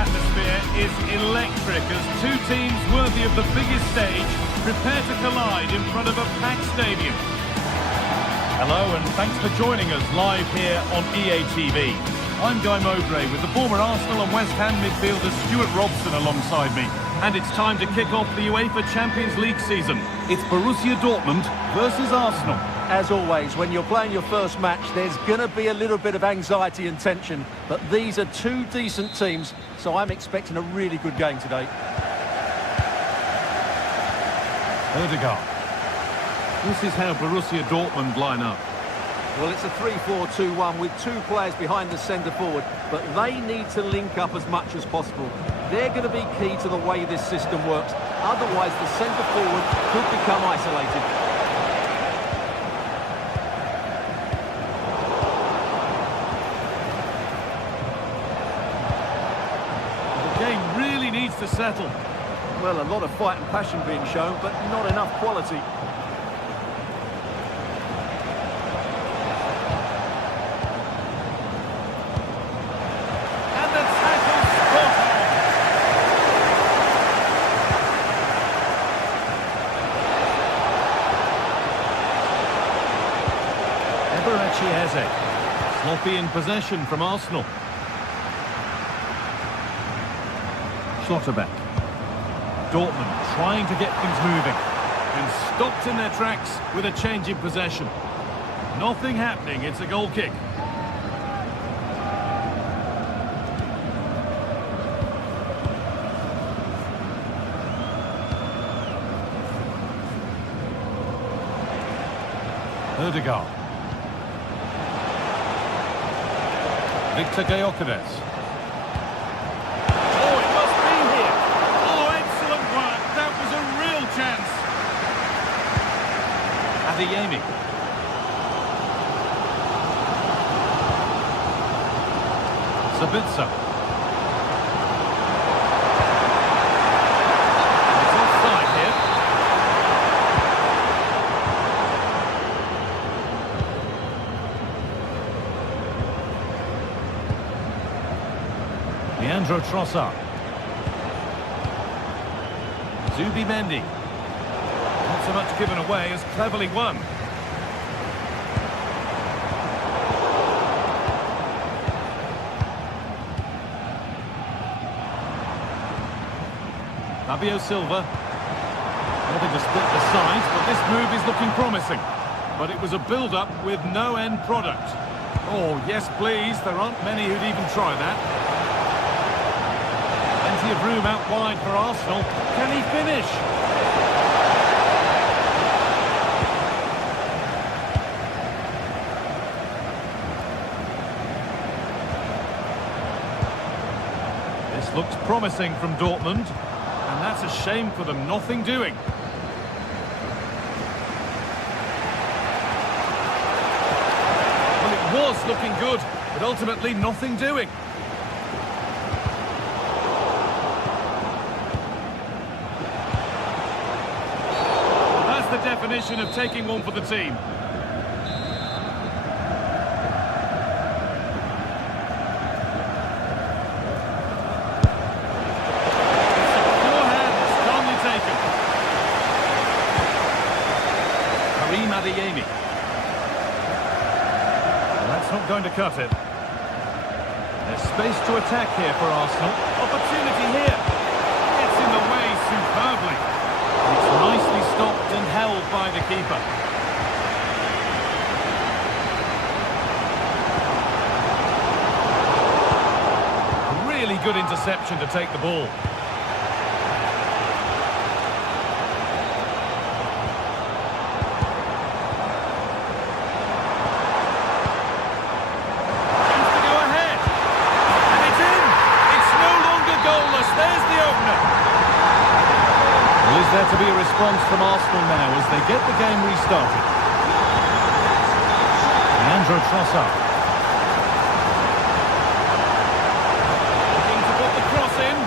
atmosphere is electric as two teams worthy of the biggest stage prepare to collide in front of a packed stadium. Hello and thanks for joining us live here on EA TV. I'm Guy Mowbray with the former Arsenal and West Ham midfielder Stuart Robson alongside me. And it's time to kick off the UEFA Champions League season. It's Borussia Dortmund versus Arsenal. As always, when you're playing your first match, there's going to be a little bit of anxiety and tension. But these are two decent teams, so I'm expecting a really good game today. Odegaard. This is how Borussia Dortmund line up. Well, it's a 3-4-2-1 with two players behind the centre forward, but they need to link up as much as possible. They're going to be key to the way this system works. Otherwise, the centre forward could become isolated. Needs to settle. Well, a lot of fight and passion being shown, but not enough quality. And the tackle spot on. Eberechi Eze. Sloppy in possession from Arsenal. Schlotterbeck. Dortmund trying to get things moving and stopped in their tracks with a change in possession. Nothing happening, it's a goal kick. Odegaard. Victor Gyökeres. Adeyemi. Sabitzer. It's offside here. Leandro Trossard. Zubimendi. Not so much given away as cleverly won. Fabio Silva. Nothing to split the sides, but this move is looking promising. But it was a build-up with no end product. Oh, yes please, there aren't many who'd even try that. Plenty of room out wide for Arsenal. Can he finish? This looks promising from Dortmund, and that's a shame for them, nothing doing. Well, it was looking good, but ultimately nothing doing. That's the definition of taking one for the team. Adeyemi. Well, that's not going to cut it. There's space to attack here for Arsenal. Opportunity here. Gets in the way superbly. It's nicely stopped and held by the keeper. Really good interception to take the ball. There to be a response from Arsenal now as they get the game restarted. Leandro Trossard. Looking to put the cross in.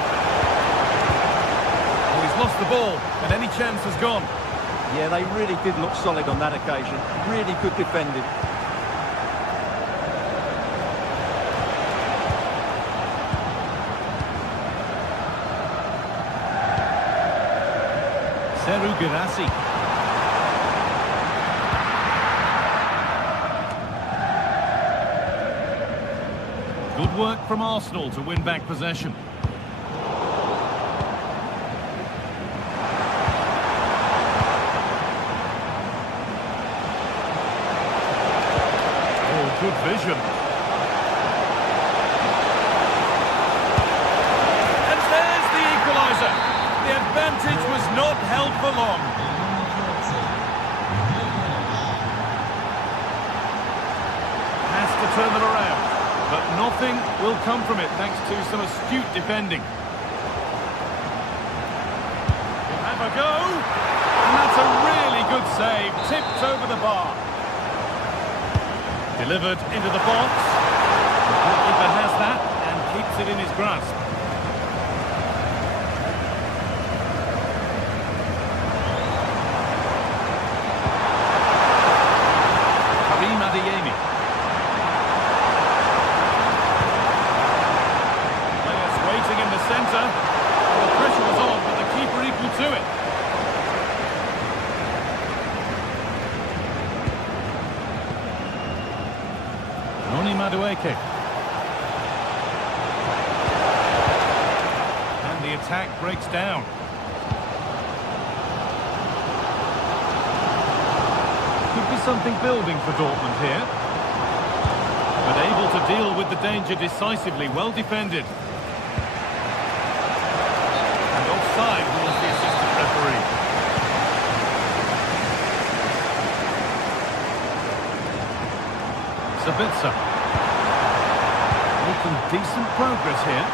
Well, he's lost the ball and any chance has gone. Yeah, they really did look solid on that occasion. Really good defending. Girassi. Good work from Arsenal to win back possession. Oh, good vision. And there's the equaliser. The advantage was not held for long. Has to turn them around. But nothing will come from it thanks to some astute defending. We'll have a go. And that's a really good save. Tipped over the bar. Delivered into the box. The goalkeeper has that and keeps it in his grasp. Centre. Well, the pressure was on, but the keeper equal to it. Noni Madueke. And the attack breaks down. Could be something building for Dortmund here. But able to deal with the danger decisively, well defended. Offside was the assistant referee. Sabitzer. Making decent progress here.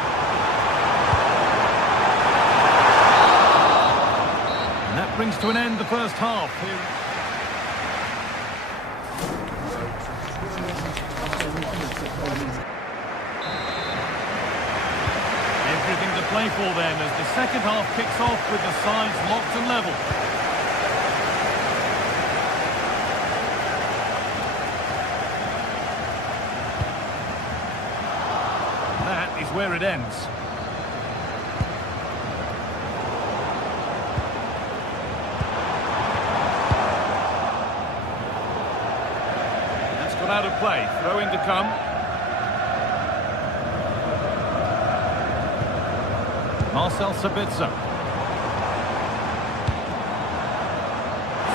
And that brings to an end the first half. Everything to play for then as the second half kicks off with the sides locked and level. That is where it ends. That's got out of play. Throw in to come. Marcel Sabitzer.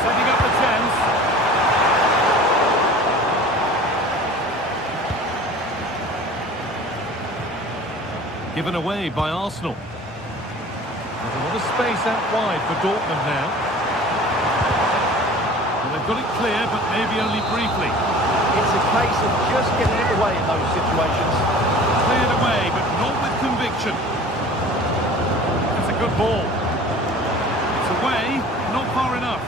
Setting up the chance. Given away by Arsenal. There's a lot of space out wide for Dortmund now. And they've got it clear, but maybe only briefly. It's a case of just getting it away in those situations. Cleared away, but not with conviction. Good ball. It's away, not far enough.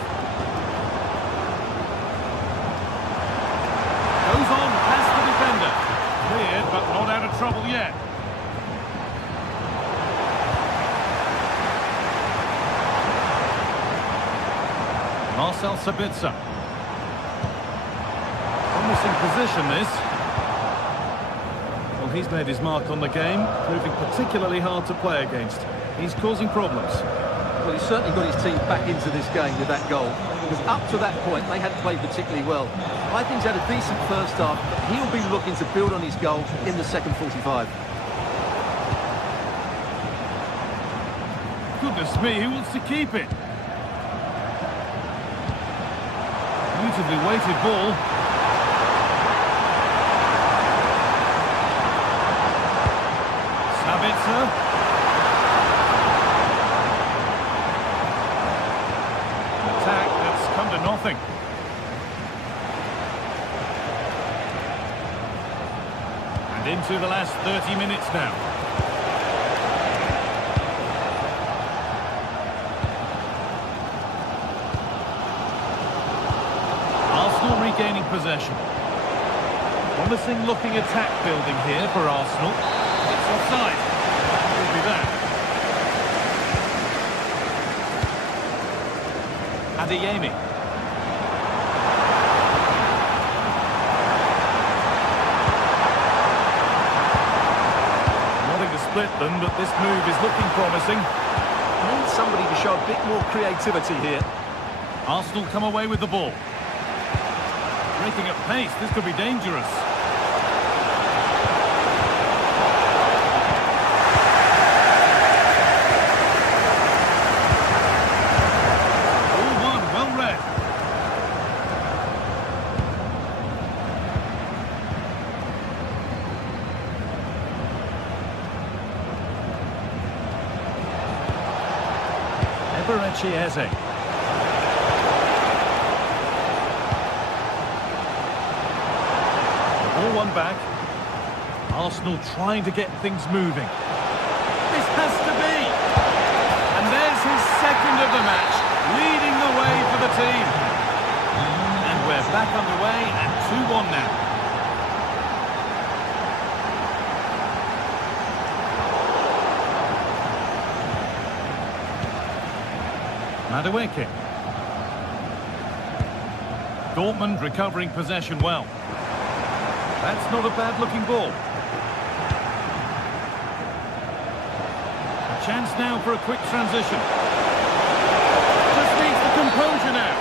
Goes on past the defender. Cleared, but not out of trouble yet. Marcel Sabitzer. Promising position, this. Well, he's made his mark on the game, proving particularly hard to play against. He's causing problems. Well, he's certainly got his team back into this game with that goal. Because up to that point, they hadn't played particularly well. I think he's had a decent first half, but he'll be looking to build on his goal in the second 45. Goodness me, who wants to keep it? Beautifully weighted ball. Sabitzer. Attack that's come to nothing. And into the last 30 minutes now. Arsenal regaining possession. Promising looking attack building here for Arsenal. It's offside. Will be that. Adeyemi. Wanting to split them, but this move is looking promising. And need somebody to show a bit more creativity here. Arsenal come away with the ball. Breaking at pace, this could be dangerous. GTSports. All one back. Arsenal trying to get things moving. This has to be. And there's his second of the match, leading the way for the team. And we're back underway at 2-1 now. Madueke. Dortmund recovering possession well. That's not a bad-looking ball. A chance now for a quick transition. Just needs the composure now.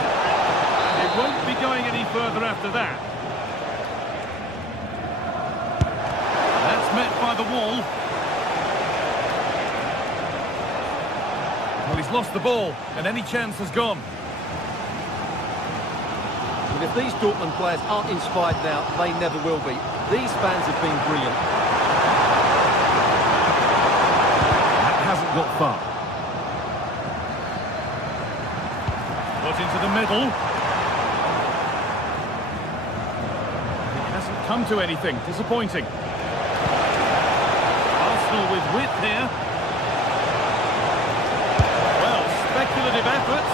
And it won't be going any further after that. That's met by the wall. Well, he's lost the ball, and any chance has gone. And if these Dortmund players aren't inspired now, they never will be. These fans have been brilliant. That hasn't got far. Got into the middle. It hasn't come to anything. Disappointing. Arsenal with width here. Speculative effort,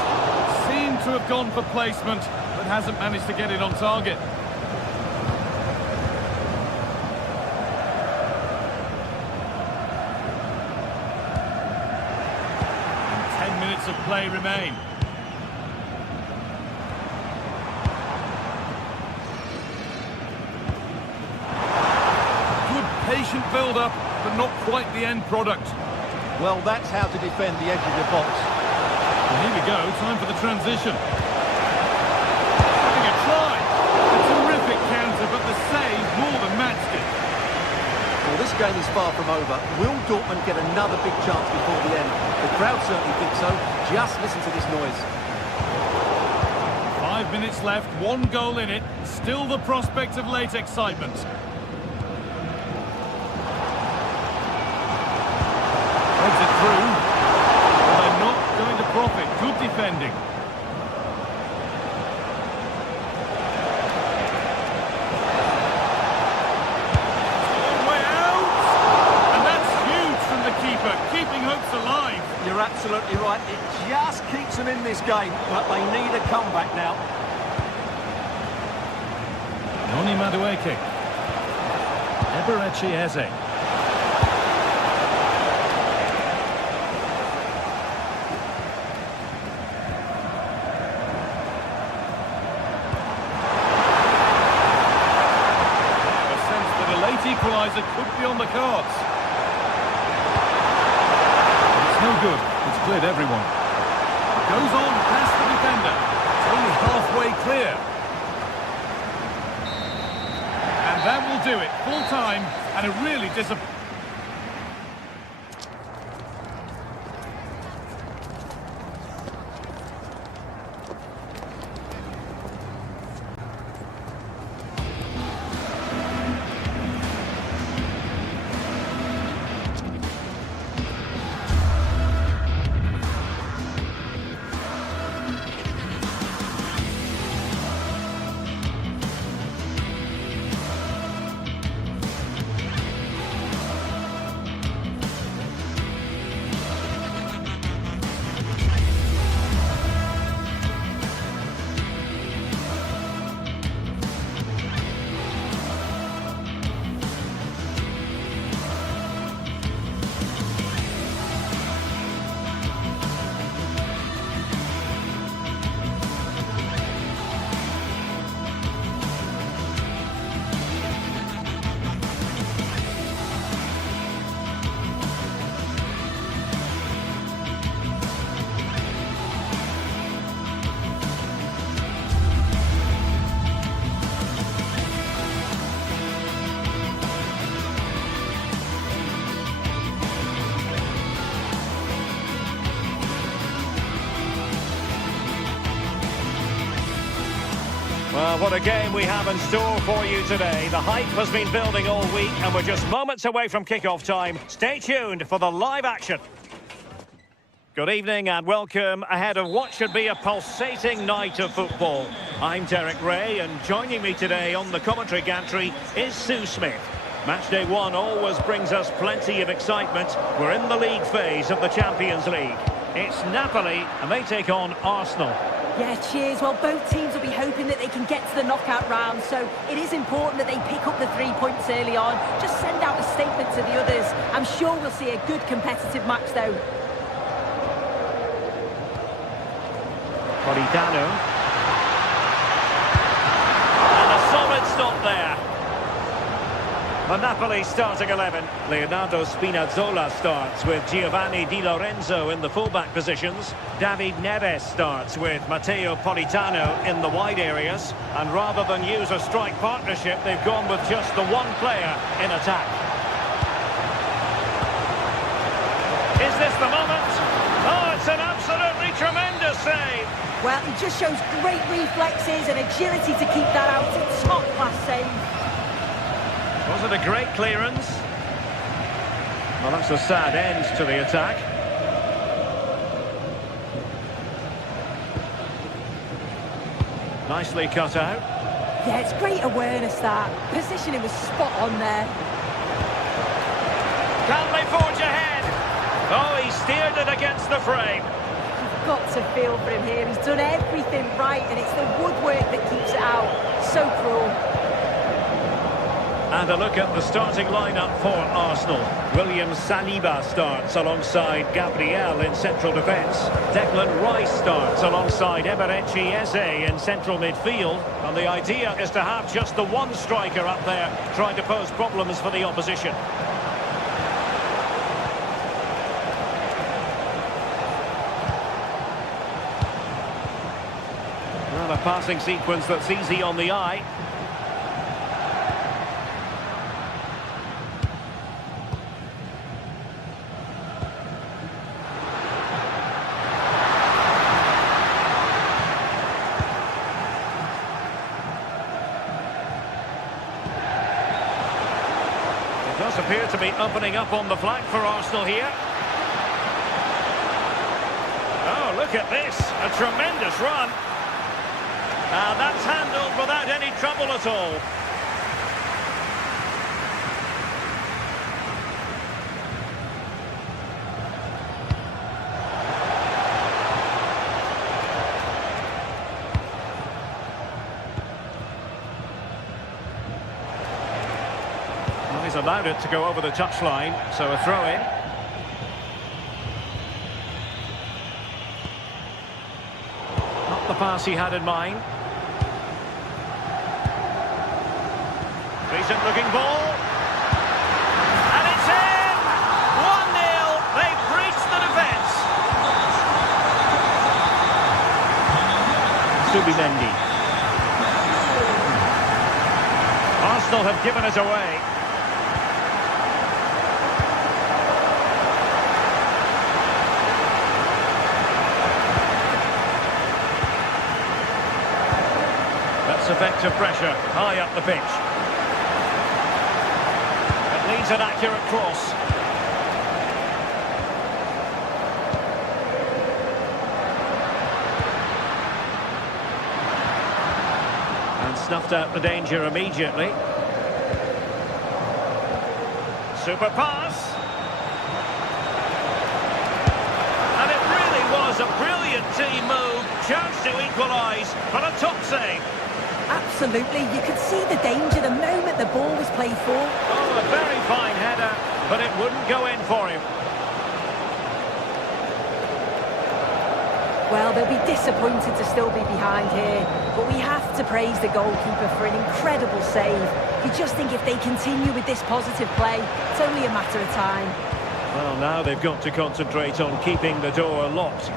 seemed to have gone for placement, but hasn't managed to get it on target. And 10 minutes of play remain. Good patient build-up, but not quite the end product. Well, that's how to defend the edge of your box. Here we go, time for the transition. Having a try. A terrific counter, but the save more than matched it. Well, this game is far from over. Will Dortmund get another big chance before the end? The crowd certainly think so. Just listen to this noise. 5 minutes left, 1 goal in it. Still the prospect of late excitement. Heads it through. Going to profit. Good defending. Long way out. And that's huge from the keeper, keeping hopes alive. You're absolutely right. It just keeps them in this game, but they need a comeback now. Noni Madueke. GTSports. Equaliser could be on the cards. It's no good. It's cleared everyone. Goes on past the defender. It's only halfway clear. And that will do it. Full time and a really disappointing. Well, what a game we have in store for you today. The hype has been building all week and we're just moments away from kick-off time. Stay tuned for the live action. Good evening and welcome ahead of what should be a pulsating night of football. I'm Derek Ray and joining me today on the commentary gantry is Sue Smith. Matchday 1 always brings us plenty of excitement. We're in the league phase of the Champions League. It's Napoli and they take on Arsenal. Yeah, cheers. Well, both teams will be hoping that they can get to the knockout round, so it is important that they pick up the 3 points early on. Just send out a statement to the others. I'm sure we'll see a good competitive match, though. Politano. And a solid stop there. The Napoli starting 11. Leonardo Spinazzola starts with Giovanni Di Lorenzo in the fullback positions. David Neres starts with Matteo Politano in the wide areas. And rather than use a strike partnership, they've gone with just the one player in attack. Is this the moment? Oh, it's an absolutely tremendous save. Well, he just shows great reflexes and agility to keep that out. It's a top-class save. Was it a great clearance? Well, that's a sad end to the attack. Nicely cut out. Yeah, it's great awareness, that. Positioning was spot on there. Can they forge ahead? Oh, he steered it against the frame. You've got to feel for him here. He's done everything right, and it's the woodwork that keeps it out. So cruel. And a look at the starting lineup for Arsenal. William Saliba starts alongside Gabriel in central defence. Declan Rice starts alongside Eberechi Eze in central midfield. And the idea is to have just the one striker up there trying to pose problems for the opposition. Well, a passing sequence that's easy on the eye. Does appear to be opening up on the flank for Arsenal here. Oh, look at this. A tremendous run. And that's handled without any trouble at all. He's allowed it to go over the touchline, so a throw-in. Not the pass he had in mind. Decent-looking ball. And it's in! 1-0. They've breached the defence. Subimendi. Arsenal have given it away. Effective pressure high up the pitch. It leads an accurate cross. And snuffed out the danger immediately. Super pass. And it really was a brilliant team move. Chance to equalise, but a top save. Absolutely, you could see the danger the moment the ball was played for. Oh, a very fine header, but it wouldn't go in for him. Well, they'll be disappointed to still be behind here, but we have to praise the goalkeeper for an incredible save. You just think if they continue with this positive play, it's only a matter of time. Well, now they've got to concentrate on keeping the door locked.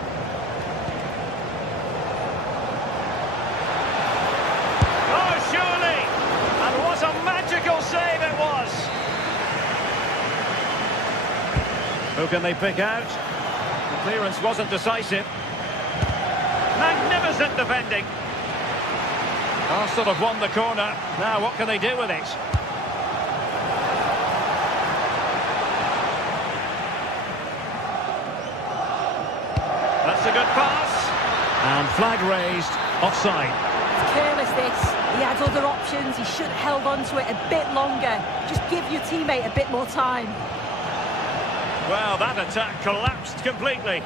Who can they pick out? The clearance wasn't decisive. Magnificent defending. Arsenal have won the corner. Now, what can they do with it? That's a good pass. And flag raised, offside. It's careless, this. He had other options. He should have held on to it a bit longer. Just give your teammate a bit more time. Well, that attack collapsed completely.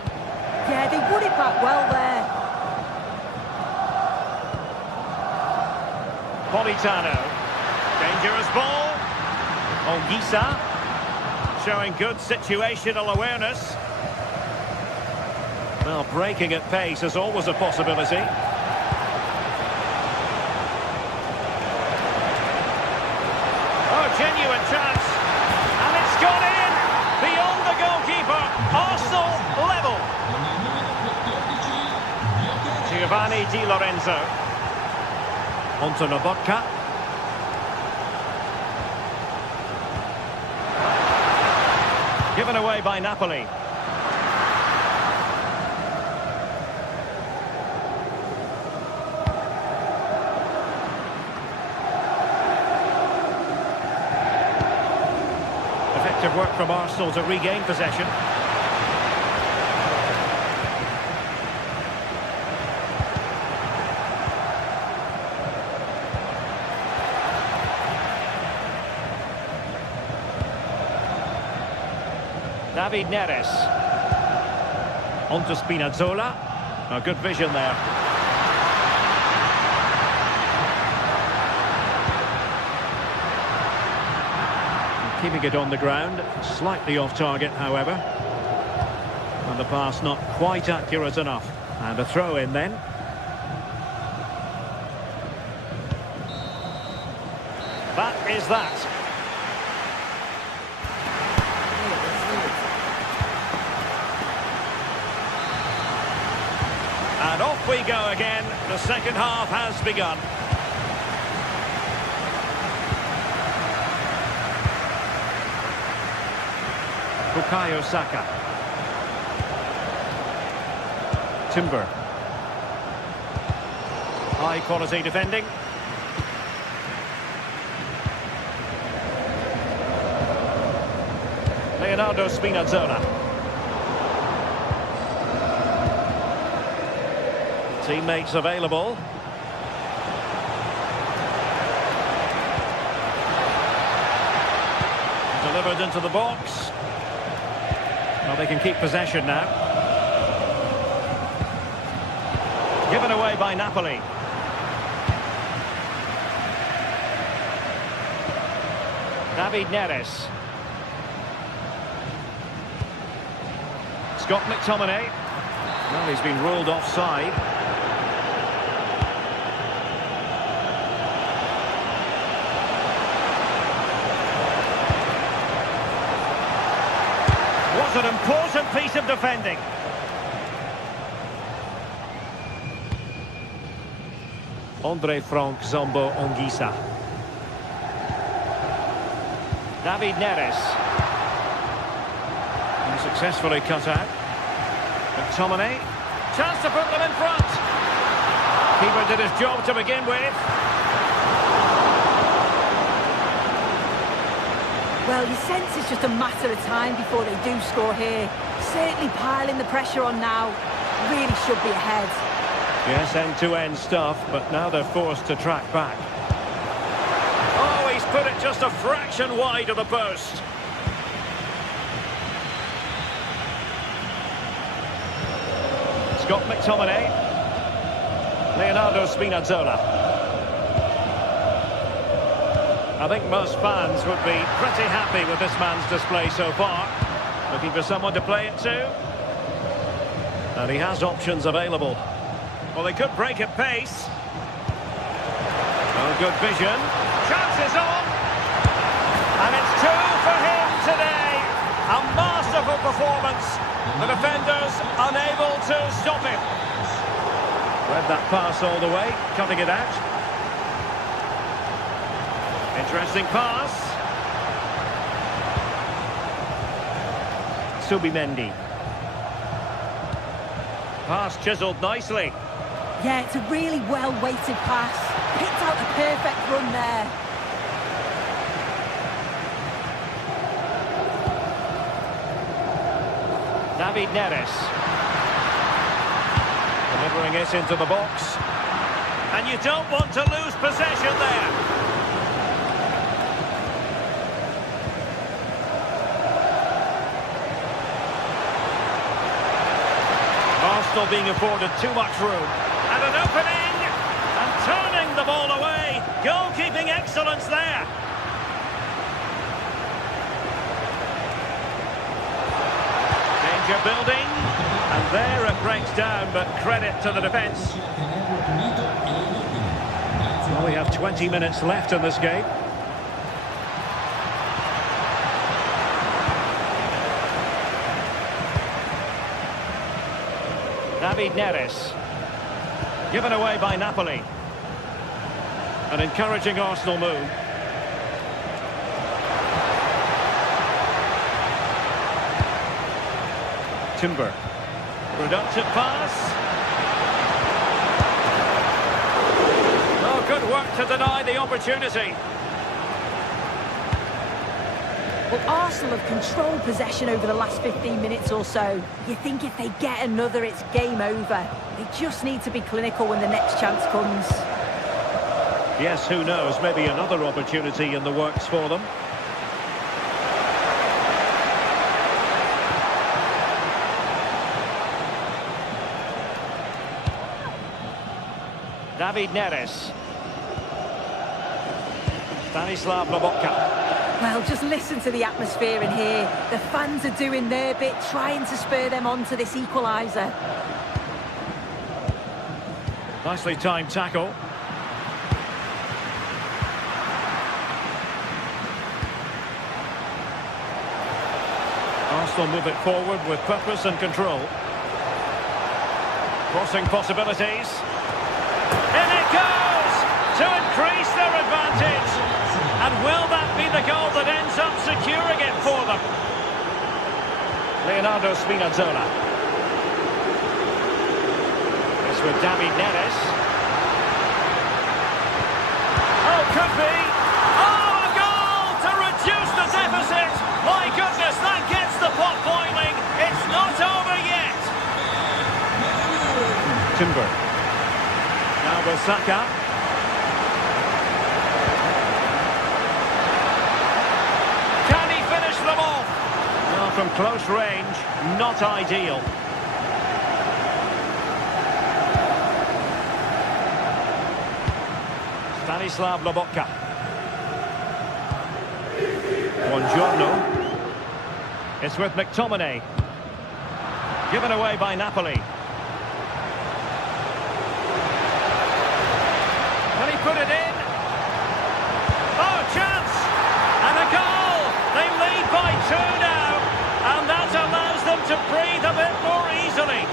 Yeah, they won it back well there. Politano. Dangerous ball. Ongisa. Showing good situational awareness. Well, breaking at pace is always a possibility. Oh, genuine chance. And it's gone in. Beyond the goalkeeper. Arsenal level. Giovanni Di Lorenzo. Onto Lobotka. Given away by Napoli. Effective work from Arsenal to regain possession. David Neres. Onto Spinazzola. A good vision there. Keeping it on the ground, slightly off target, however. And the pass not quite accurate enough. And a throw in then. That is that. And off we go again. The second half has begun. Bukayo Saka. Timber. High quality defending. Leonardo Spinazzola. Teammates available. Delivered into the box. Well, they can keep possession now. Given away by Napoli. David Neres. Scott McTominay. Well, he's been ruled offside. Was an important piece of defending. Andre Frank Zombo Ongisa. David Neres. And successfully cut out. McTominay. Chance to put them in front. Keeper did his job to begin with. Well, you sense it's just a matter of time before they do score here. Certainly piling the pressure on now. Really should be ahead. Yes, end-to-end stuff, but now they're forced to track back. Oh, he's put it just a fraction wide of the post. Scott McTominay. Leonardo Spinazzola. I think most fans would be pretty happy with this man's display so far. Looking for someone to play it to. And he has options available. Well, they could break at pace. Oh, good vision. Chances on. And it's two for him today. A masterful performance. The defenders unable to stop him. Read that pass all the way, cutting it out. Interesting pass. Subimendi. Pass chiselled nicely. Yeah, it's a really well-weighted pass. picked out the perfect run there. David Neres. Delivering it into the box. And you don't want to lose possession there. Arsenal being afforded too much room. And an opening! And turning the ball away. Goalkeeping excellence there. Danger building. And there it breaks down, but credit to the defence. Well, we have 20 minutes left in this game. David Neres. Given away by Napoli. An encouraging Arsenal move. Timber. Productive pass. Oh, good work to deny the opportunity. Well, Arsenal have controlled possession over the last 15 minutes or so. You think if they get another, it's game over. They just need to be clinical when the next chance comes. Yes, who knows? Maybe another opportunity in the works for them. David Neres. Stanislav Lobotka. Well, just listen to the atmosphere in here. The fans are doing their bit, trying to spur them on to this equaliser. Nicely timed tackle. Arsenal move it forward with purpose and control. Crossing possibilities. In it goes! To increase their advantage. And will that be the goal that ends up securing it for them? Leonardo Spinazzola. It's with David Neres. Oh, could be. Oh, a goal to reduce the deficit. My goodness, that gets the pot boiling. It's not over yet. Timber. Now with Saka. Can he finish them off? Well, from close range, not ideal. Stanislav Lobotka. Buongiorno. It's with McTominay. Given away by Napoli. Can he put it in? Oh, chance! And a goal! They lead by 2 now. And that allows them to breathe a bit more easily.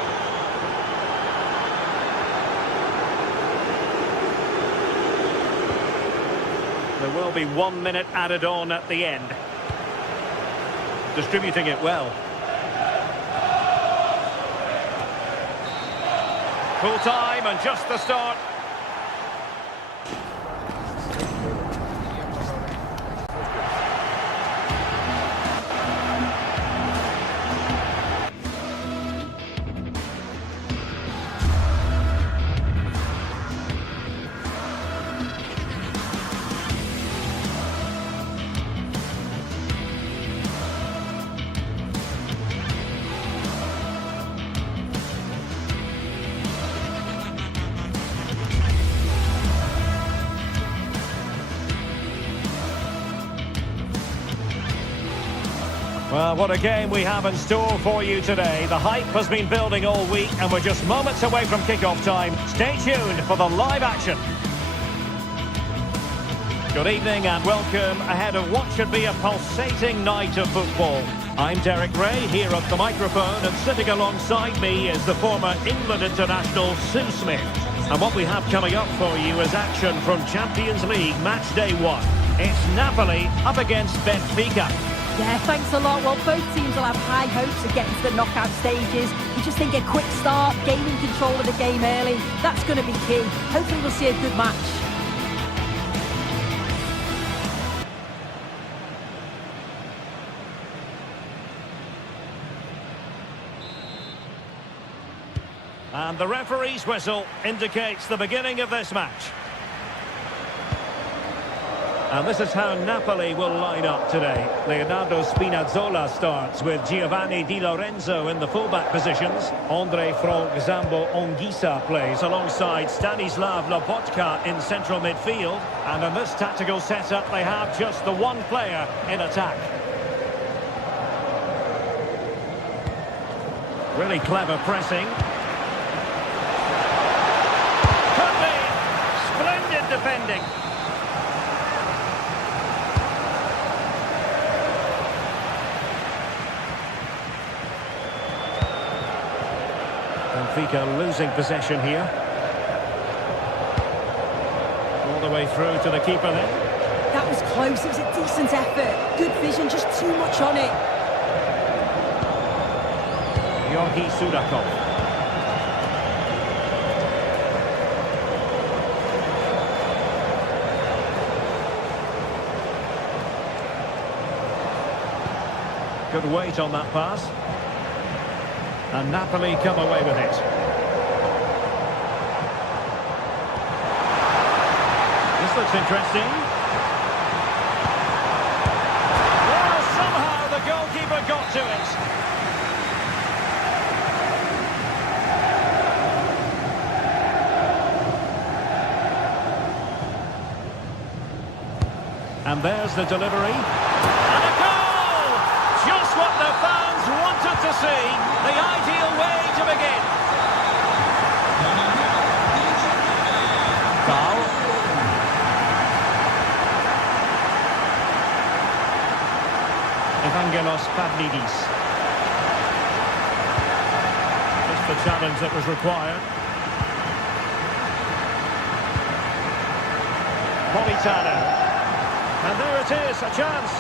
There will be 1 minute added on at the end. Distributing it well. Full time and just the start. Well, what a game we have in store for you today. The hype has been building all week and we're just moments away from kick-off time. Stay tuned for the live action. Good evening and welcome ahead of what should be a pulsating night of football. I'm Derek Ray here at the microphone, and sitting alongside me is the former England international Sue Smith. And what we have coming up for you is action from Champions League match day 1. It's Napoli up against Benfica. Yeah, thanks a lot. Well, both teams will have high hopes of getting to the knockout stages. You just think a quick start, gaining control of the game early, that's going to be key. Hopefully we'll see a good match. And the referee's whistle indicates the beginning of this match. And this is how Napoli will line up today. Leonardo Spinazzola starts with Giovanni Di Lorenzo in the fullback positions. Andre Frank Zambo Anguissa plays alongside Stanislav Lobotka in central midfield. And in this tactical setup, they have just the one player in attack. Really clever pressing. Could be. Splendid defending. Benfica losing possession here. All the way through to the keeper then. That was close. It was a decent effort. Good vision, just too much on it. Georgi Sudakov. Good weight on that pass. And Napoli come away with it. This looks interesting. Well, somehow the goalkeeper got to it. And there's the delivery. And a goal! Just what the fans wanted to see. The ideal way to begin. Foul. Evangelos Pavlidis. Just the challenge that was required. Politano. And there it is, a chance.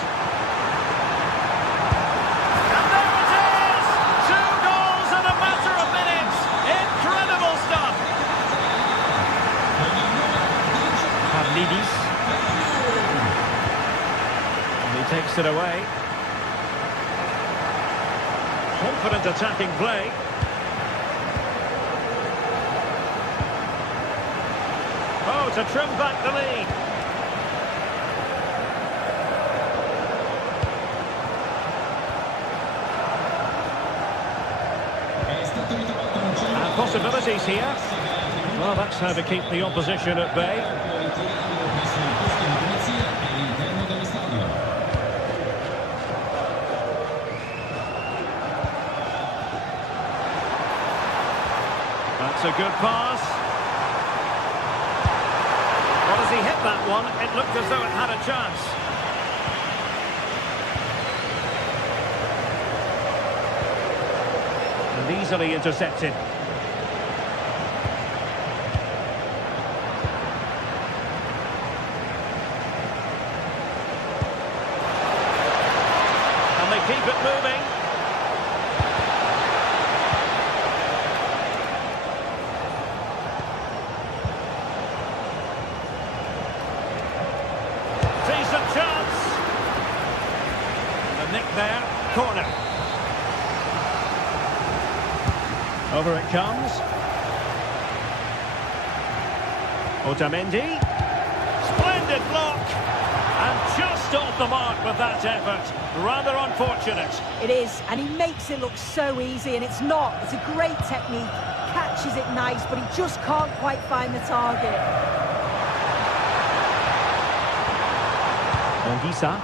And there it is! 2 goals in a matter of minutes. Incredible stuff. Pavlidis. And he takes it away. Confident attacking play. Oh, to trim back the lead. Possibilities here. Well, that's how to keep the opposition at bay. That's a good pass. Well, as he hit that one, it looked as though it had a chance. And easily intercepted. Keep it moving. Decent chance. The nick there, corner. Over it comes. Otamendi. Splendid block. And just off the mark with that effort. Rather unfortunate. It is, and he makes it look so easy, and it's not. It's a great technique. Catches it nice, but he just can't quite find the target. Anguissa.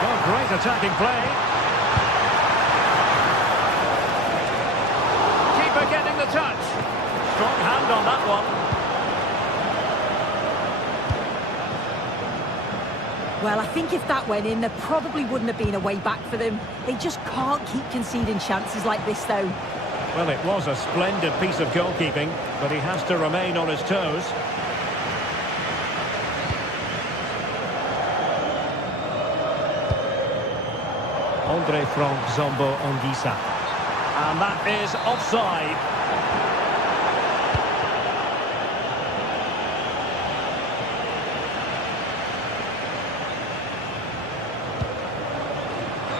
Oh, great attacking play. Keeper getting the touch. Strong hand on that one. Well, I think if that went in, there probably wouldn't have been a way back for them. They just can't keep conceding chances like this, though. Well, it was a splendid piece of goalkeeping, but he has to remain on his toes. Andre Frank Zambo Anguissa. And that is offside.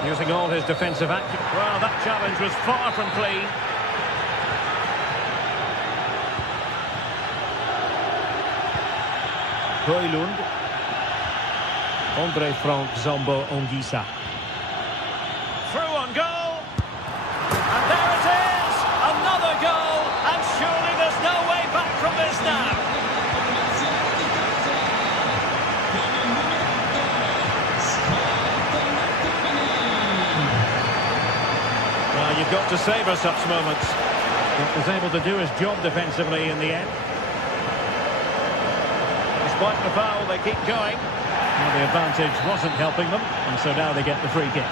Using all his defensive action. Well, that challenge was far from clean. Højlund. Andre Frank Zombo Ongisa. Through on goal. And there it is! Another goal! And surely there's no way back from this now. Well, you've got to savour such moments. But was able to do his job defensively in the end. Despite the foul, they keep going. Well, the advantage wasn't helping them, and so now they get the free kick.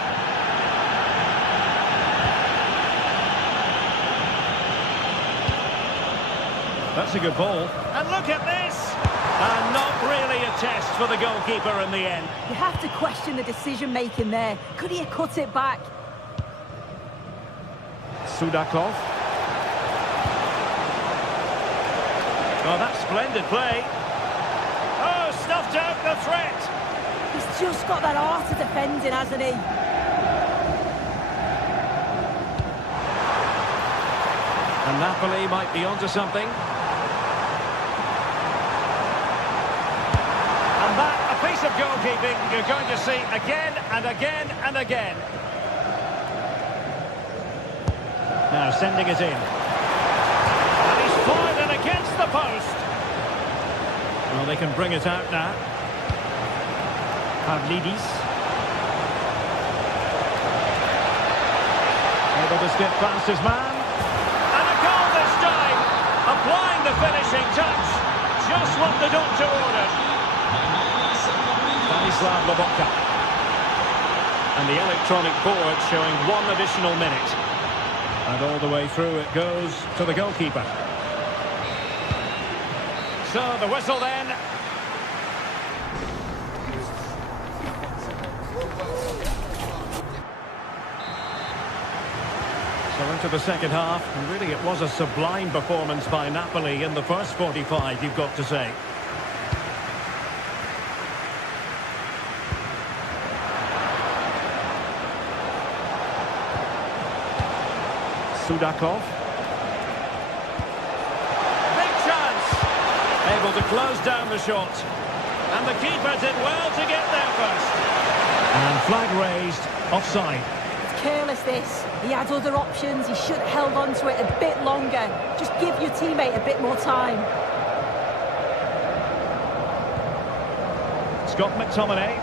That's a good ball. And look at this! And not really a test for the goalkeeper in the end. You have to question the decision-making there. Could he have cut it back? Sudakov. Oh, that's splendid play. Oh, snuffed out the threat. He's just got that art of defending, hasn't he? And Napoli might be onto something. And that, a piece of goalkeeping you're going to see again and again and again. Now sending it in. And he's fired it against the post. Well, they can bring it out now. Pavlidis. Able to skip past his man. And a goal this time. Applying the finishing touch. Just what the doctor ordered. Stanislav Lobotka. And the electronic board showing 1 additional minute. And all the way through it goes to the goalkeeper. So the whistle then. So into the second half, and really it was a sublime performance by Napoli in the first 45, you've got to say. Sudakov. Big chance! Able to close down the shot. And the keeper did well to get there first. And flag raised, offside. It's careless, this. He had other options. He should have held on to it a bit longer. Just give your teammate a bit more time. Scott McTominay.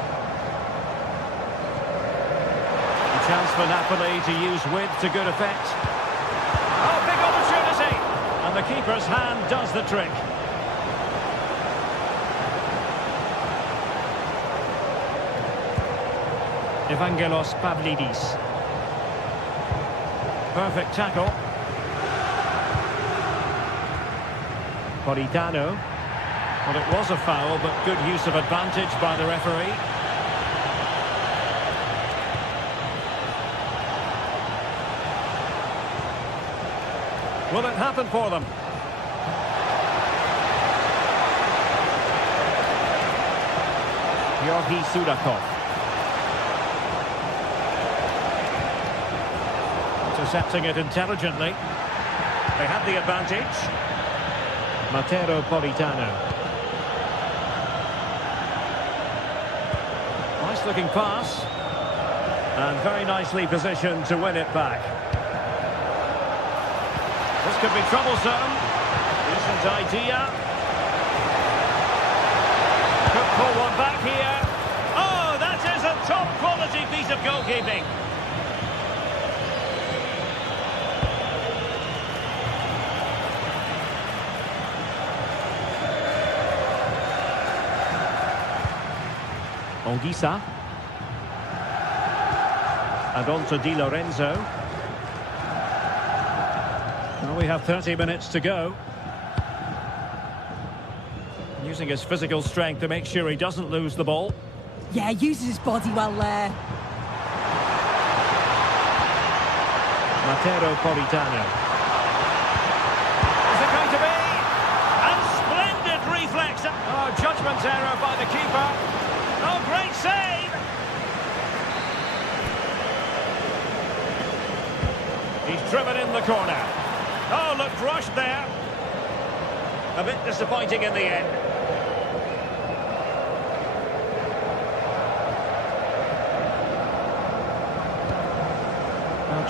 A chance for Napoli to use width to good effect. Oh, big opportunity! And the keeper's hand does the trick. Evangelos Pavlidis. Perfect tackle. Politano. Well, it was a foul, but good use of advantage by the referee. Will it happen for them? Georgi Sudakov. Intercepting it intelligently. They had the advantage. Matteo Politano. Nice looking pass. And very nicely positioned to win it back. This could be troublesome. Decent idea. Could pull one back here. Oh, that is a top quality piece of goalkeeping. Ongisa. Adolfo Di Lorenzo. Well, we have 30 minutes to go. Using his physical strength to make sure he doesn't lose the ball. Yeah, uses his body well there. Matteo Politano. Is it going to be? And splendid reflex. Oh, judgment error by the keeper. Oh, great save. He's driven in the corner. Oh, looked rushed there. A bit disappointing in the end.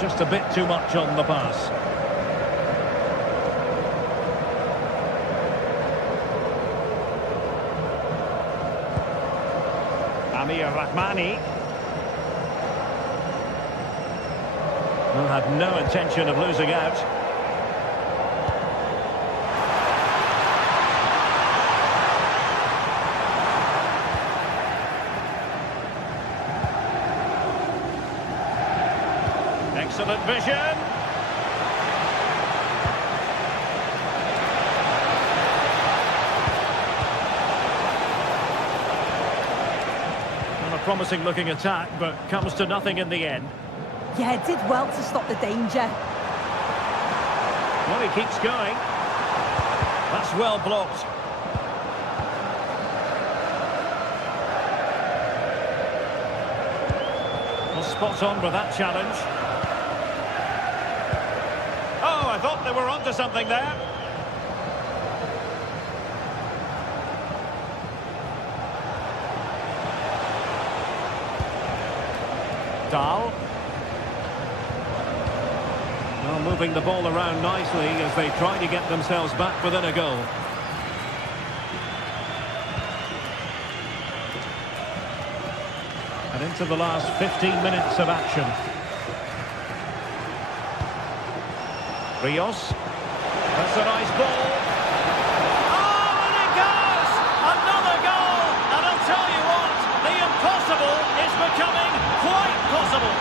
just a bit too much on the pass. Amir Rahmani. Well, had no intention of losing out. Excellent vision. Well, a promising looking attack, but comes to nothing in the end. Yeah, did well to stop the danger. Well, he keeps going. That's well blocked. Well, spot on with that challenge. Oh, I thought they were onto something there. Dahl. Well, moving the ball around nicely as they try to get themselves back within a goal. And into the last 15 minutes of action. Rios. That's a nice ball. Oh, and it goes! Another goal! And I'll tell you what, the impossible is becoming quite possible.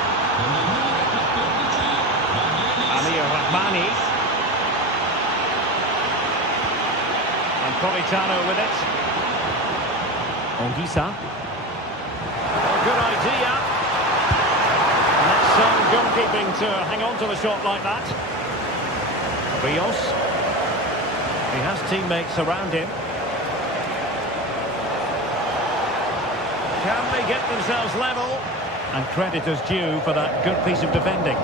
Amir Rahmani. And Politano with it. Ongisa. Oh, good idea. And that's some goalkeeping to hang on to the shot like that. Rios. He has teammates around him. Can they get themselves level? And credit is due for that good piece of defending.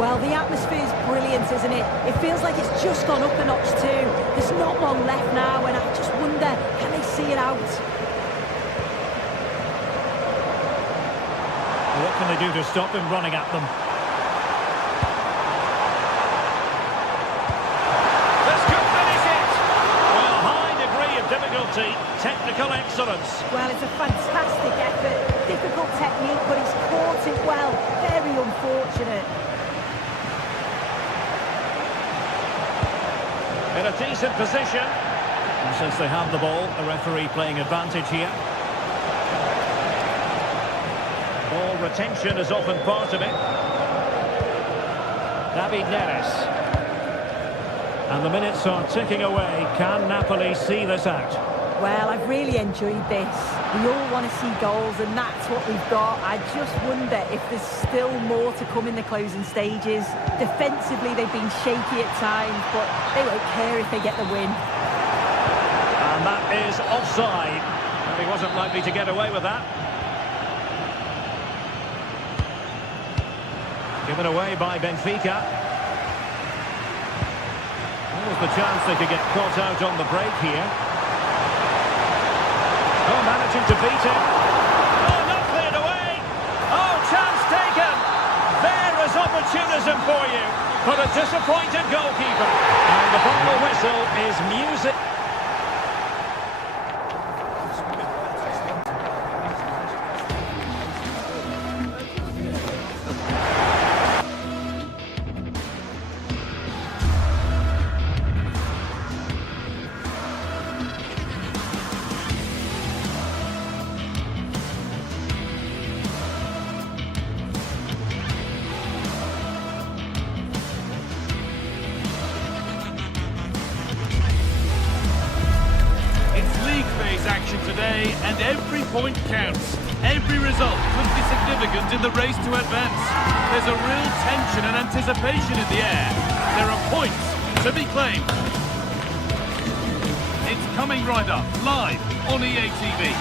Well, the atmosphere is brilliant, isn't it? It feels like it's just gone up a notch too. There's not long left now, and I just wonder, can they see it out? What can they do to stop him running at them? This could finish it! Well, high degree of difficulty, technical excellence. Well, it's a fantastic effort. Difficult technique, but he's caught it well. Very unfortunate. In a decent position. And since they have the ball, the referee playing advantage here. Ball retention is often part of it. David Neres. And the minutes are ticking away. Can Napoli see this out? Well, I've really enjoyed this. We all want to see goals, and that's what we've got. I just wonder if there's still more to come in the closing stages. Defensively, they've been shaky at times, but they won't care if they get the win. And that is offside. And he wasn't likely to get away with that. Given away by Benfica. There was the chance they could get caught out on the break here. Oh, managing to beat him. Oh, not cleared away. Oh, chance taken. There is opportunism for you. But a disappointed goalkeeper. And the final whistle is music. Action today, and every point counts. Every result could be significant in the race to advance. There's a real tension and anticipation in the air. There are points to be claimed. It's coming right up, live on EA TV.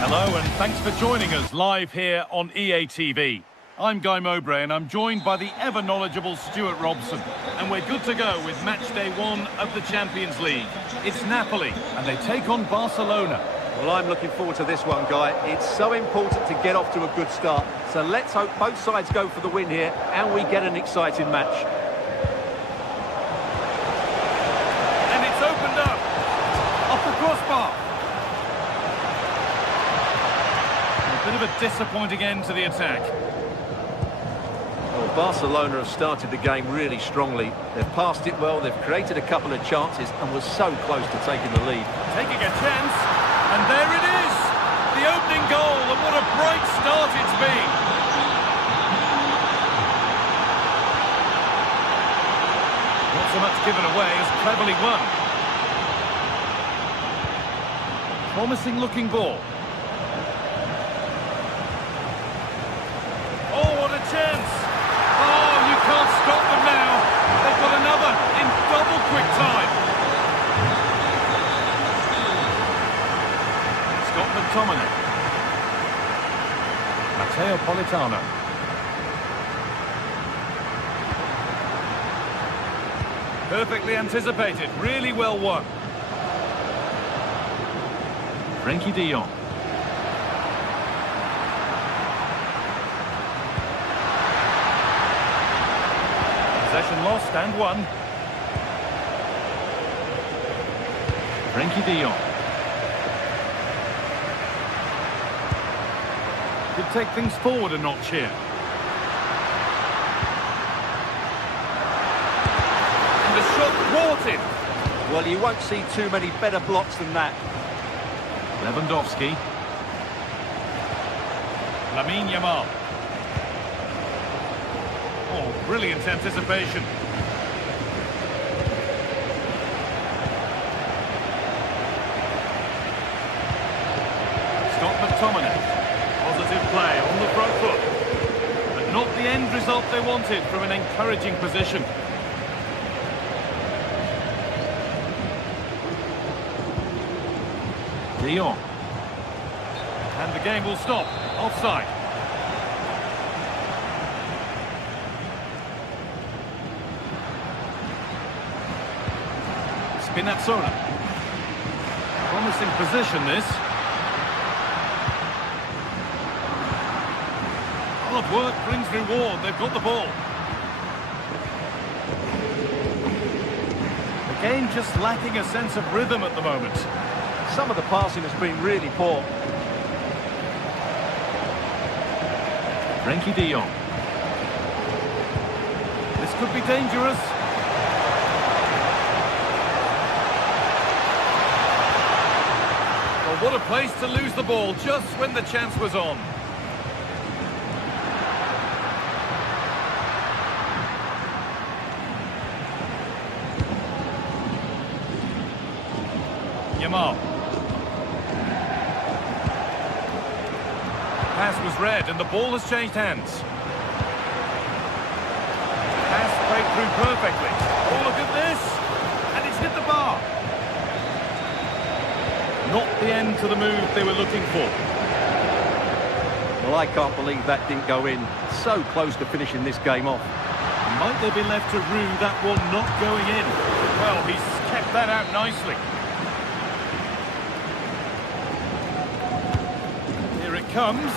Hello, and thanks for joining us live here on EA TV. I'm Guy Mowbray, and I'm joined by the ever-knowledgeable Stuart Robson. And we're good to go with match day 1 of the Champions League. It's Napoli, and they take on Barcelona. Well, I'm looking forward to this one, Guy. It's so important to get off to a good start. So let's hope both sides go for the win here and we get an exciting match. And it's opened up. Off the crossbar. A bit of a disappointing end to the attack. Well, Barcelona have started the game really strongly. They've passed it well, they've created a couple of chances and were so close to taking the lead. Taking a chance, and there it is! The opening goal, and what a bright start it's been! Not so much given away as cleverly won. Promising looking ball. Oh, what a chance! Oh, you can't stop them now. They've got another in double quick time. Scott McTominay. Matteo Politano. Perfectly anticipated, really well won. Frenkie de Jong. Possession lost and won. Frenkie de Jong. Could take things forward a notch here. And the shot thwarted. Well, you won't see too many better blocks than that. Lewandowski. Lamine Yamal. Oh, brilliant anticipation. Scott McTominay. Positive play on the front foot. But not the end result they wanted from an encouraging position. De Jong. And the game will stop. Offside. Spinazzola. Promising position, this. Hard work brings reward. They've got the ball. The game just lacking a sense of rhythm at the moment. Some of the passing has been really poor. Frenkie de Jong. This could be dangerous. Well, what a place to lose the ball just when the chance was on. Yamal. Pass was read and the ball has changed hands. Pass played through perfectly. Oh, look at this! And it's hit the bar. Not the end to the move they were looking for. Well, I can't believe that didn't go in. So close to finishing this game off. Might they be left to rue that one not going in? Well, he's kept that out nicely. Here it comes.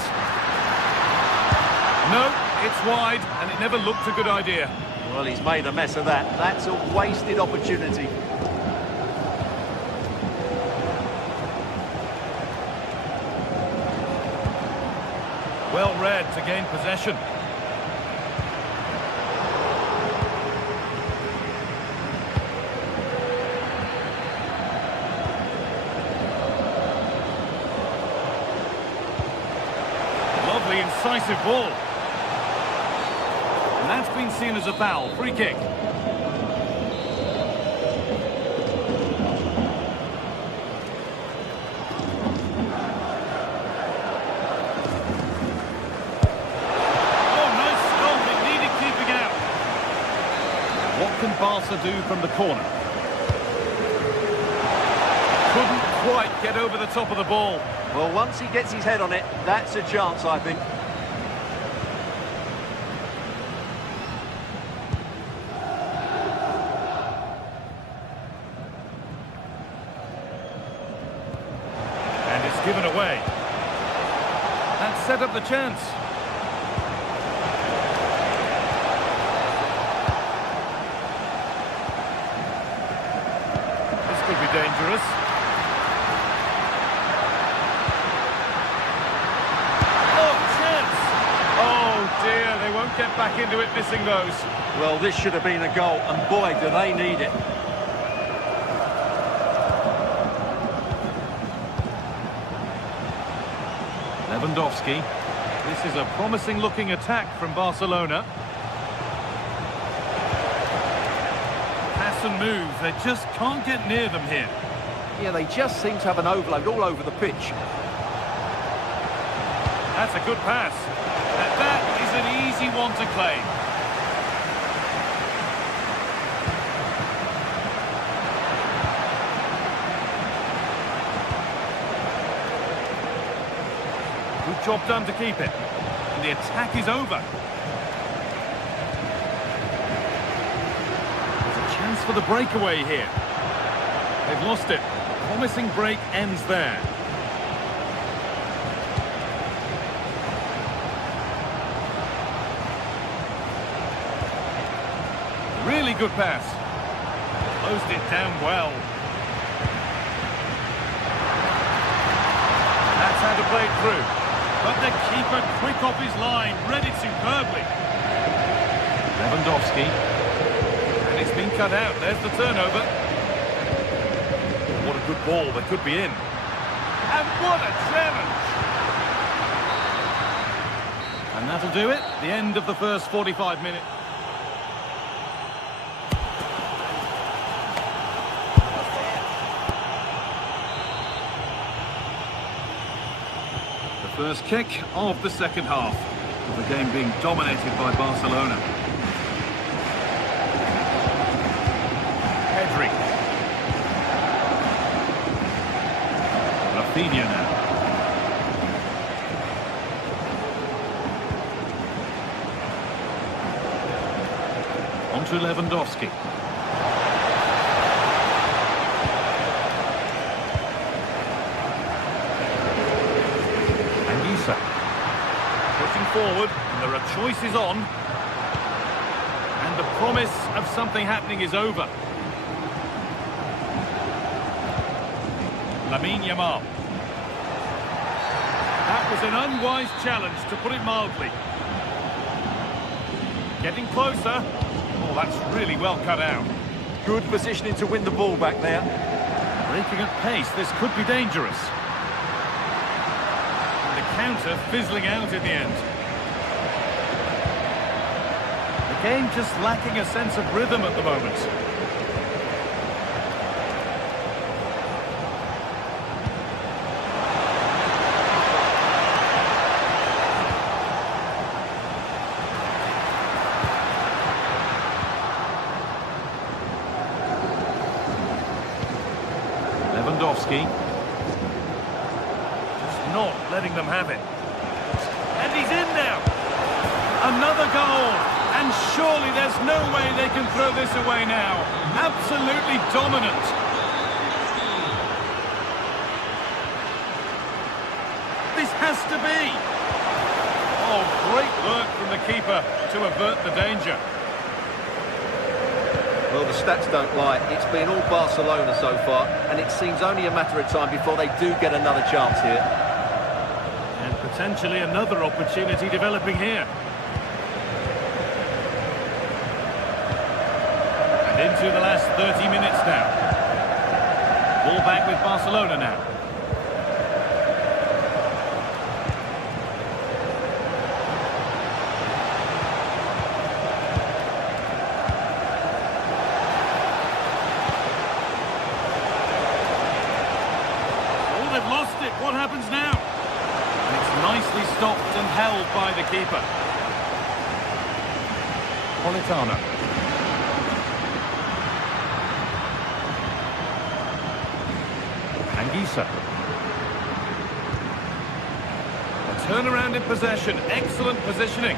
No, it's wide, and it never looked a good idea. Well, he's made a mess of that. That's a wasted opportunity. Well read to gain possession. Lovely incisive ball. And that's been seen as a foul. Free kick. What can Barca do from the corner? Couldn't quite get over the top of the ball. Well, once he gets his head on it, that's a chance, I think. And it's set up the chance. This could be dangerous. Dear, they won't get back into it missing those. Well, this should have been a goal, and boy, do they need it. Lewandowski. This is a promising-looking attack from Barcelona. Pass and move. They just can't get near them here. Yeah, they just seem to have an overload all over the pitch. That's a good pass. And that is an easy one to claim. Good job done to keep it. And the attack is over. There's a chance for the breakaway here. They've lost it. Promising break ends there. Really good pass. Closed it down well. That's how to play it through. But the keeper quick off his line, read it superbly. Lewandowski. And it's been cut out. There's the turnover. What a good ball. They could be in. And what a challenge. And that'll do it. The end of the first 45 minutes. First kick of the second half, with the game being dominated by Barcelona. Pedri. Rafinha now. On to Lewandowski. Pushing forward, and there are choices on. And the promise of something happening is over. Lamine Yamal. That was an unwise challenge, to put it mildly. Getting closer. Oh, that's really well cut out. Good positioning to win the ball back there. Breaking at pace, this could be dangerous. Counter fizzling out in the end. The game just lacking a sense of rhythm at the moment. Lewandowski. Not letting them have it. And he's in now. Another goal. And surely there's no way they can throw this away now. Absolutely dominant. This has to be. Oh, great work from the keeper to avert the danger. Well, the stats don't lie. It's been all Barcelona so far, and it seems only a matter of time before they do get another chance here. Potentially another opportunity developing here. And into the last 30 minutes now. Ball back with Barcelona now. Oh, they've lost it. What happens now? Nicely stopped and held by the keeper. Politano. Anguissa. A turnaround in possession. Excellent positioning.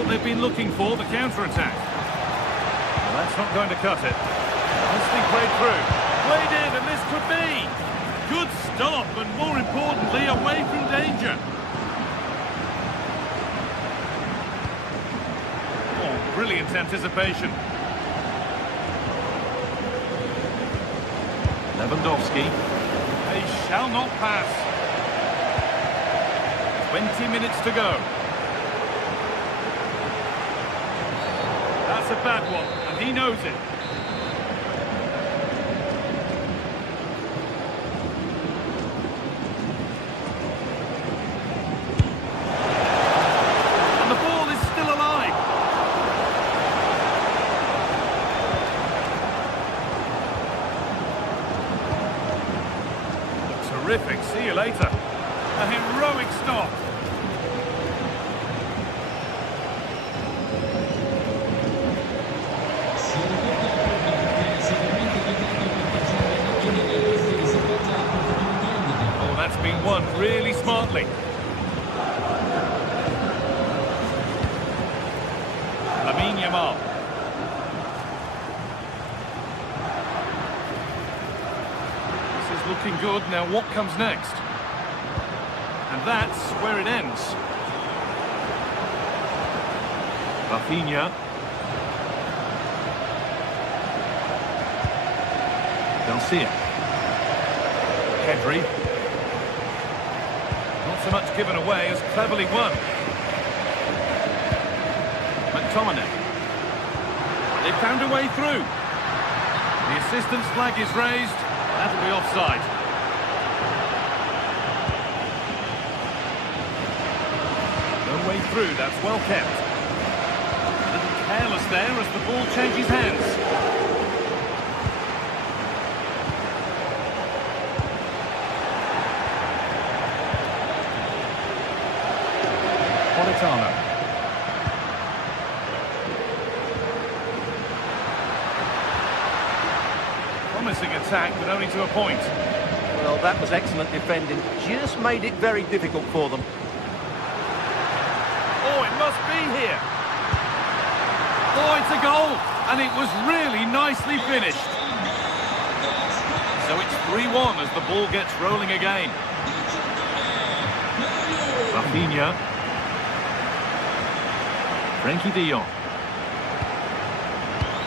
what they've been looking for, the counter-attack. Well, that's not going to cut it. Nicely played through. Played in, and this could be. Good stop, and more importantly, away from danger. Oh, brilliant anticipation. Lewandowski. They shall not pass. 20 minutes to go. That's a bad one, and he knows it. And the ball is still alive. Terrific. See you later. A heroic stop. Oh, that's been won really smartly. Yamal. This is looking good. Now what comes next? And that's where it ends. Rafinha. Garcia. Pedri. Not so much given away as cleverly won. McTominay. They found a way through. The assistant's flag is raised. That'll be offside. No way through. That's well kept. A little careless there as the ball changes hands. Politano. Promising attack, but only to a point. Well, that was excellent defending. Just made it very difficult for them. Oh, it must be here. Oh, it's a goal. And it was really nicely finished. So it's 3-1 as the ball gets rolling again. Rafinha. Frankie de Jong.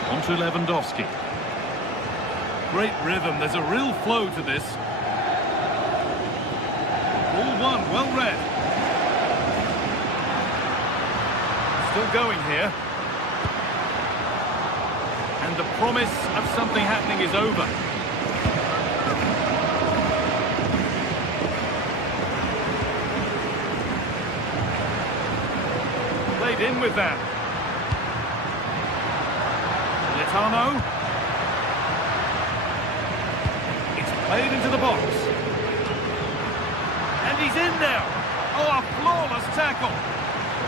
On to Lewandowski. Great rhythm. There's a real flow to this. Ball one, well read. Still going here. And the promise of something happening is over. Played in with that. Politano. Played into the box. And he's in now. Oh, a flawless tackle.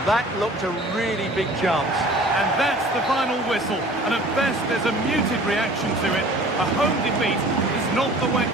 That looked a really big chance. And that's the final whistle. And at best, there's a muted reaction to it. A home defeat is not the way.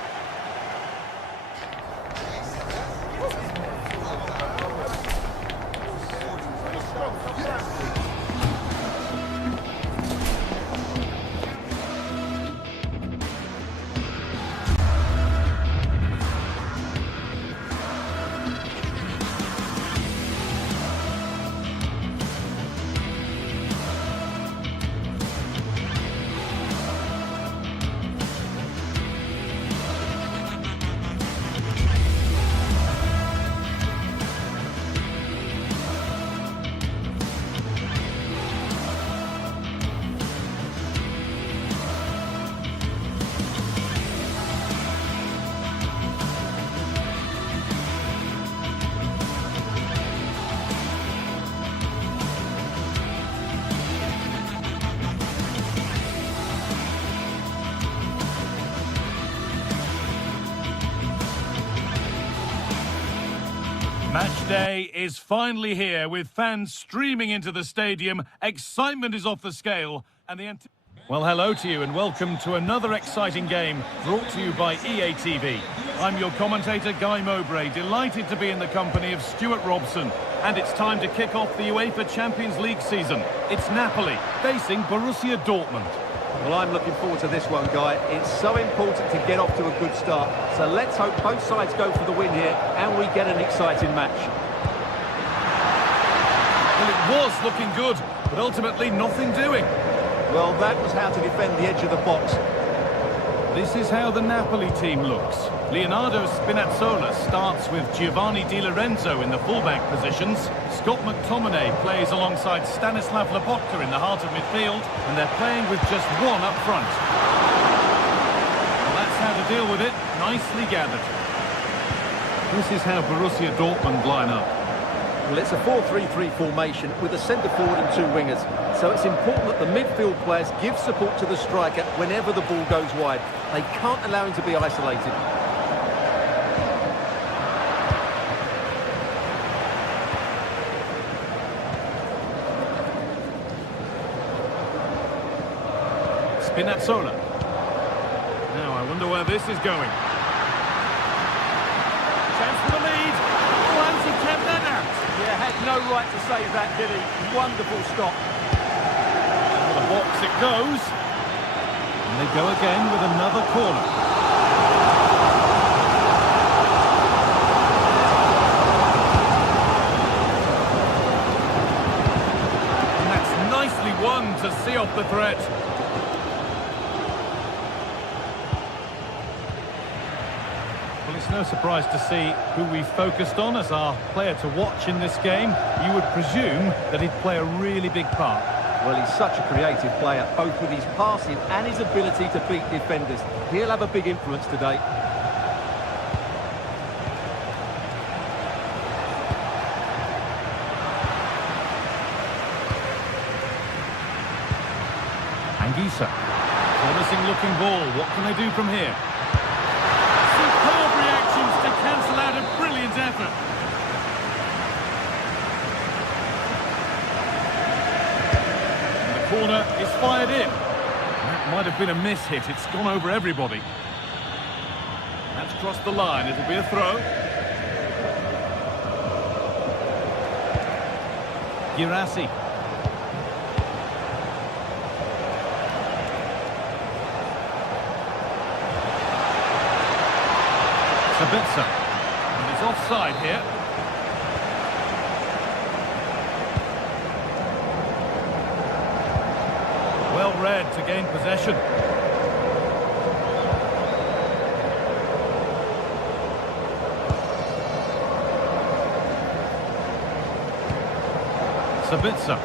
Match day is finally here with fans streaming into the stadium. Excitement is off the scale and the Well, hello to you and welcome to another exciting game brought to you by EA TV. I'm your commentator, Guy Mowbray, delighted to be in the company of Stuart Robson. And it's time to kick off the UEFA Champions League season. It's Napoli facing Borussia Dortmund. Well, I'm looking forward to this one, Guy. It's so important to get off to a good start. So let's hope both sides go for the win here and we get an exciting match. Well, it was looking good, but ultimately nothing doing. Well, that was how to defend the edge of the box. This is how the Napoli team looks. Leonardo Spinazzola starts with Giovanni Di Lorenzo in the fullback positions. Scott McTominay plays alongside Stanislav Lobotka in the heart of midfield, and they're playing with just one up front. Well, that's how to deal with it. Nicely gathered. This is how Borussia Dortmund line up. Well, it's a 4-3-3 formation with a centre forward and two wingers. So it's important that the midfield players give support to the striker whenever the ball goes wide. They can't allow him to be isolated. Spinazzola. Now, I wonder where this is going. Chance for the lead. Oh, and he kept that out. Yeah, had no right to save that, did he? Wonderful stop. To the box it goes. And they go again with another corner. And that's nicely won to see off the threat. Well, it's no surprise to see who we focused on as our player to watch in this game. You would presume that he'd play a really big part. Well, he's such a creative player, both with his passing and his ability to beat defenders. He'll have a big influence today. Anguissa. Promising looking ball. What can they do from here? Superb reactions to cancel out a brilliant effort. And the corner is fired in. That might have been a miss hit. It's gone over everybody. That's crossed the line. It'll be a throw. Girassi. Sabitzer. And he's offside here. Well read to gain possession. Sabitzer.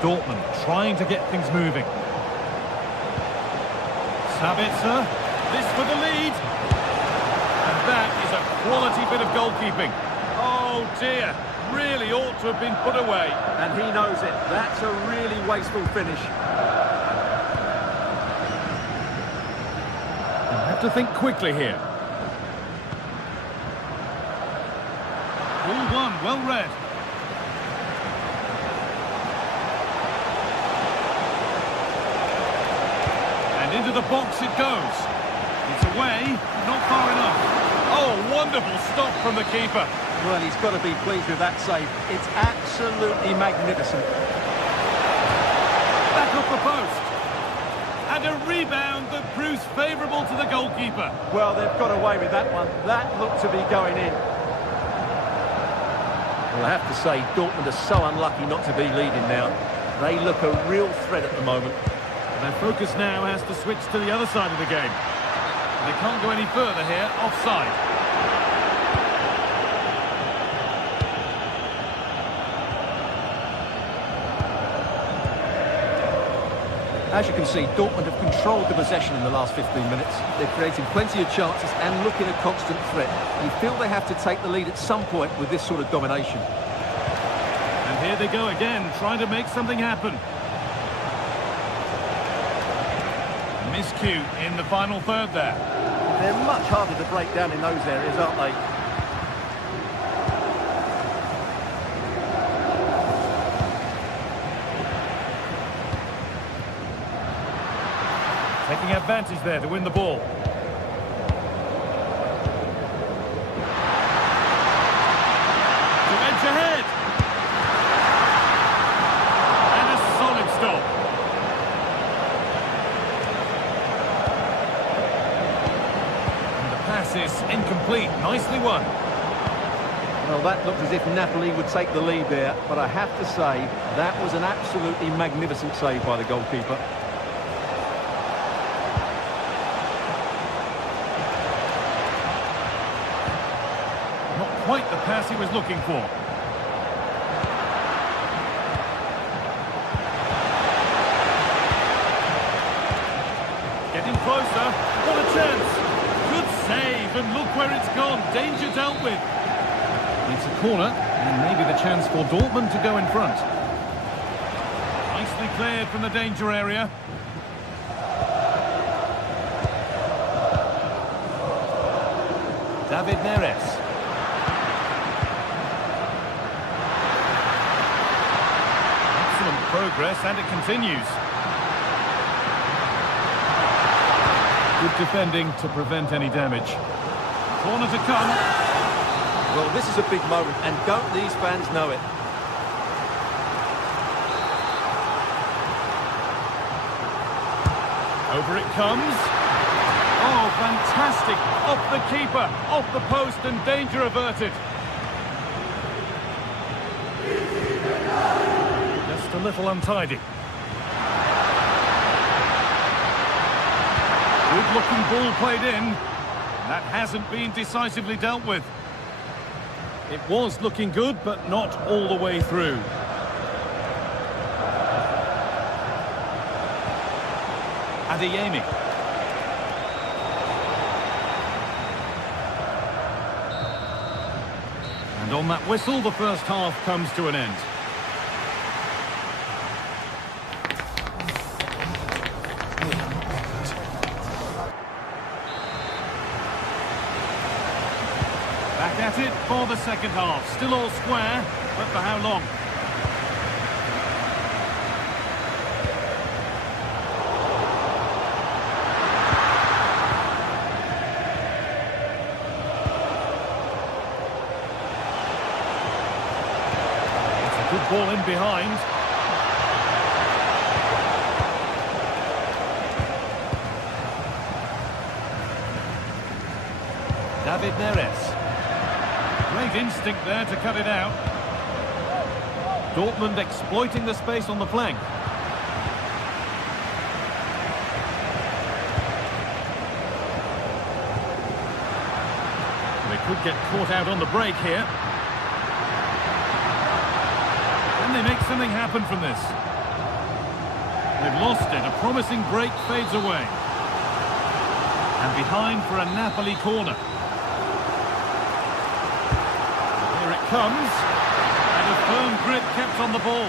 Dortmund trying to get things moving. Sabitzer. This for the lead. And that is a quality bit of goalkeeping. Oh dear, really ought to have been put away. And he knows it. That's a really wasteful finish. They'll have to think quickly here. Ball one, well read. And into the box it goes. It's away, not far enough. Oh, wonderful stop from the keeper. Well, he's got to be pleased with that save. It's absolutely magnificent. Back up the post. And a rebound that proves favourable to the goalkeeper. Well, they've got away with that one. That looked to be going in. Well, I have to say, Dortmund are so unlucky not to be leading now. They look a real threat at the moment. Their focus now has to switch to the other side of the game. They can't go any further here, offside. As you can see, Dortmund have controlled the possession in the last 15 minutes. They're creating plenty of chances and looking a constant threat. You feel they have to take the lead at some point with this sort of domination. And here they go again, trying to make something happen. Miscue in the final third there. They're much harder to break down in those areas, aren't they? taking advantage there to win the ball. To edge ahead. And a solid stop. And the pass is incomplete. Nicely won. Well, that looked as if Napoli would take the lead there, but I have to say that was an absolutely magnificent save by the goalkeeper. Not quite the pass he was looking for. Getting closer. What a chance. Good save, and look where it's gone. Danger dealt with. It's a corner, and maybe the chance for Dortmund to go in front. Nicely cleared from the danger area. David Neres. Excellent progress, and it continues. Good defending to prevent any damage. Corner to come. Well, this is a big moment, and don't these fans know it? Over it comes. Oh, fantastic. Off the keeper, off the post, and danger averted. Just a little untidy. Good-looking ball played in. That hasn't been decisively dealt with. It was looking good, but not all the way through. Adeyemi. And on that whistle, the first half comes to an end. Back at it for the second half. Still all square, but for how long? It's a good ball in behind. David Neres. Great instinct there to cut it out. Dortmund exploiting the space on the flank. They could get caught out on the break here. Can they make something happen from this? They've lost it. A promising break fades away. And behind for a Napoli corner. Comes, and a firm grip kept on the ball.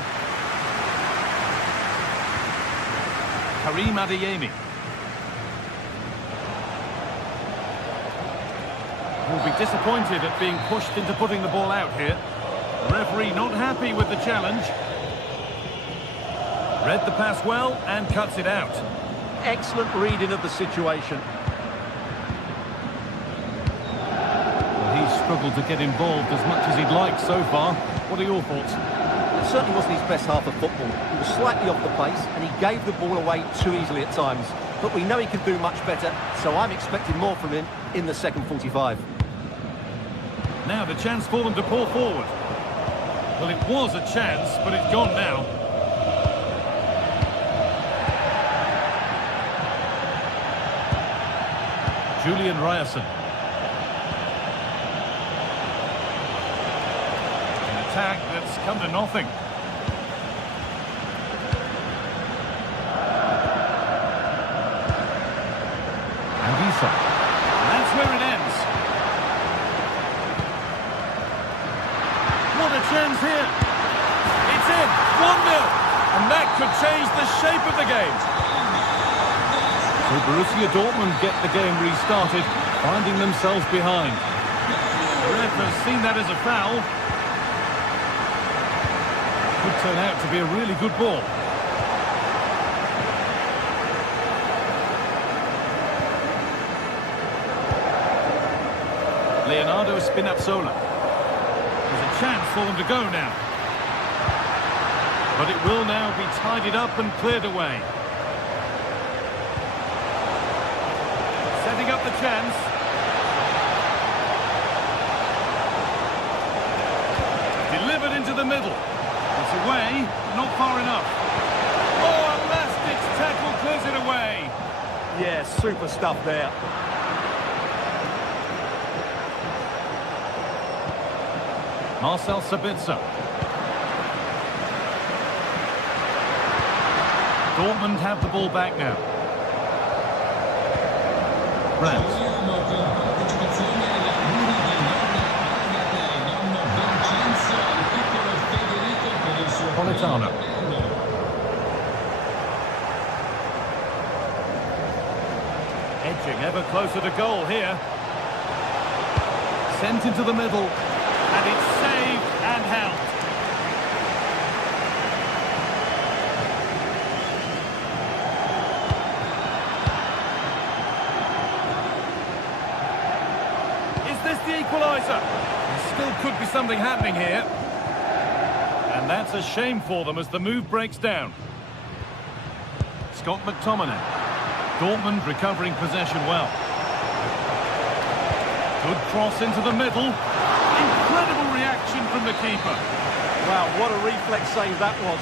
Karim Adeyemi. Will be disappointed at being pushed into putting the ball out here. The referee not happy with the challenge. Read the pass well and cuts it out. Excellent reading of the situation. Struggled to get involved as much as he'd like so far. What are your thoughts? It certainly wasn't his best half of football. He was slightly off the pace and he gave the ball away too easily at times. But we know he can do much better, so I'm expecting more from him in the second 45. Now the chance for them to pull forward. Well, it was a chance, but it's gone now. Julian Ryerson. Attack that's come to nothing. And Isa. That's where it ends. What a chance here. It's in. 1-0. And that could change the shape of the game. So Borussia Dortmund get the game restarted, finding themselves behind. The ref has seen that as a foul. Could turn out to be a really good ball. Leonardo Spinazzola. There's a chance for them to go now. But it will now be tidied up and cleared away. Setting up the chance. Delivered into the middle. It's away, not far enough. Oh, a last-ditch tackle clears it away. Yeah, super stuff there. Marcel Sabitzer. Dortmund have the ball back now. Brandt. Politano. Edging ever closer to goal here. Sent into the middle. And it's saved and held. Is this the equaliser? There still could be something happening here. And that's a shame for them as the move breaks down. Scott McTominay. Dortmund recovering possession well. Good cross into the middle. Incredible reaction from the keeper. Wow, what a reflex save that was.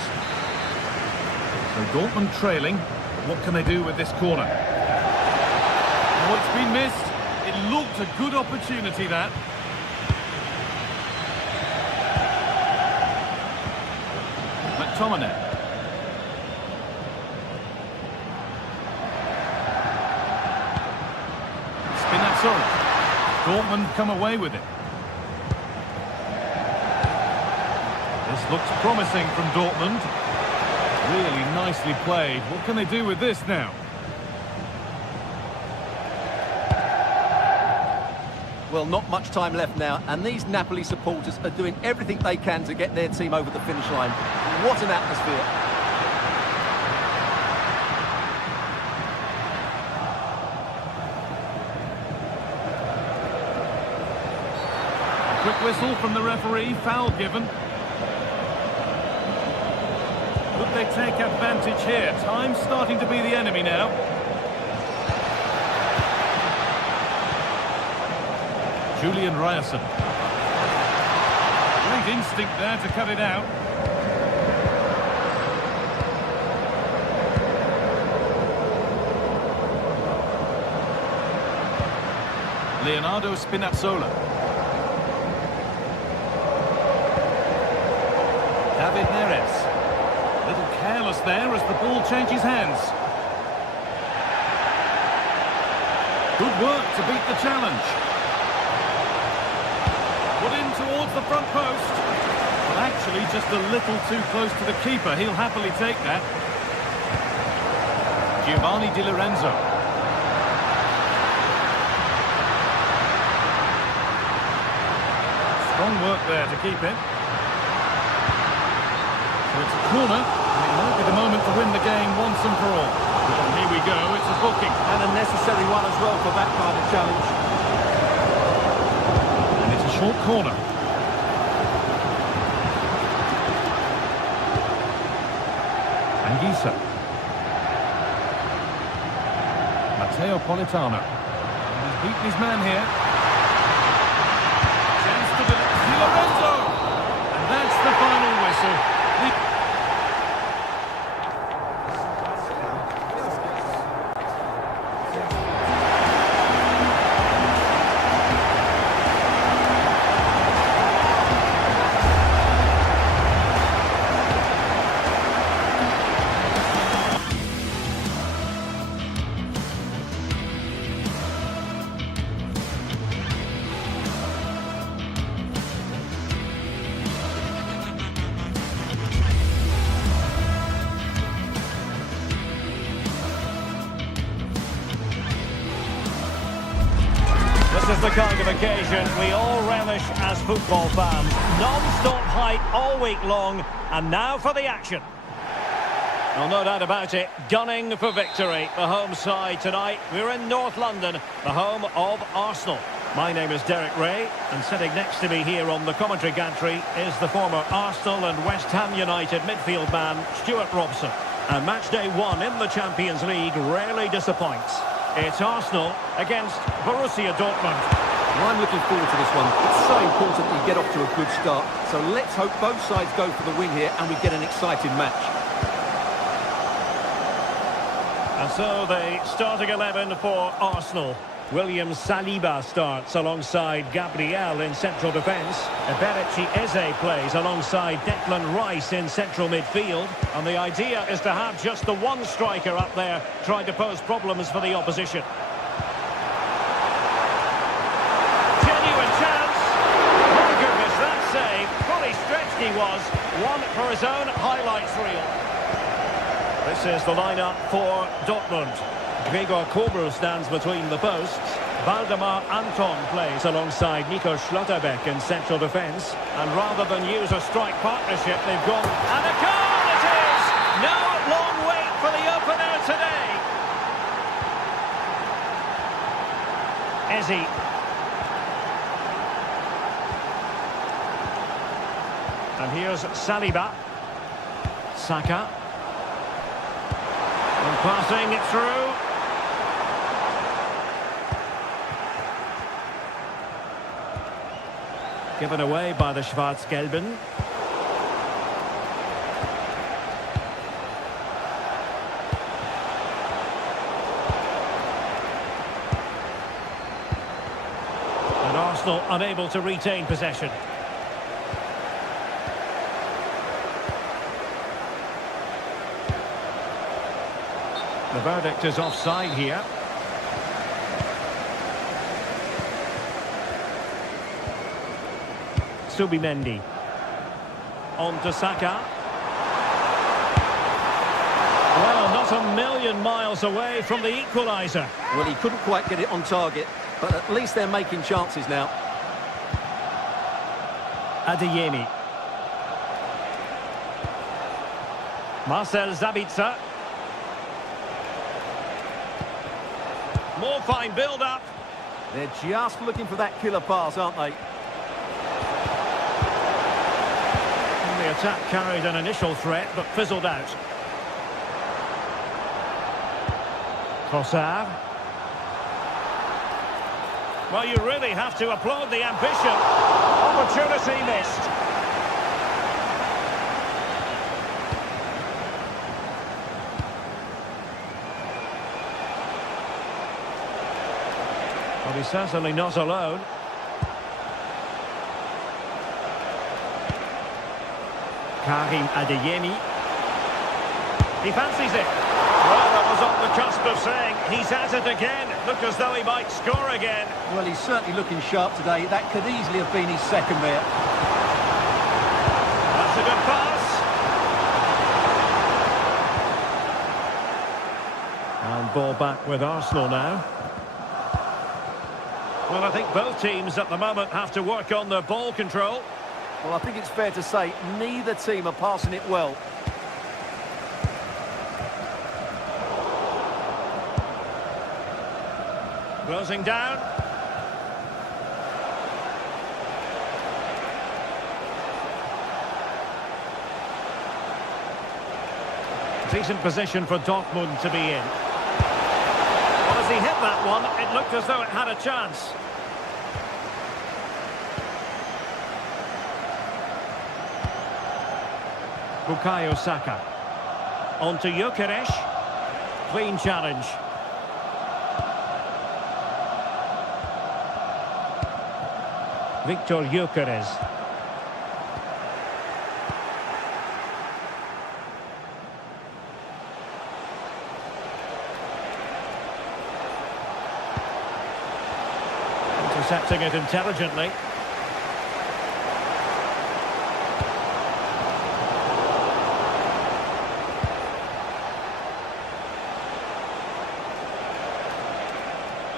So Dortmund trailing. What can they do with this corner? Oh, it's been missed. It looked a good opportunity, that. McTominay. Spinazzola. Dortmund come away with it. This looks promising from Dortmund. Really nicely played. What can they do with this now? Well, not much time left now, and these Napoli supporters are doing everything they can to get their team over the finish line. What an atmosphere. Quick whistle from the referee, foul given. Could they take advantage here? Time's starting to be the enemy now. Julian Ryerson. Great instinct there to cut it out. Leonardo Spinazzola. David Neres. A little careless there as the ball changes hands. Good work to beat the challenge. Put in towards the front post. Well, actually, just a little too close to the keeper. He'll happily take that. Giovanni Di Lorenzo. Strong work there to keep it. So it's a corner, and it might be the moment to win the game once and for all. Well, here we go, it's a booking. And a necessary one as well for that kind of challenge. And it's a short corner. Anguissa. Matteo Politano. He's beaten his man here. Chance to Di Lorenzo. And that's the final whistle. This is the kind of occasion we all relish as football fans. Non-stop hype all week long, and now for the action. Well, no doubt about it, gunning for victory. The home side tonight, we're in North London, the home of Arsenal. My name is Derek Ray, and sitting next to me here on the commentary gantry is the former Arsenal and West Ham United midfield man, Stuart Robson. And match day 1 in the Champions League rarely disappoints. It's Arsenal against Borussia Dortmund. Well, I'm looking forward to this one. It's so important that you get off to a good start. So let's hope both sides go for the win here and we get an exciting match. And so the starting 11 for Arsenal. William Saliba starts alongside Gabriel in central defence. Eberechi Eze plays alongside Declan Rice in central midfield. And the idea is to have just the one striker up there trying to pose problems for the opposition. Genuine chance. My goodness, that save. Fully stretched he was. One for his own highlights reel. This is the lineup for Dortmund. Gregor Kobel stands between the posts. Valdemar Anton plays alongside Nico Schlotterbeck in central defence. And rather than use a strike partnership, they've gone... And a goal it is! No long wait for the opener today. Eze. And here's Saliba. Saka. And passing it through. Given away by the Schwarz-Gelben. And Arsenal unable to retain possession. The verdict is offside here. Subimendi. On to Saka. Well, not a million miles away from the equaliser. Well, he couldn't quite get it on target, but at least they're making chances now. Adeyemi. Marcel Sabitzer. More fine build-up. They're just looking for that killer pass, aren't they? The attack carried an initial threat, but fizzled out. Trossard. Well, you really have to applaud the ambition. Opportunity missed. Well, he's certainly not alone. Karim Adeyemi. He fancies it. Well, that was on the cusp of saying he's at it again. Looked as though he might score again. Well, he's certainly looking sharp today. That could easily have been his second there. That's a good pass. And ball back with Arsenal now. Well, I think both teams at the moment have to work on their ball control. Well, I think it's fair to say neither team are passing it well. Closing down. Decent position for Dortmund to be in. Well, as he hit that one, it looked as though it had a chance. Bukayo Saka. On to Gyökeres. Clean challenge. Victor Gyökeres. Intercepting it intelligently.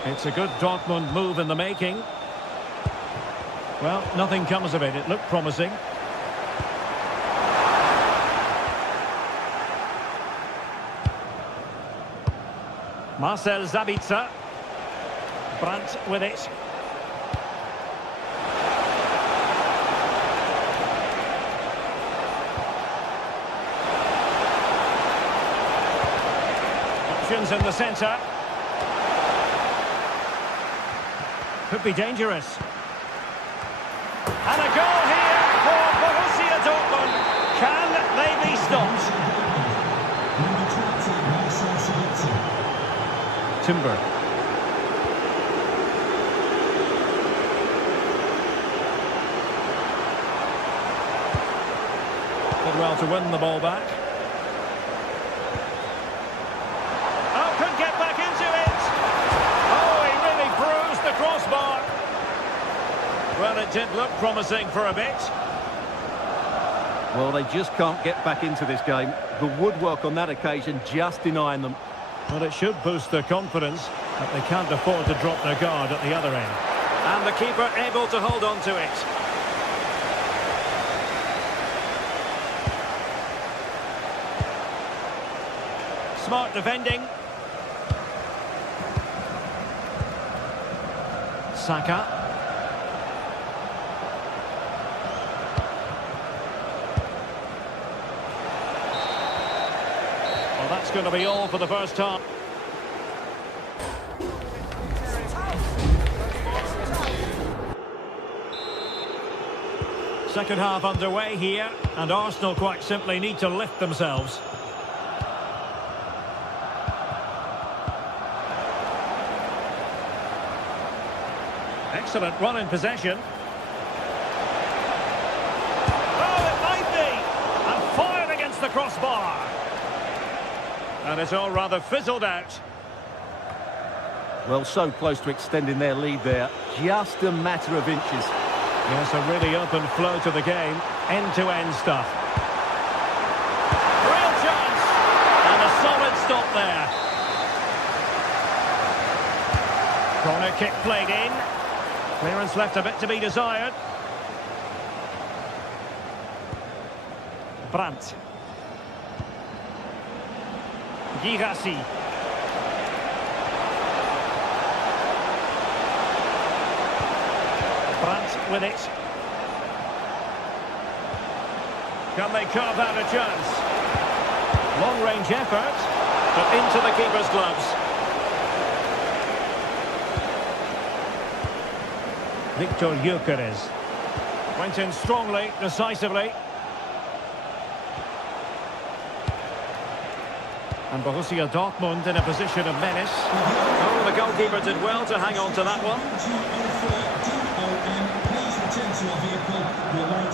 It's a good Dortmund move in the making. Well, nothing comes of it. It looked promising. Marcel Sabitzer. Brandt with it. Options in the centre. Could be dangerous. And a goal here for Borussia Dortmund. Can they be stopped? Timber. Did well to win the ball back. Oh, couldn't get back into it. Oh, he really bruised the crossbar. Well, it did look promising for a bit. Well, they just can't get back into this game. The woodwork on that occasion just denying them. Well, it should boost their confidence, but they can't afford to drop their guard at the other end. And the keeper able to hold on to it. Smart defending. Saka. Well, that's going to be all for the first half. Second half underway here, and Arsenal quite simply need to lift themselves. Excellent run in possession. Oh, it might be! And fired against the crossbar. And it's all rather fizzled out. Well, so close to extending their lead there. Just a matter of inches. Yes, a really open flow to the game. End-to-end stuff. Real chance! And a solid stop there. Corner kick played in. Clearance left a bit to be desired. Brandt. Girassi. Brandt with it. Can they carve out a chance? Long-range effort, but into the keeper's gloves. Victor Gyökeres went in strongly, decisively. And Borussia Dortmund in a position of menace. Oh, the goalkeeper did well to hang on to that one.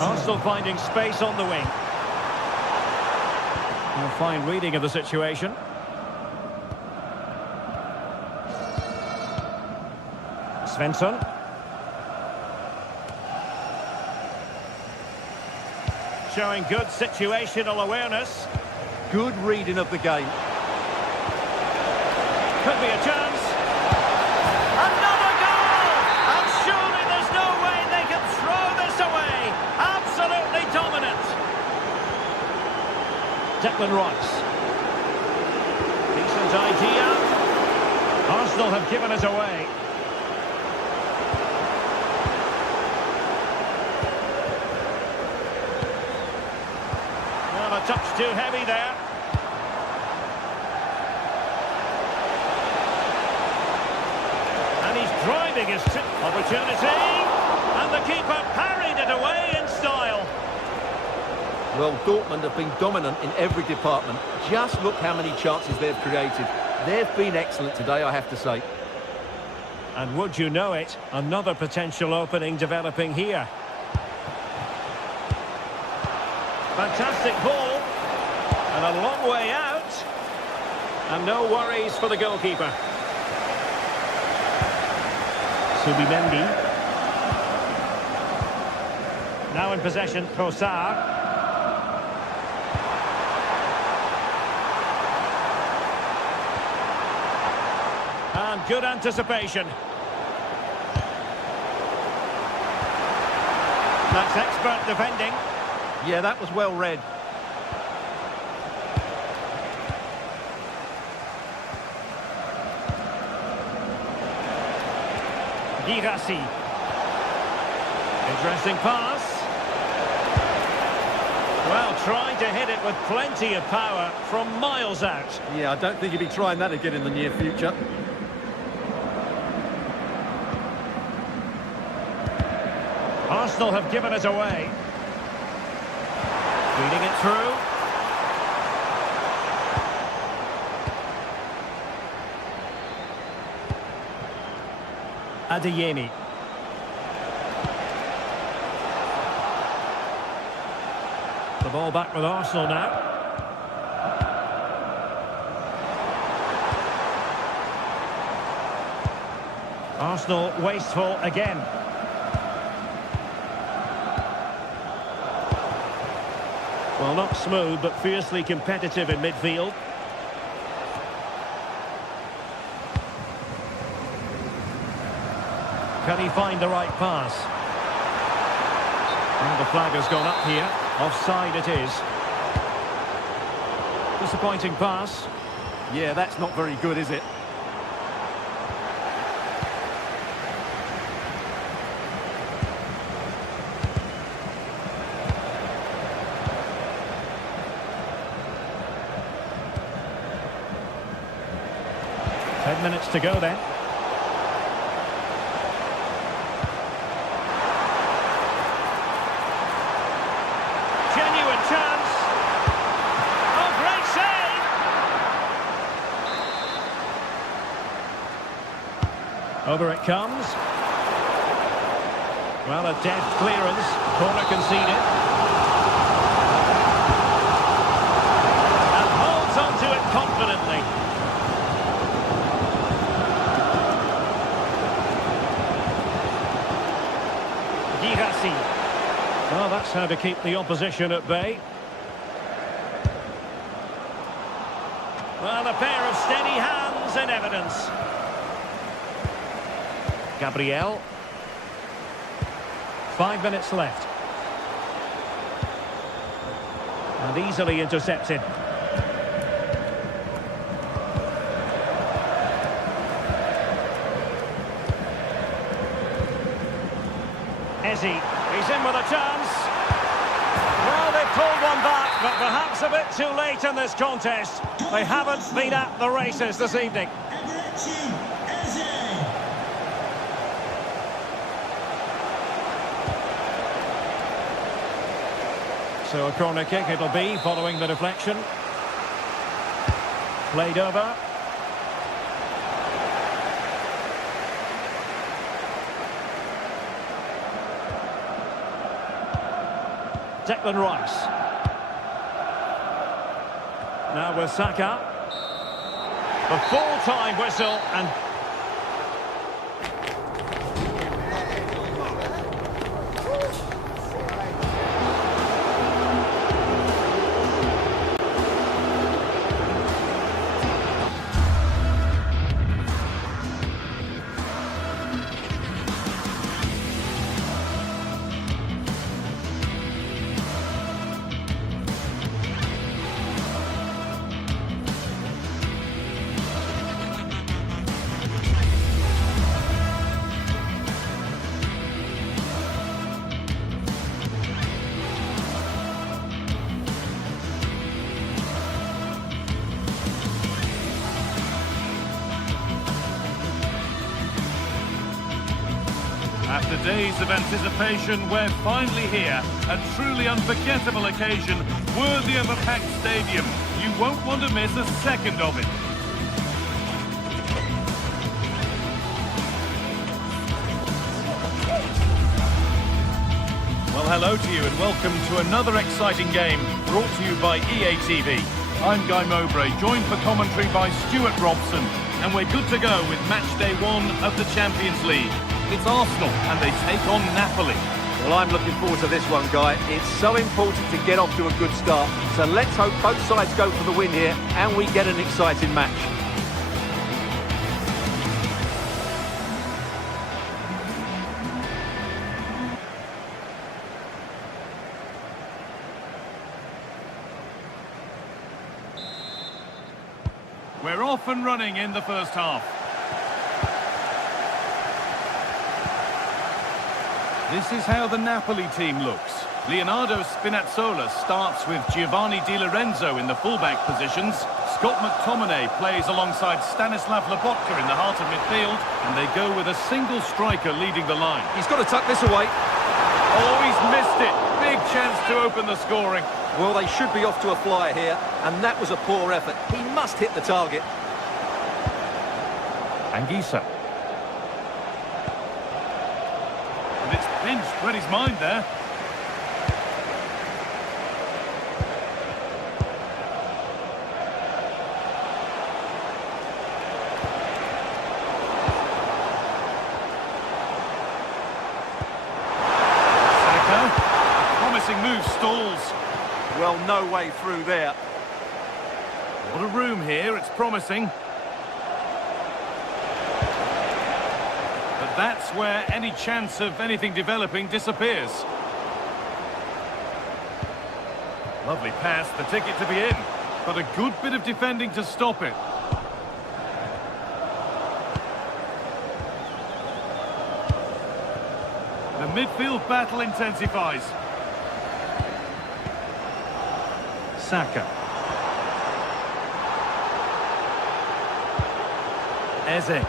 Arsenal finding space on the wing. A fine reading of the situation. Svensson. Showing good situational awareness. Good reading of the game. Could be a chance. Another goal! And surely there's no way they can throw this away. Absolutely dominant. Declan Rice. Decent idea. Arsenal have given it away. Well, a touch too heavy there. Driving his opportunity, and the keeper parried it away in style. Well, Dortmund have been dominant in every department. Just look how many chances they've created. They've been excellent today, I have to say. And would you know it, another potential opening developing here. Fantastic ball, and a long way out, and no worries for the goalkeeper. Subimendi. Now in possession, Trossard. And good anticipation. That's expert defending. Yeah, that was well read. Girassi. Interesting pass. Well tried to hit it with plenty of power from miles out. Yeah, I don't think he'll be trying that again in the near future. Arsenal have given it away. Feeding it through. Adeyemi. The ball back with Arsenal now. Arsenal wasteful again. Well, not smooth, but fiercely competitive in midfield. Can he find the right pass? And the flag has gone up here. Offside it is. Disappointing pass. Yeah, that's not very good, is it? Minutes to go then. Genuine chance. Oh, great save! Over it comes. Well, a deft clearance. Corner conceded. And holds onto it confidently. Well, that's how to keep the opposition at bay. Well, a pair of steady hands in evidence. Gabriel. 5 minutes left. And easily intercepted. Ezzy. He's in with a chance. Well, they've pulled one back, but perhaps a bit too late in this contest. They haven't been at the races this evening. So a corner kick it'll be, following the deflection. Played over. Declan Rice. Now with Saka. The full-time whistle and... After days of anticipation, we're finally here. A truly unforgettable occasion, worthy of a packed stadium. You won't want to miss a second of it. Well, hello to you and welcome to another exciting game brought to you by EA TV. I'm Guy Mowbray, joined for commentary by Stuart Robson, and we're good to go with match day 1 of the Champions League. It's Arsenal, and they take on Napoli. Well, I'm looking forward to this one, Guy. It's so important to get off to a good start. So let's hope both sides go for the win here, and we get an exciting match. We're off and running in the first half. This is how the Napoli team looks. Leonardo Spinazzola starts with Giovanni Di Lorenzo in the fullback positions. Scott McTominay plays alongside Stanislav Lobotka in the heart of midfield, and they go with a single striker leading the line. He's got to tuck this away. Oh, he's missed it. Big chance to open the scoring. Well, they should be off to a flyer here, and that was a poor effort. He must hit the target. Anguissa. And it's pinched, read his mind there. Move stalls. Well, no way through there. What a room here, it's promising. But that's where any chance of anything developing disappears. Lovely pass, the ticket to be in. But a good bit of defending to stop it. The midfield battle intensifies. Saka. Eze. The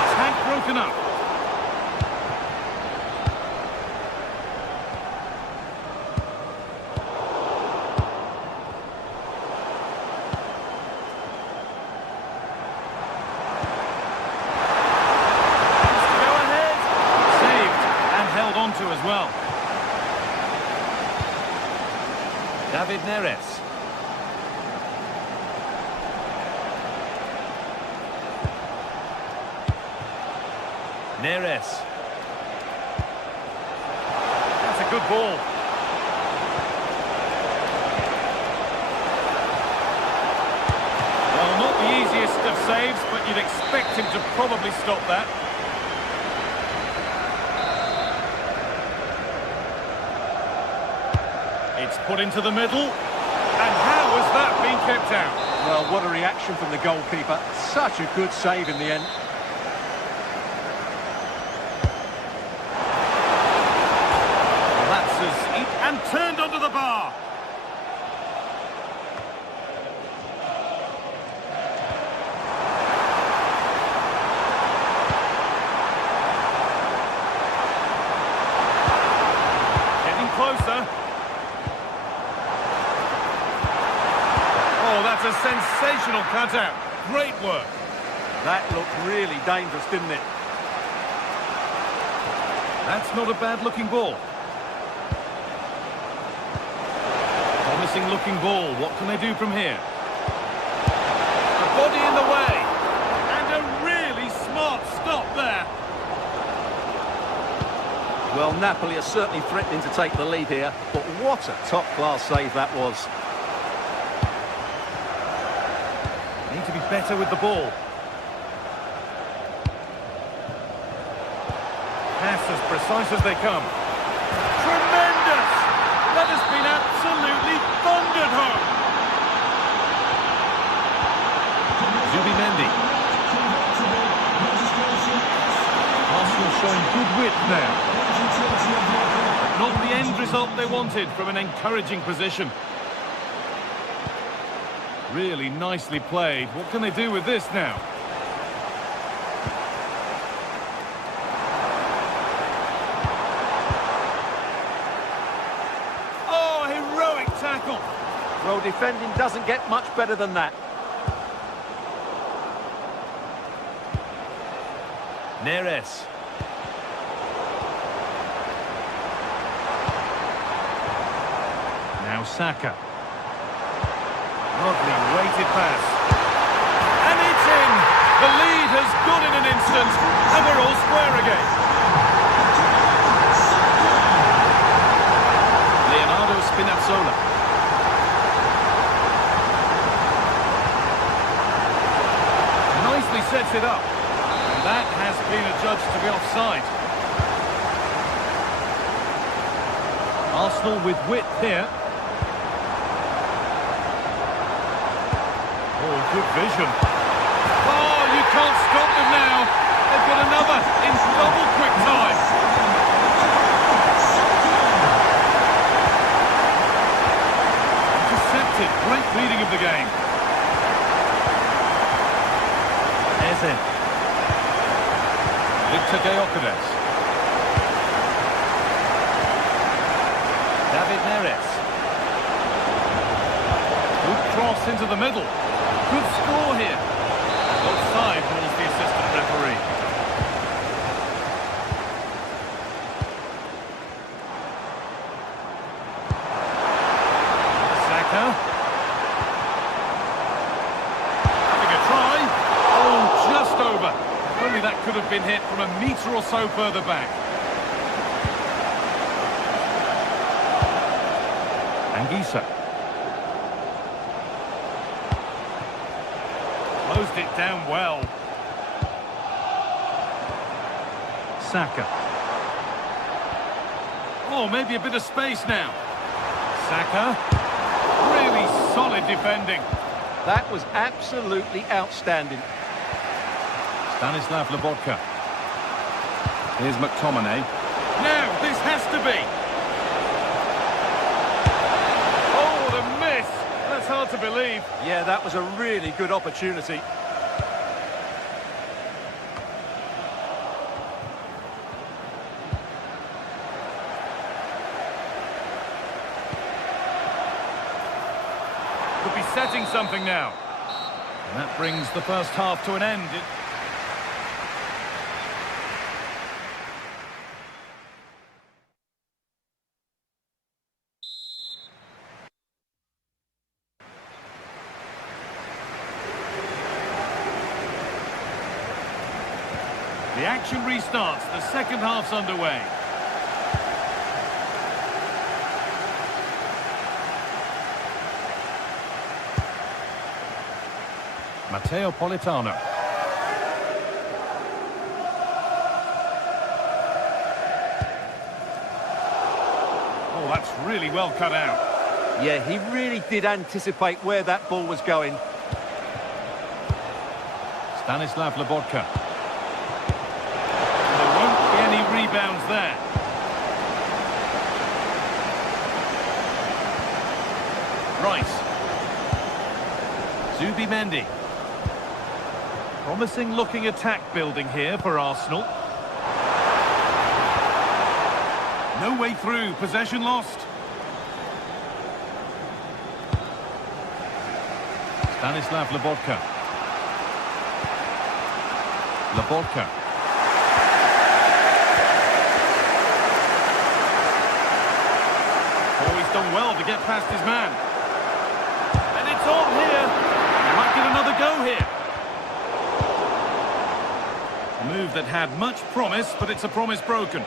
attack broken up. Go ahead. Saved and held on to as well. David Neres. Neres. That's a good ball. Well, not the easiest of saves, but you'd expect him to probably stop that. It's put into the middle. And how has that been kept out? Well, what a reaction from the goalkeeper. Such a good save in the end. Lapses and turned onto the bar. Getting closer. Oh, that's a sensational cutout. Great work. That looked really dangerous, didn't it? That's not a bad-looking ball. Promising looking ball. What can they do from here? A body in the way. And a really smart stop there. Well, Napoli are certainly threatening to take the lead here, but what a top-class save that was. Need to be better with the ball. Pass as precise as they come. Tremendous! That has been absolutely thundered home. Zubimendi. Arsenal showing good width now. Not the end result they wanted from an encouraging position. Really nicely played. What can they do with this now? Oh, heroic tackle. Well, defending doesn't get much better than that. Neres. Now Saka. Lovely weighted pass. And it's in! The lead has gone in an instant, and we're all square again. Leonardo Spinazzola. Nicely sets it up. And that has been adjudged to be offside. Arsenal with width here. Oh, good vision. Oh, you can't stop them now. They've got another in double quick time. pass into the middle. Good score here. Offside, calls the assistant referee. Saka. Having a try. Oh, just over. Only that could have been hit from a metre or so further back. Anguissa. Closed it down well. Saka. Oh, maybe a bit of space now. Saka. Really solid defending. That was absolutely outstanding. Stanislav Lobotka. Here's McTominay. Now, this has to be. Oh, what a miss. That's hard to believe. Yeah, that was a really good opportunity. Could be setting something now. And that brings the first half to an end. The action restarts. The second half's underway. Matteo Politano. Oh, that's really well cut out. Yeah, he really did anticipate where that ball was going. Stanislav Lobotka. There won't be any rebounds there. Rice. Zubimendi. Promising looking attack building here for Arsenal. No way through, possession lost. Stanislav Lobotka. Lobotka. Oh, he's done well to get past his man. And it's on here. He might get another go here. A move that had much promise, but it's a promise broken.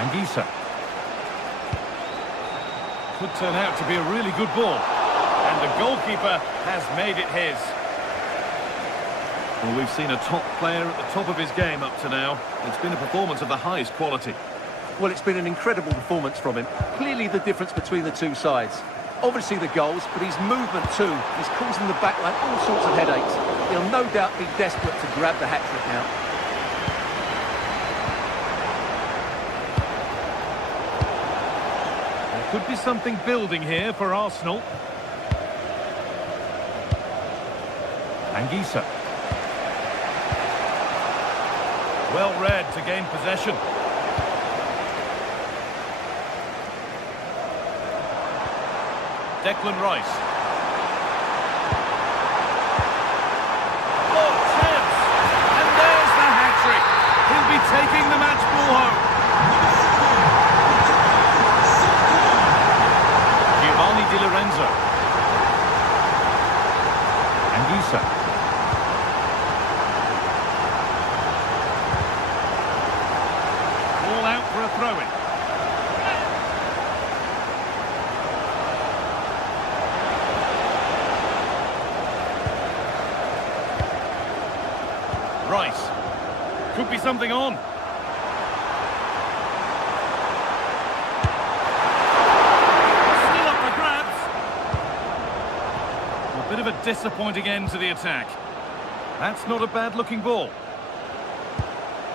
Anguissa. Could turn out to be a really good ball. And the goalkeeper has made it his. Well, we've seen a top player at the top of his game up to now. It's been a performance of the highest quality. Well, it's been an incredible performance from him. Clearly the difference between the two sides. Obviously the goals, but his movement too. He's causing the backline all sorts of headaches. He'll no doubt be desperate to grab the hat-trick now. There could be something building here for Arsenal. Anguissa. Well read to gain possession. Declan Rice. Oh, chance! And there's the hat-trick. He'll be taking the match ball home. Giovanni Di Lorenzo. Anguissa. All out for a throw-in. Rice. Could be something on. Still up for grabs. A bit of a disappointing end to the attack. That's not a bad-looking ball.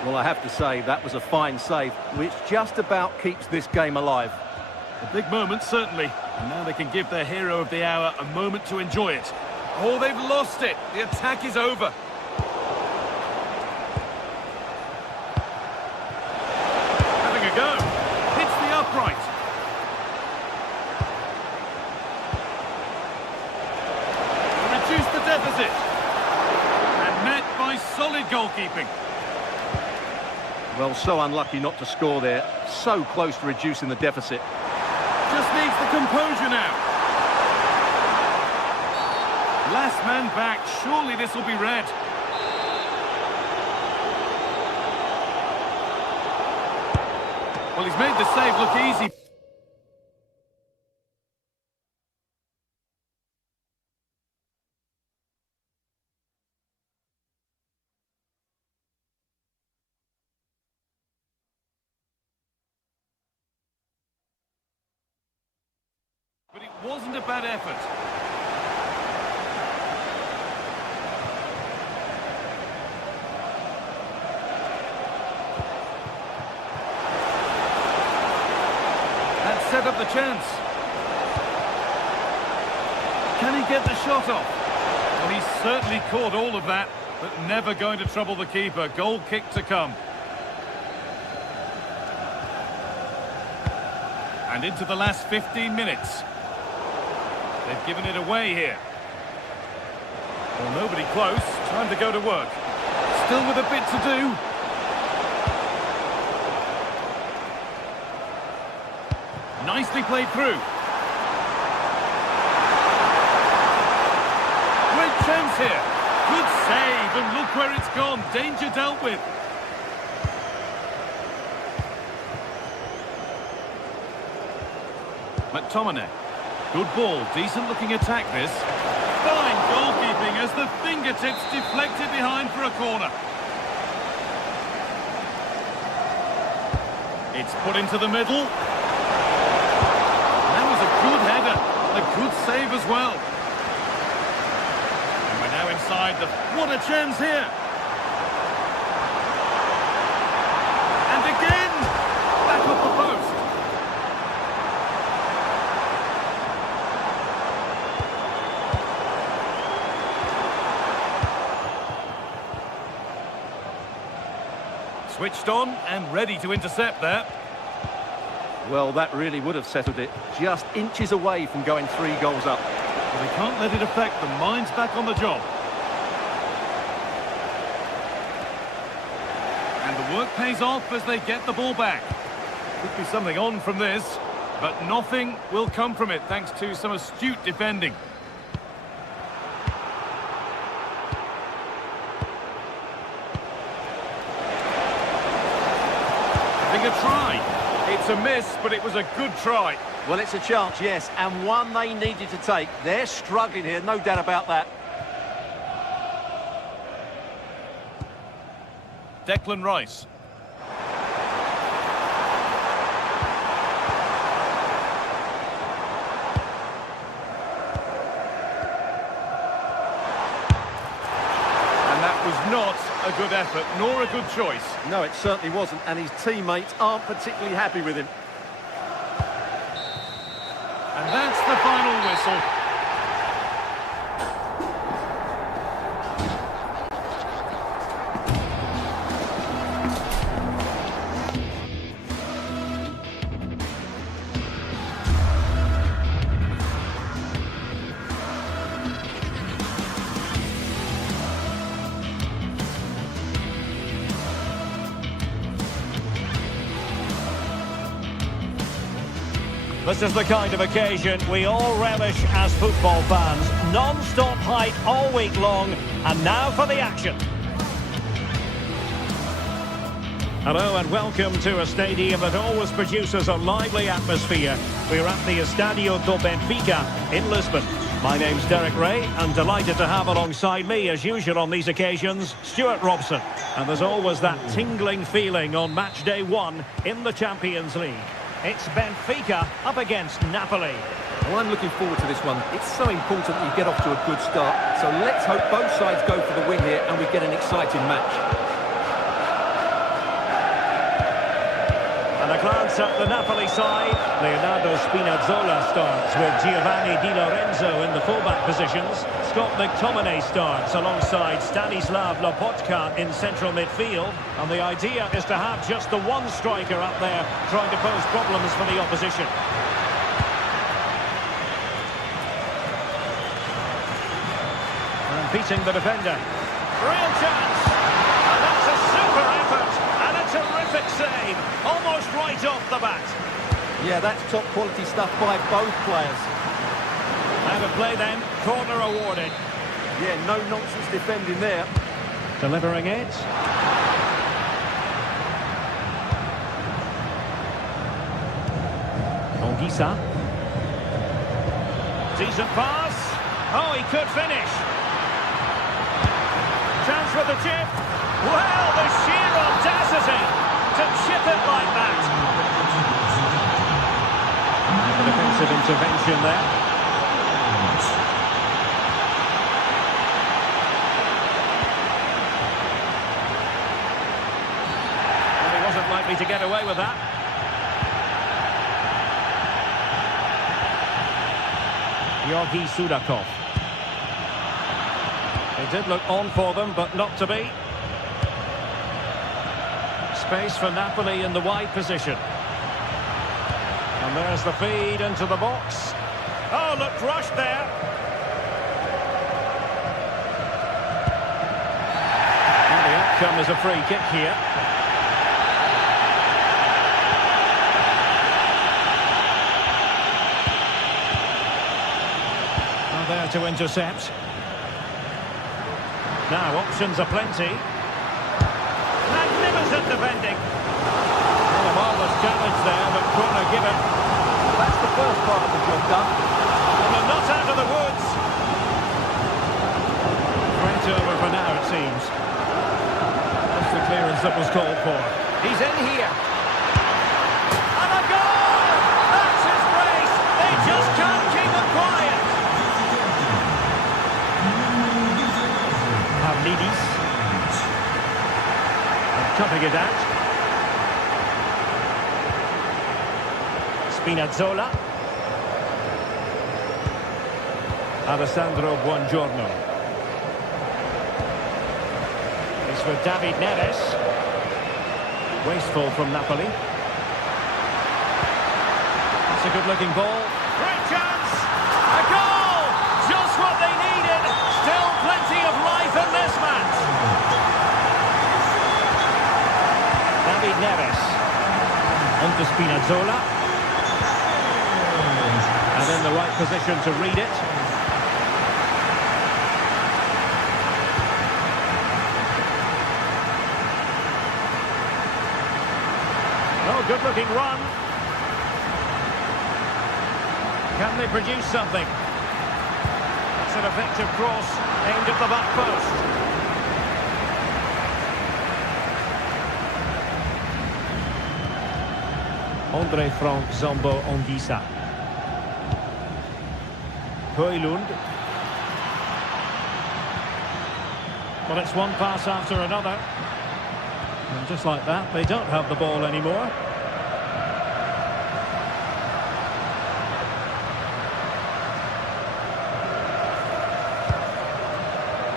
Well, I have to say, that was a fine save, which just about keeps this game alive. A big moment, certainly. And now they can give their hero of the hour a moment to enjoy it. Oh, they've lost it. The attack is over. Having a go. solid goalkeeping. Well, so unlucky not to score there. So close to reducing the deficit. Just needs the composure now. Last man back. Surely this will be red. Well, he's made the save look easy. But it wasn't a bad effort. That set up the chance. Can he get the shot off? Well, he's certainly caught all of that, but never going to trouble the keeper. Goal kick to come. And into the last 15 minutes. They've given it away here. Well, nobody close. Time to go to work. Still with a bit to do. Nicely played through. Great chance here. Good save, and look where it's gone. Danger dealt with. McTominay. Good ball, decent looking attack this. Fine goalkeeping as the fingertips deflected behind for a corner. It's put into the middle. That was a good header, a good save as well. And we're now inside the... What a chance here! And again! Back up the post. Switched on and ready to intercept there. Well, that really would have settled it. Just inches away from going 3 goals up. Well, they can't let it affect them. Mind's back on the job. And the work pays off as they get the ball back. Could be something on from this, but nothing will come from it thanks to some astute defending. A try. It's a miss, but it was a good try. Well, it's a chance, yes, and one they needed to take. They're struggling here, no doubt about that. Declan Rice. Not a good effort, nor a good choice. No, it certainly wasn't, and his teammates aren't particularly happy with him. And that's the final whistle. This is the kind of occasion we all relish as football fans. Non-stop hype all week long, and now for the action. Hello and welcome to a stadium that always produces a lively atmosphere. We're at the Estadio do Benfica in Lisbon. My name's Derek Ray, and delighted to have alongside me, as usual on these occasions, Stuart Robson. And there's always that tingling feeling on match day 1 in the Champions League. It's Benfica up against Napoli. Well, I'm looking forward to this one. It's so important that you get off to a good start. So let's hope both sides go for the win here and we get an exciting match. And a glance at the Napoli side. Leonardo Spinazzola starts with Giovanni Di Lorenzo in the fullback positions. Scott McTominay starts alongside Stanislav Lobotka in central midfield. And the idea is to have just the one striker up there trying to pose problems for the opposition. And beating the defender. Real chance! Yeah, that's top quality stuff by both players. Out of play then, corner awarded. Yeah, no nonsense defending there. Delivering it. Ongisa. Decent pass. Oh, he could finish. Chance with the chip. Well, the sheer audacity to chip it like that. A defensive intervention there. Well, he wasn't likely to get away with that. Georgi Sudakov. It did look on for them, but not to be. Space for Napoli in the wide position. And there's the feed into the box. Oh, looked rushed there. And the outcome is a free kick here. And there to intercept. Now options are plenty. Magnificent defending. Well, a marvellous challenge there, but corner given. That's the first part of the job done. And they're not out of the woods. Right over for now, it seems. That's the clearance that was called for. He's in here. And a goal! That's his brace. They just can't keep them quiet. Pavlidis. Cutting it out. Spinazzola. Alessandro Buongiorno. It's with David Neres. Wasteful from Napoli. That's a good-looking ball. Great chance! A goal! Just what they needed. Still plenty of life in this match. David Neres. On to Spinazzola. And in the right position to read it. Oh, good-looking run. Can they produce something? It's an effective cross aimed at the back post. Andre Frank Zambo Ongisa. Højlund. Well, it's one pass after another. And just like that, they don't have the ball anymore.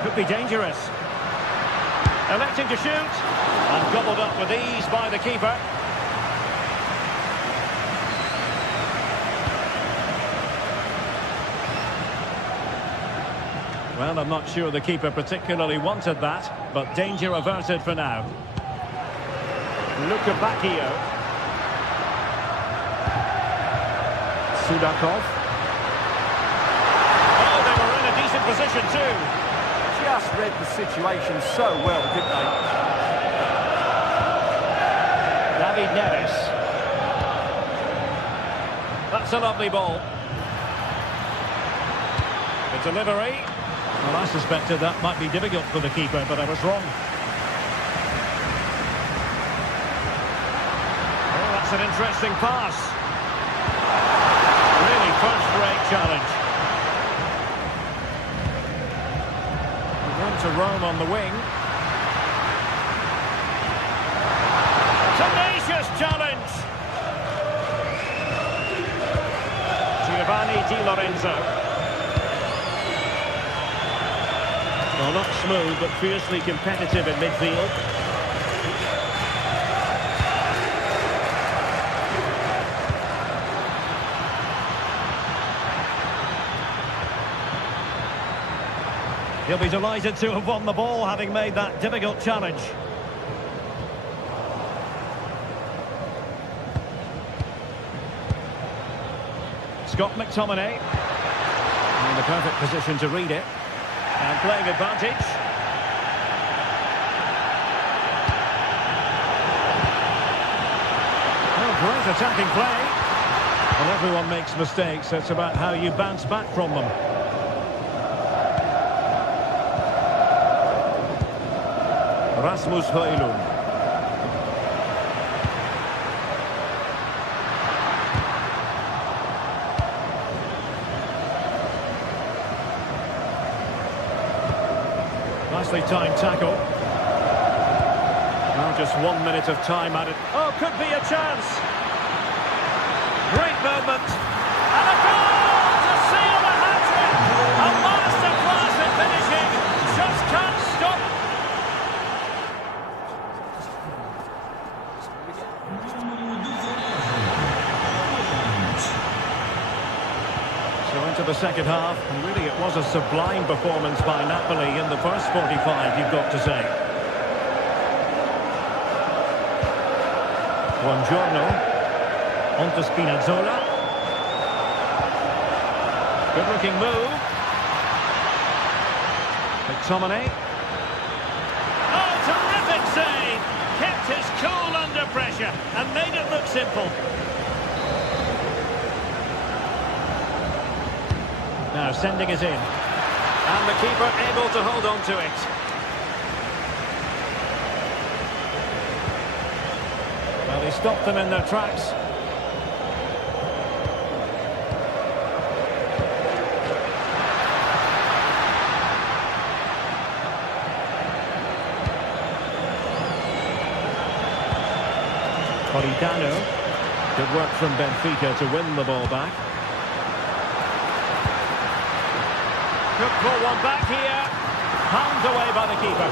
Could be dangerous. Electing to shoot. And gobbled up with ease by the keeper. Well, I'm not sure the keeper particularly wanted that, but danger averted for now. Luca Bacchio. Sudakov. Oh, they were in a decent position too. Just read the situation so well, didn't they? David Neres. That's a lovely ball. The delivery. Well, I suspected that might be difficult for the keeper, but I was wrong. Oh, that's an interesting pass. Really first-rate challenge. We're going to Rome on the wing. Tenacious challenge. Giovanni Di Lorenzo. Well, not smooth, but fiercely competitive in midfield. He'll be delighted to have won the ball, having made that difficult challenge. Scott McTominay. In the perfect position to read it. And playing advantage. Oh, great attacking play. Well, everyone makes mistakes. It's about how you bounce back from them. Rasmus Højlund. Nicely timed tackle. Now just 1 minute of time added. Oh, could be a chance. Great moment. And a goal to seal the hat-trick. A masterclass in finishing. Just can't stop. So into the second half, and really it was a sublime performance by Napoli in the first 45, you've got to say. Buongiorno. On to Spinazzola. Good looking move. McTominay. Oh, terrific save! Kept his cool under pressure and made it look simple. Now sending it in. And the keeper able to hold on to it. Well, he stopped them in their tracks. Politano. Good work from Benfica to win the ball back. Could pull one back here. Pounded away by the keeper.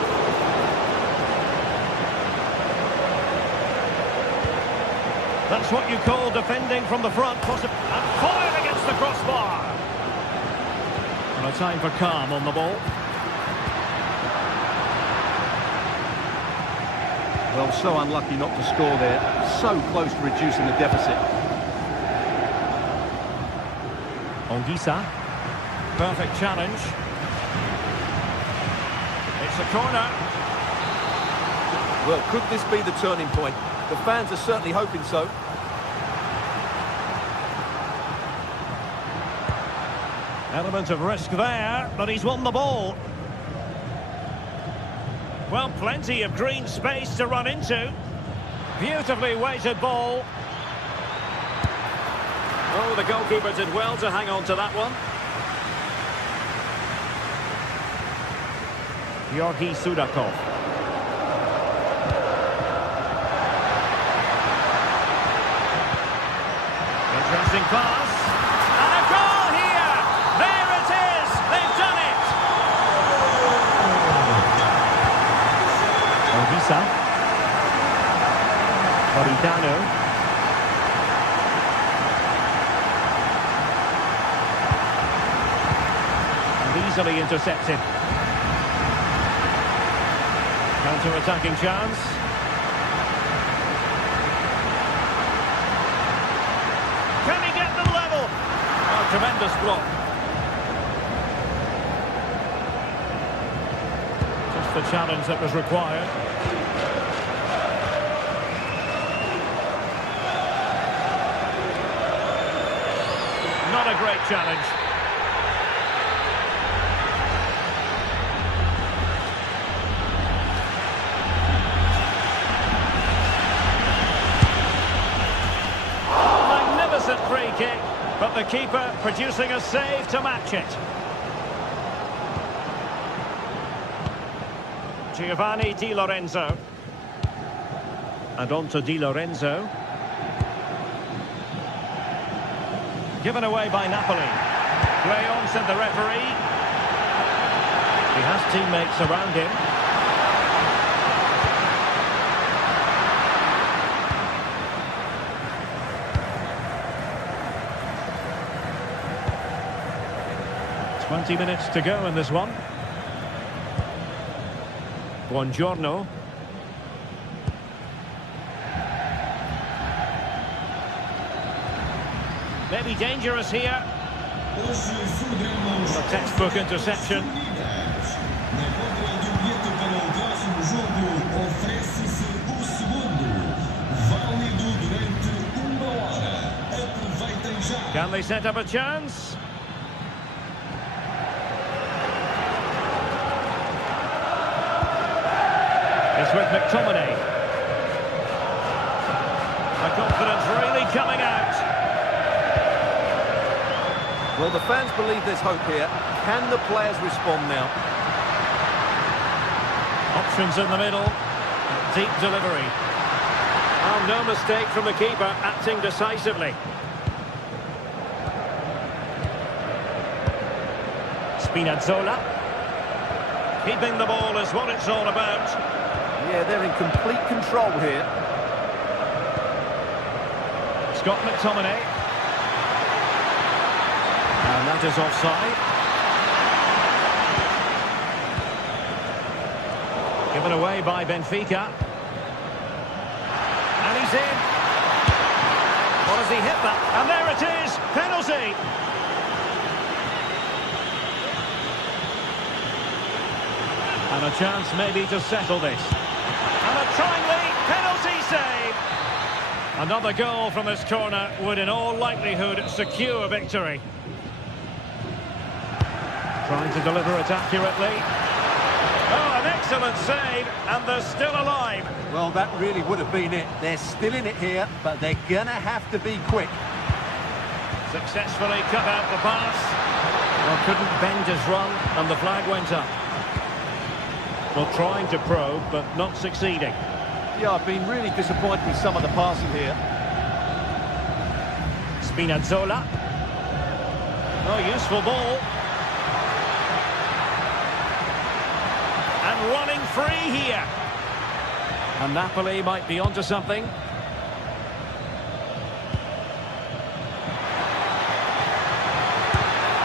That's what you call defending from the front. And fired against the crossbar. And a time for calm on the ball. Well, so unlucky not to score there. So close to reducing the deficit. Ongisa. Perfect challenge. It's a corner. Well, could this be the turning point? The fans are certainly hoping so. Element of risk there, but he's won the ball. Well, plenty of green space to run into. Beautifully weighted ball. Oh, the goalkeeper did well to hang on to that one. Georgi Sudakov. Interesting pass. And a goal here! There it is! They've done it! Ongisa. Politano. And easily intercepted. Counter-attacking chance. Can he get them level? Oh, tremendous block. Just the challenge that was required. Not a great challenge. Free kick, but the keeper producing a save to match it. Giovanni Di Lorenzo. And on to Di Lorenzo. Given away by Napoli. Play on, said the referee. He has teammates around him. Twenty minutes to go in this one. Buongiorno. Maybe dangerous here. Hoje celebramos A textbook interception. na compra do bilhete para o próximo jogo, oferece-se o segundo, válido durante 1 hora. Aproveitem já. Can they set up a chance? It's with McTominay. The confidence really coming out. Well, the fans believe there's hope here. Can the players respond now? Options in the middle. Deep delivery. Oh, no mistake from the keeper, acting decisively. Spinazzola. Keeping the ball is what it's all about. Yeah, they're in complete control here. Scott McTominay. And that is offside. Given away by Benfica. And he's in. What does he hit that? And there it is! Penalty! And a chance maybe to settle this. And a timely penalty save! Another goal from this corner would in all likelihood secure victory. Trying to deliver it accurately. Oh, an excellent save, and they're still alive. Well, that really would have been it. They're still in it here, but they're going to have to be quick. Successfully cut out the pass. Well, couldn't bend his run, and the flag went up. Well, trying to probe, but not succeeding. Yeah, I've been really disappointed with some of the passing here. Spinazzola. Oh, useful ball. And running free here. And Napoli might be onto something.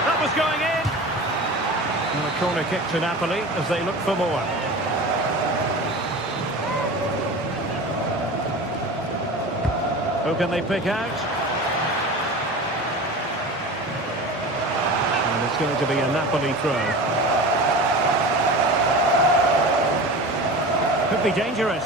That was going in. And a corner kick to Napoli as they look for more. Who can they pick out? And it's going to be a Napoli throw. Could be dangerous.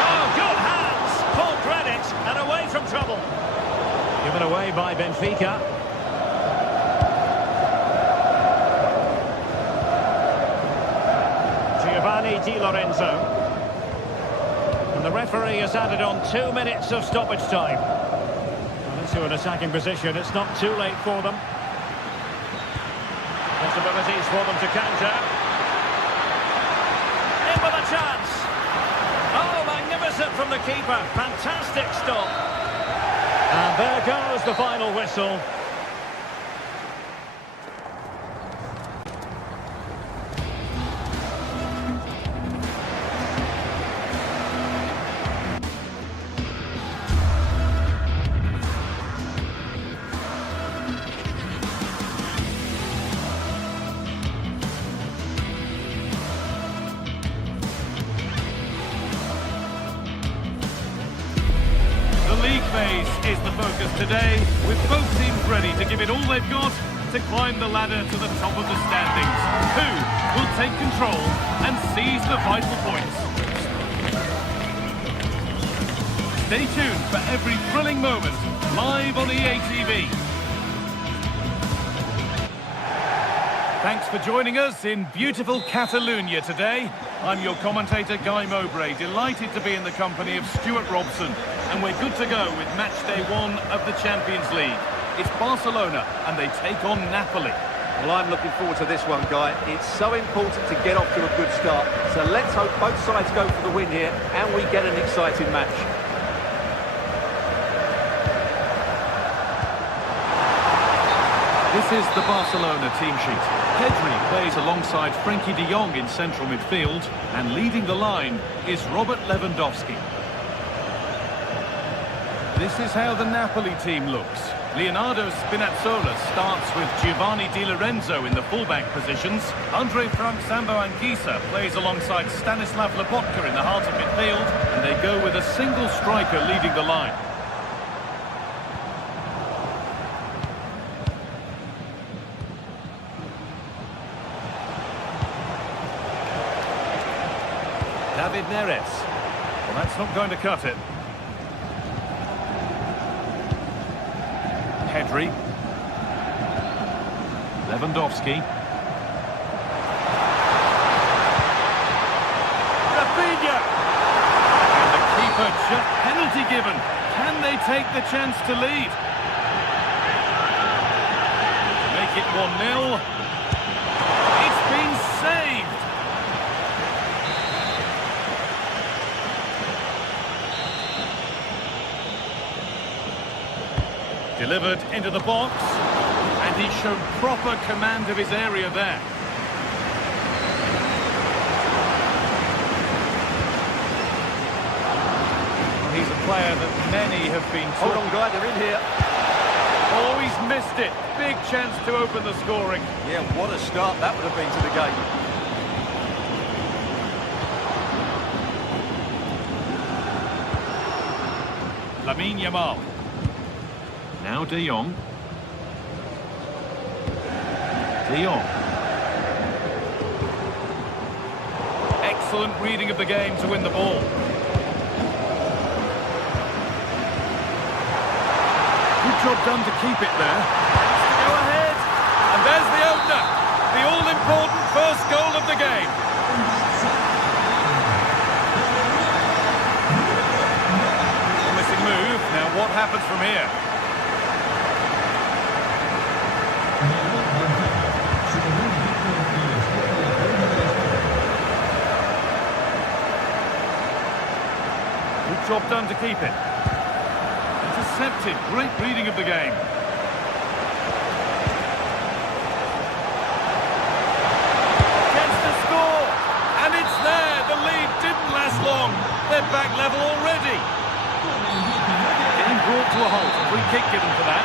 Oh, good hands! Full credit and away from trouble. Given away by Benfica. Giovanni Di Lorenzo. And the referee has added on 2 minutes of stoppage time. To an attacking position, it's not too late for them. Possibilities for them to counter. In with a chance. Oh, magnificent from the keeper. Fantastic stop. And there goes the final whistle. Phase is the focus today, with both teams ready to give it all they've got to climb the ladder to the top of the standings. Who will take control and seize the vital points? Stay tuned for every thrilling moment, live on EA TV. Thanks for joining us in beautiful Catalonia today. I'm your commentator, Guy Mowbray, delighted to be in the company of Stuart Robson. And we're good to go with match day 1 of the Champions League. It's Barcelona, and they take on Napoli. Well, I'm looking forward to this one, Guy. It's so important to get off to a good start. So let's hope both sides go for the win here, and we get an exciting match. This is the Barcelona team sheet. Pedri plays alongside Frenkie de Jong in central midfield, and leading the line is Robert Lewandowski. This is how the Napoli team looks. Leonardo Spinazzola starts with Giovanni Di Lorenzo in the fullback positions. Andre Frank Sambo Anguissa plays alongside Stanislav Lobotka in the heart of midfield, and they go with a single striker leading the line. David Neres. Well, that's not going to cut it. Pedri. Lewandowski. Rafinha. And the keeper just penalty given. Can they take the chance to lead? Make it 1-0. It's been saved. Delivered into the box, and he showed proper command of his area there. Well, he's a player that many have been Hold on, guy, they're in here. Oh, he's missed it. Big chance to open the scoring. Yeah, what a start that would have been to the game. Lamine Yamal. Now De Jong. De Jong. Excellent reading of the game to win the ball. Good job done to keep it there. Go ahead. And there's the opener. The all-important first goal of the game. Promising move. Now what happens from here? Good job done to keep it. Intercepted. Great reading of the game. Chance to score. And it's there. The lead didn't last long. They're back level already. Getting brought to a halt. Free kick given for that.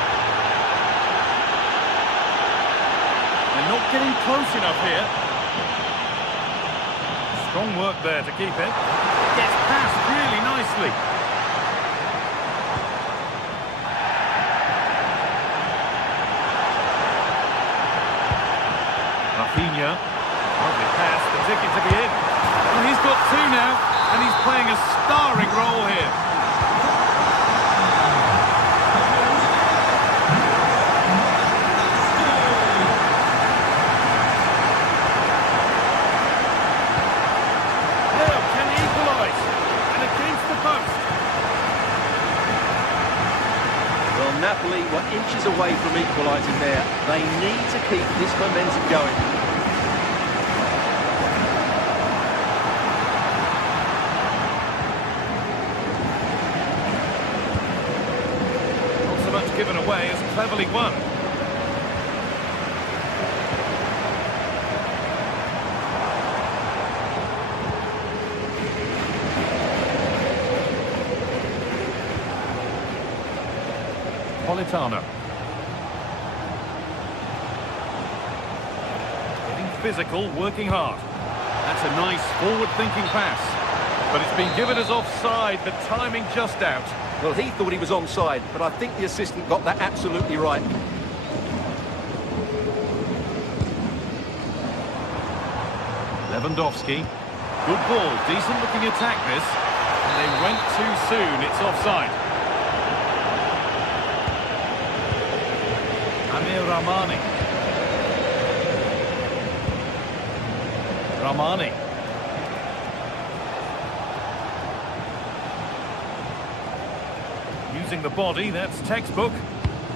They're not getting close enough here. Strong work there to keep it. Gets past really nicely. Rafinha. Lovely pass, the ticket to be in. Well, he's got two now, and he's playing a starring role here. Napoli were inches away from equalising there. They need to keep this momentum going. Not so much given away as cleverly won. Politano. Getting physical, working hard. That's a nice forward-thinking pass. But it's been given as offside, the timing just out. Well, he thought he was onside, but I think the assistant got that absolutely right. Lewandowski. Good ball, decent-looking attack this. And they went too soon, it's offside. Ramani. Ramani. Using the body, that's textbook.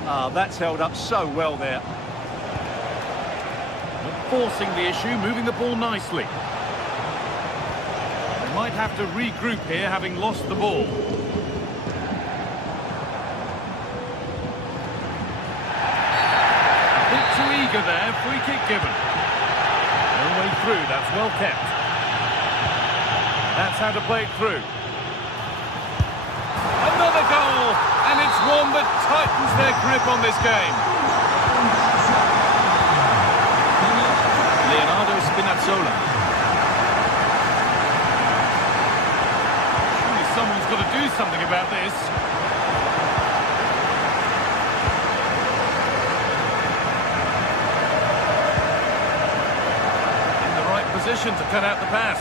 Ah, that's held up so well there. Not forcing the issue, moving the ball nicely. They might have to regroup here, having lost the ball. Too eager there, free kick given. No way through, that's well kept. That's how to play it through. Another goal! goal, and it's one that tightens their grip on this game. Leonardo Spinazzola. Surely someone's got to do something about this. In the right position to cut out the pass.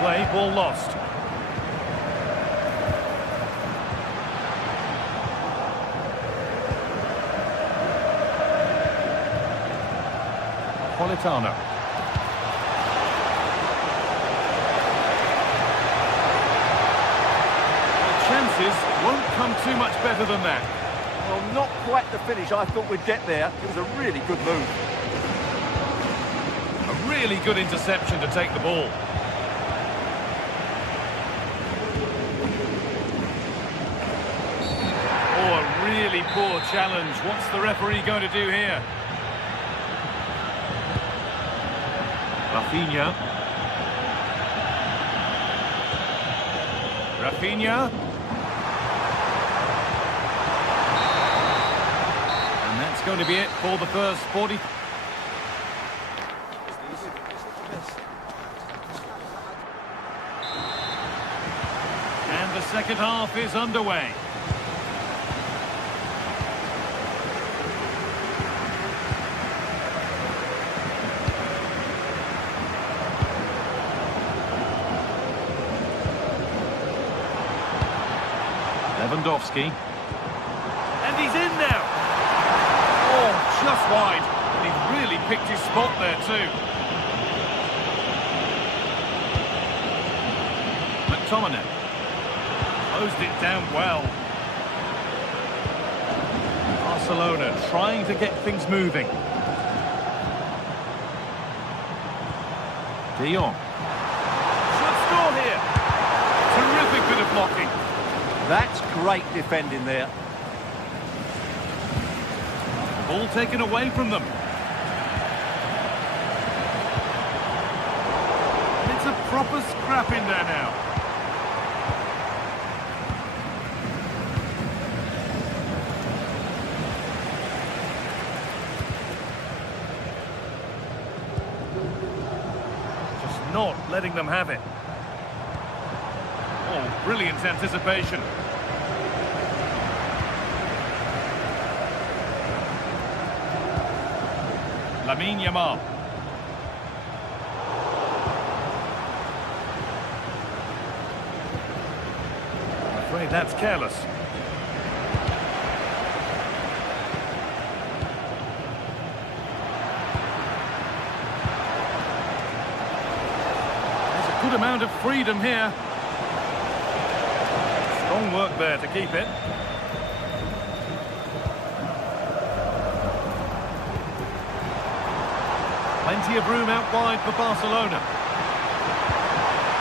Play, ball lost. Politano. The chances won't come too much better than that. Well, not quite the finish I thought we'd get there. It was a really good move. A really good interception to take the ball. Really poor challenge. What's the referee going to do here? Rafinha. And that's going to be it for the first 40. And the second half is underway. Lewandowski. And he's in now. Oh, just wide. And he really picked his spot there too. McTominay. Closed it down well. Barcelona trying to get things moving. De Jong. Should score here. Terrific bit of blocking. That's great defending there. Ball taken away from them. And it's a proper scrap in there now. Just not letting them have it. Oh, brilliant anticipation. Lamine Yamal. I'm afraid that's careless. There's a good amount of freedom here. Strong work there to keep it. Plenty of room out wide for Barcelona.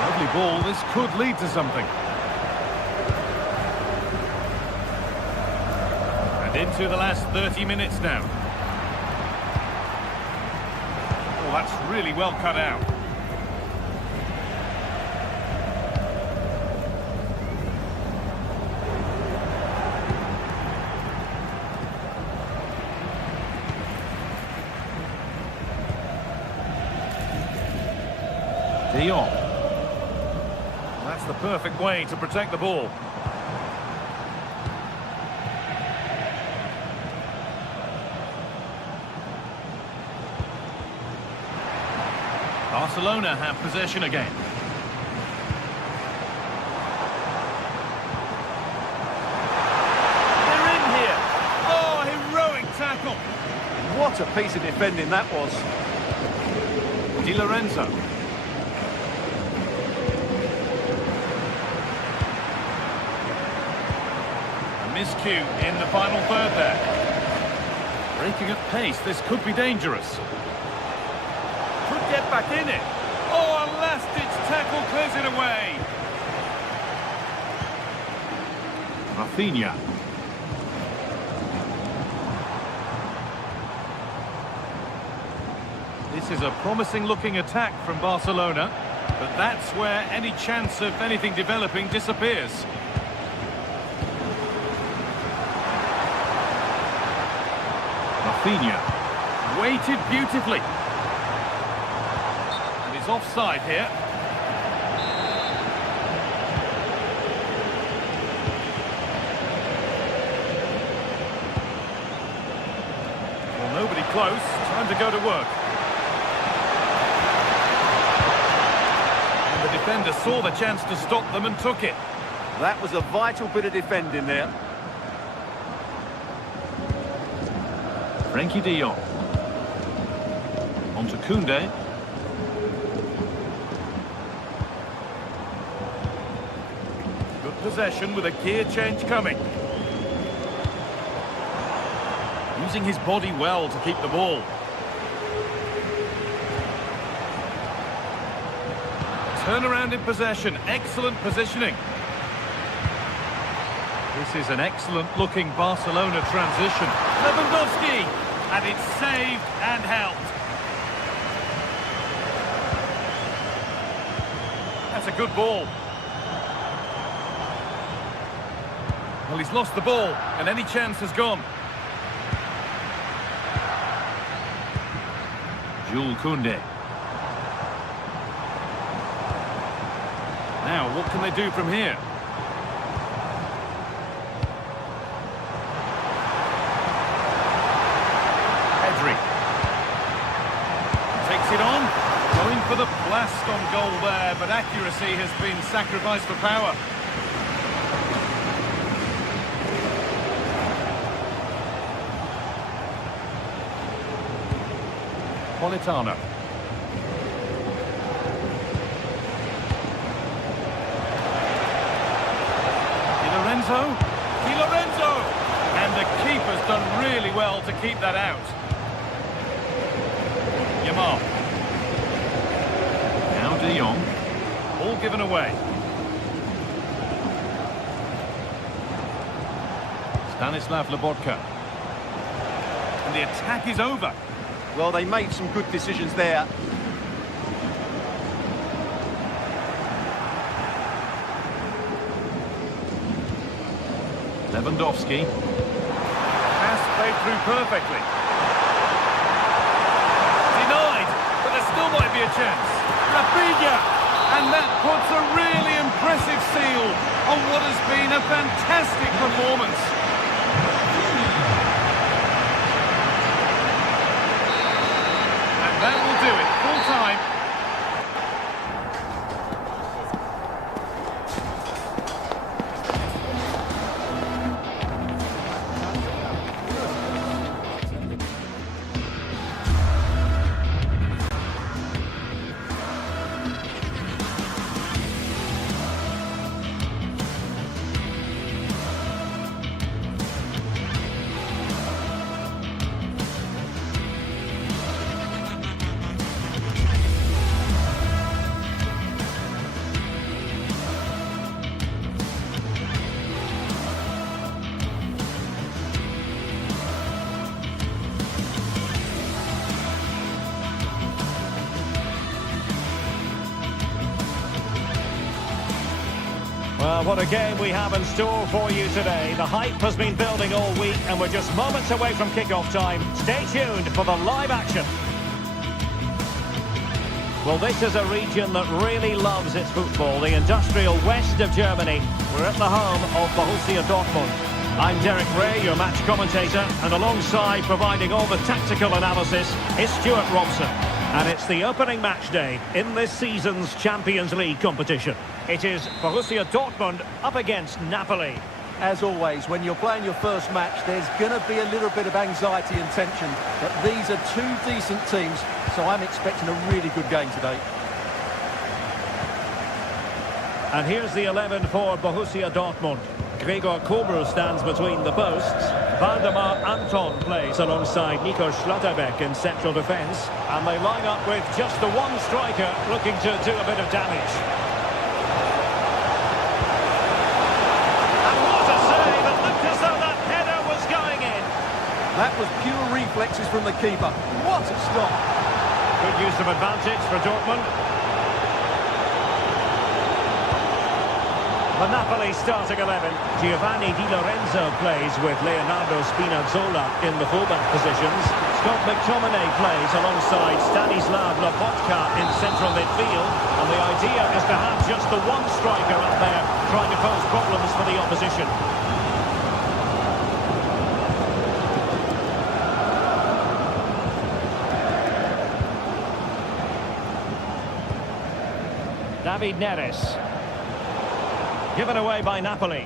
Lovely ball, this could lead to something. And into the last 30 minutes now. Oh, that's really well cut out. De Jong. That's the perfect way to protect the ball. Barcelona have possession again. They're in here. Oh, heroic tackle. What a piece of defending that was. Di Lorenzo. Miscue in the final third there. Breaking at pace, this could be dangerous. Could get back in it. Oh, a last-ditch tackle clears it away. Rafinha. This is a promising-looking attack from Barcelona, but that's where any chance of anything developing disappears. Rafinha, weighted beautifully. And he's offside here. Well, nobody close. Time to go to work. And the defender saw the chance to stop them and took it. That was a vital bit of defending there. Frenkie de Jong. On to Koundé. Good possession with a gear change coming. Using his body well to keep the ball. Turnaround in possession. Excellent positioning. This is an excellent-looking Barcelona transition. Lewandowski! And it's saved and helped. That's a good ball. Well, he's lost the ball, and any chance has gone. Jules Koundé. Now, what can they do from here? Takes it on, going for the blast on goal there, but accuracy has been sacrificed for power. Politano. Di Lorenzo! And the keeper's done really well to keep that out. Yamal. Now De Jong. All given away. Stanislav Lobotka. And the attack is over. Well, they made some good decisions there. Lewandowski. Pass played through perfectly. Denied, but there still might be a chance. Rafinha! And that puts a really impressive seal on what has been a fantastic performance. And that will do it, full time. Well, what a game we have in store for you today. The hype has been building all week and we're just moments away from kick-off time. Stay tuned for the live action. Well, this is a region that really loves its football, the industrial west of Germany. We're at the home of Borussia Dortmund. I'm Derek Ray, your match commentator, and alongside providing all the tactical analysis is Stuart Robson. And it's the opening match day in this season's Champions League competition. It is Borussia Dortmund up against Napoli. As always, when you're playing your first match, there's going to be a little bit of anxiety and tension. But these are two decent teams, so I'm expecting a really good game today. And here's the 11 for Borussia Dortmund. Gregor Kobel stands between the posts. Waldemar Anton plays alongside Nico Schlotterbeck in central defence. And they line up with just the one striker looking to do a bit of damage. And what a save! It looked as though that header was going in. That was pure reflexes from the keeper. What a stop! Good use of advantage for Dortmund. The Napoli starting 11. Giovanni Di Lorenzo plays with Leonardo Spinazzola in the fullback positions. Scott McTominay plays alongside Stanislav Lobotka in central midfield. And the idea is to have just the one striker up there trying to pose problems for the opposition. David Neres. Given away by Napoli.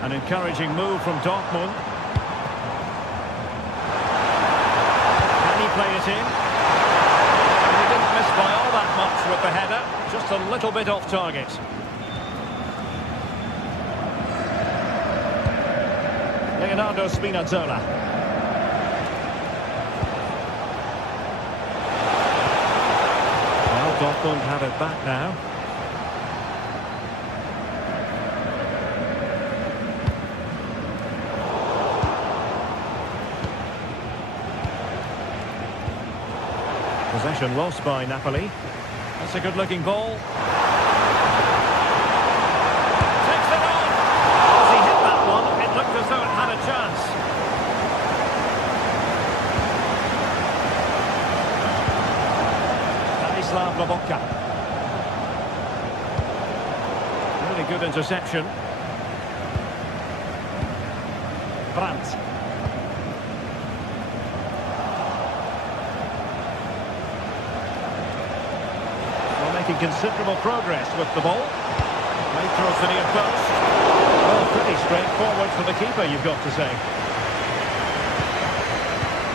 An encouraging move from Dortmund. Can he play it in? And he didn't miss by all that much with the header. Just a little bit off target. Leonardo Spinazzola. Well, Dortmund have it back now. Possession lost by Napoli. That's a good-looking ball. Takes it on! As he hit that one, it looked as though it had a chance. Stanislav Lobotka. Really good interception. Brandt. Making considerable progress with the ball. Right towards the near post. Well, pretty straightforward for the keeper, you've got to say.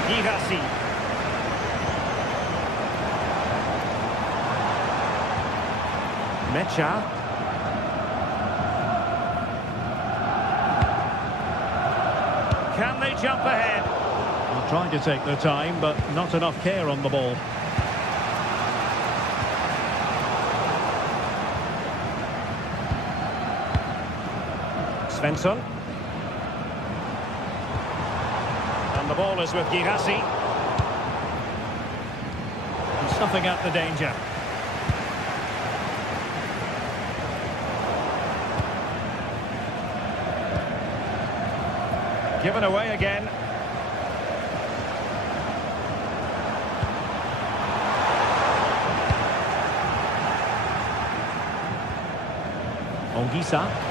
Girassi. Mecha. Can they jump ahead? They're trying to take their time, but not enough care on the ball. Svensson. And the ball is with Girassi. And snuffing out the danger. Given away again. Ongisa.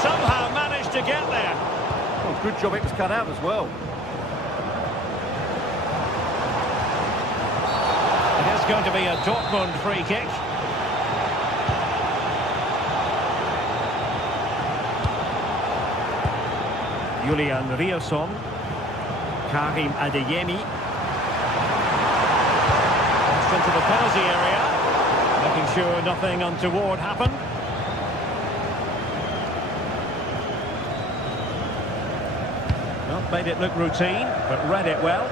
Somehow managed to get there. Well, good job it was cut out as well. It is going to be a Dortmund free kick. Julian Riosson. Karim Adeyemi. Crossed into the penalty area. Making sure nothing untoward happened. Made it look routine, but read it well.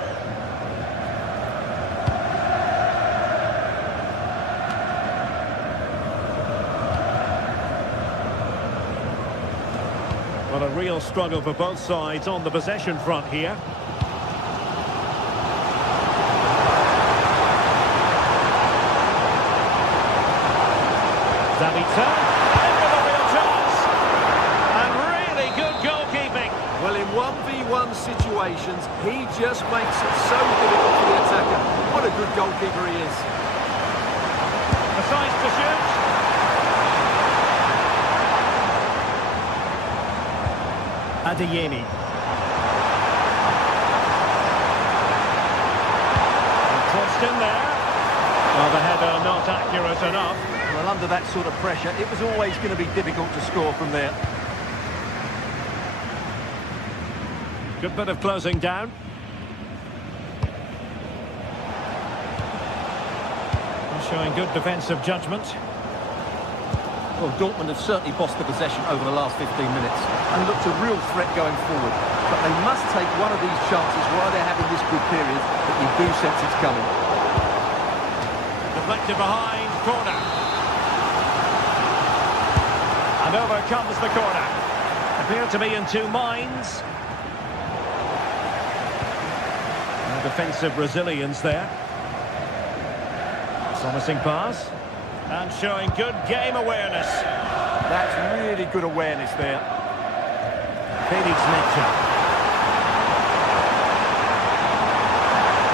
Well, a real struggle for both sides on the possession front here. Zabitzer. Well, in 1v1 situations, he just makes it so difficult for the attacker. What a good goalkeeper he is. Decides to shoot. Adeyemi. Crossed in there. Well, the header not accurate enough. Well, under that sort of pressure, it was always going to be difficult to score from there. Good bit of closing down. Showing good defensive judgment. Well, Dortmund have certainly bossed the possession over the last 15 minutes and looked a real threat going forward. But they must take one of these chances while they're having this good period that you do sense it's coming. Deflected behind, corner. And over comes the corner. Appear to be in two minds. Defensive resilience there. Promising pass. And showing good game awareness. That's really good awareness there. Felix Metscher.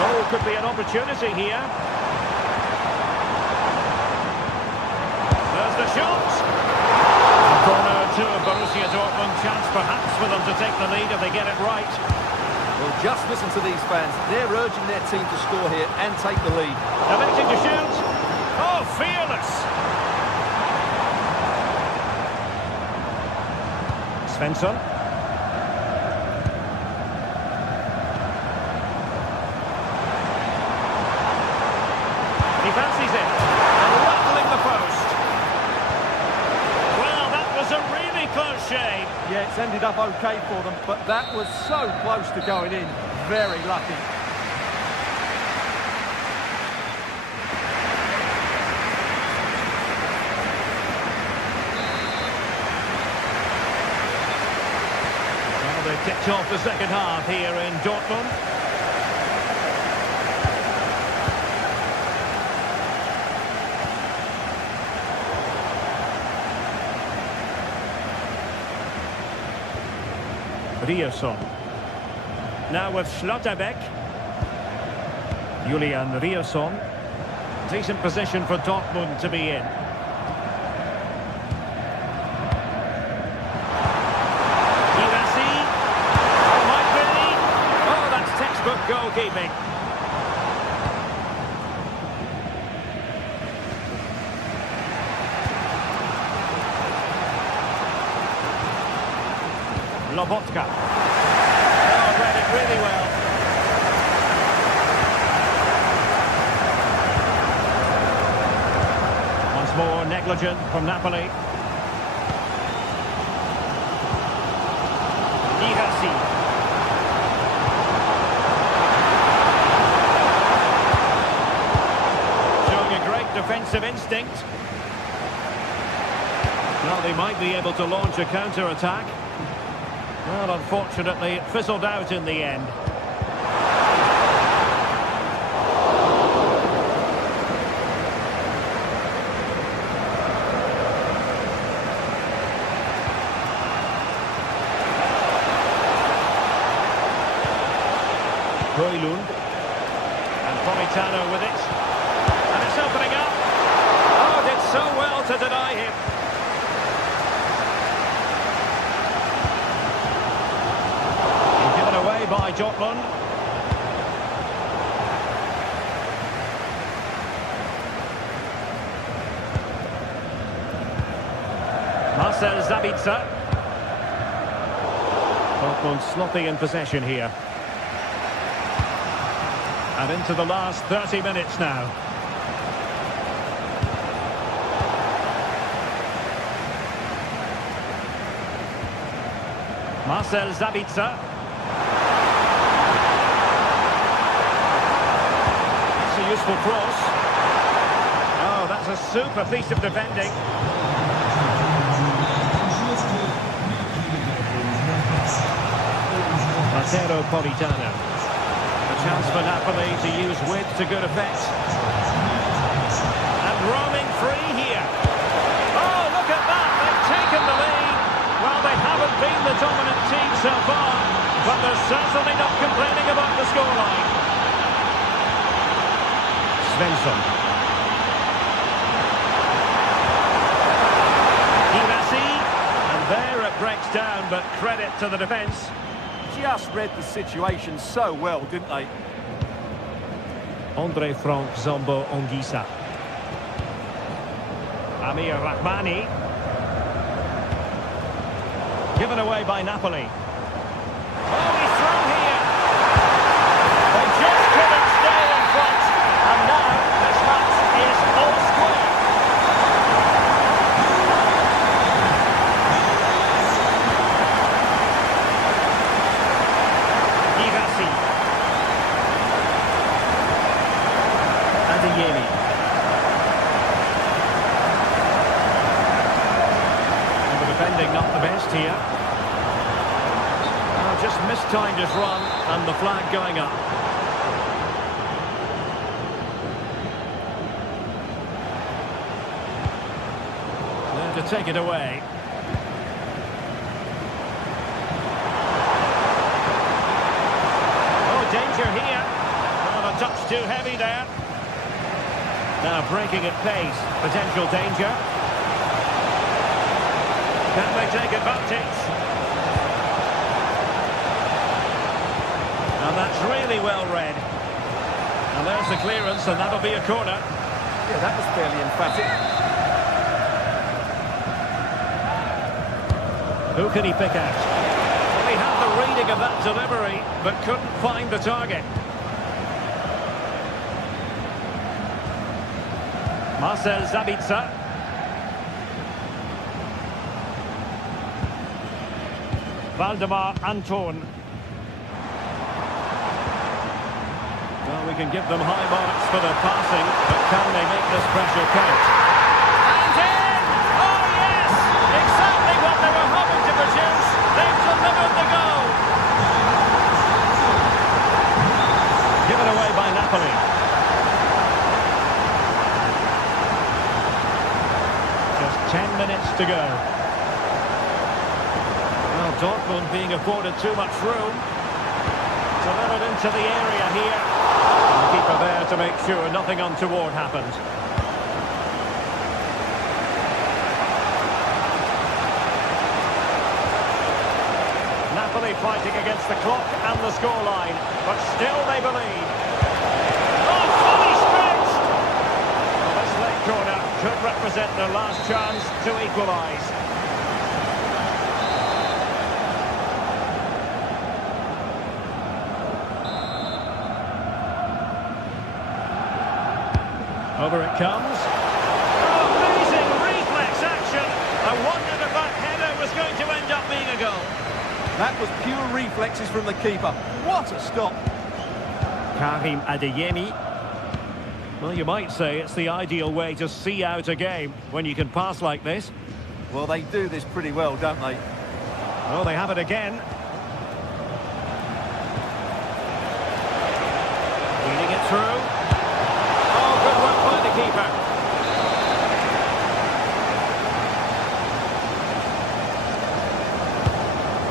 Oh, could be an opportunity here. There's the shot. A corner to Borussia Dortmund. Chance perhaps for them to take the lead if they get it right. Well, just listen to these fans. They're urging their team to score here and take the lead. Electing to shoot. Oh, fearless. Svensson. He fancies it. And rattling the post. Well, that was a really close shave. Yeah, it's ended up okay for them, but that was so close to going in. Very lucky. Well, they've kicked off the second half here in Dortmund. Ryerson. Now with Schlotterbeck. Julian Ryerson. Decent position for Dortmund to be in. Girassi. Oh, might be. Oh, that's textbook goalkeeping. Lobotka. Oh, read it really well. Once more, negligent from Napoli. Girassi. Showing a great defensive instinct. Well, they might be able to launch a counter-attack. Well, unfortunately, it fizzled out in the end. Højlund. And Politano with it. And it's opening up. Oh, did so well to deny him. Away by Dortmund. Marcel Sabitzer. Dortmund sloppy in possession here. And into the last 30 minutes now. Marcel Sabitzer. Useful cross. Oh, that's a super piece of defending. Matteo Politano. A chance for Napoli to use width to good effect. And roaming free here. Oh, look at that! They've taken the lead. Well, they haven't been the dominant team so far, but they're certainly not complaining about the scoreline. Svensson. Girassi. And there it breaks down, but credit to the defence. Just read the situation so well, didn't they? Andre Frank Zombo Ongisa. Amir Rahmani. Given away by Napoli. Oh, he's through here. They just couldn't stay in front. And now this match is all square. Girassi. And Yemi. And the defending not the best here. Just mistimed his run and the flag going up. take it away. Oh, danger here. Oh, a touch too heavy there. Now breaking at pace. Potential danger. Can they take advantage? And that's really well read. And there's the clearance, and that'll be a corner. Yeah, that was fairly emphatic. Who can he pick out? Well, he had the reading of that delivery, but couldn't find the target. Marcel Sabitzer. Valdemar Anton. Well, we can give them high marks for their passing, but can they make this pressure count? And in! Oh, yes! Exactly what they were hoping to produce. They've delivered the goal. Given away by Napoli. Just 10 minutes to go. Well, Dortmund being afforded too much room. Delivered into the area here. The keeper there to make sure nothing untoward happened. Napoli fighting against the clock and the scoreline, but still they believe. Oh, fully stretched! Well, this late corner could represent their last chance to equalise. Over it comes. Oh, amazing reflex action. I wondered if that header was going to end up being a goal. That was pure reflexes from the keeper. What a stop. Karim Adeyemi. Well, you might say it's the ideal way to see out a game when you can pass like this. Well, they do this pretty well, don't they? Oh, they have it again. Feeding it through. Good work by the keeper.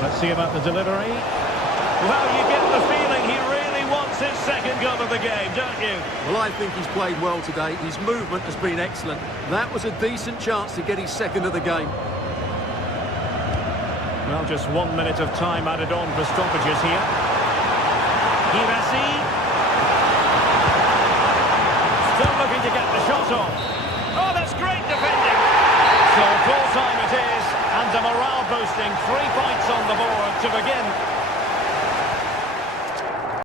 Let's see about the delivery. Well, you get the feeling he really wants his second goal of the game, don't you? Well, I think he's played well today. His movement has been excellent. That was a decent chance to get his second of the game. Well, just 1 minute of time added on for stoppages here. Girassi. Still looking to get the shot off. Oh, that's great defending. So full time it is, and a morale boosting 3 points on the board to begin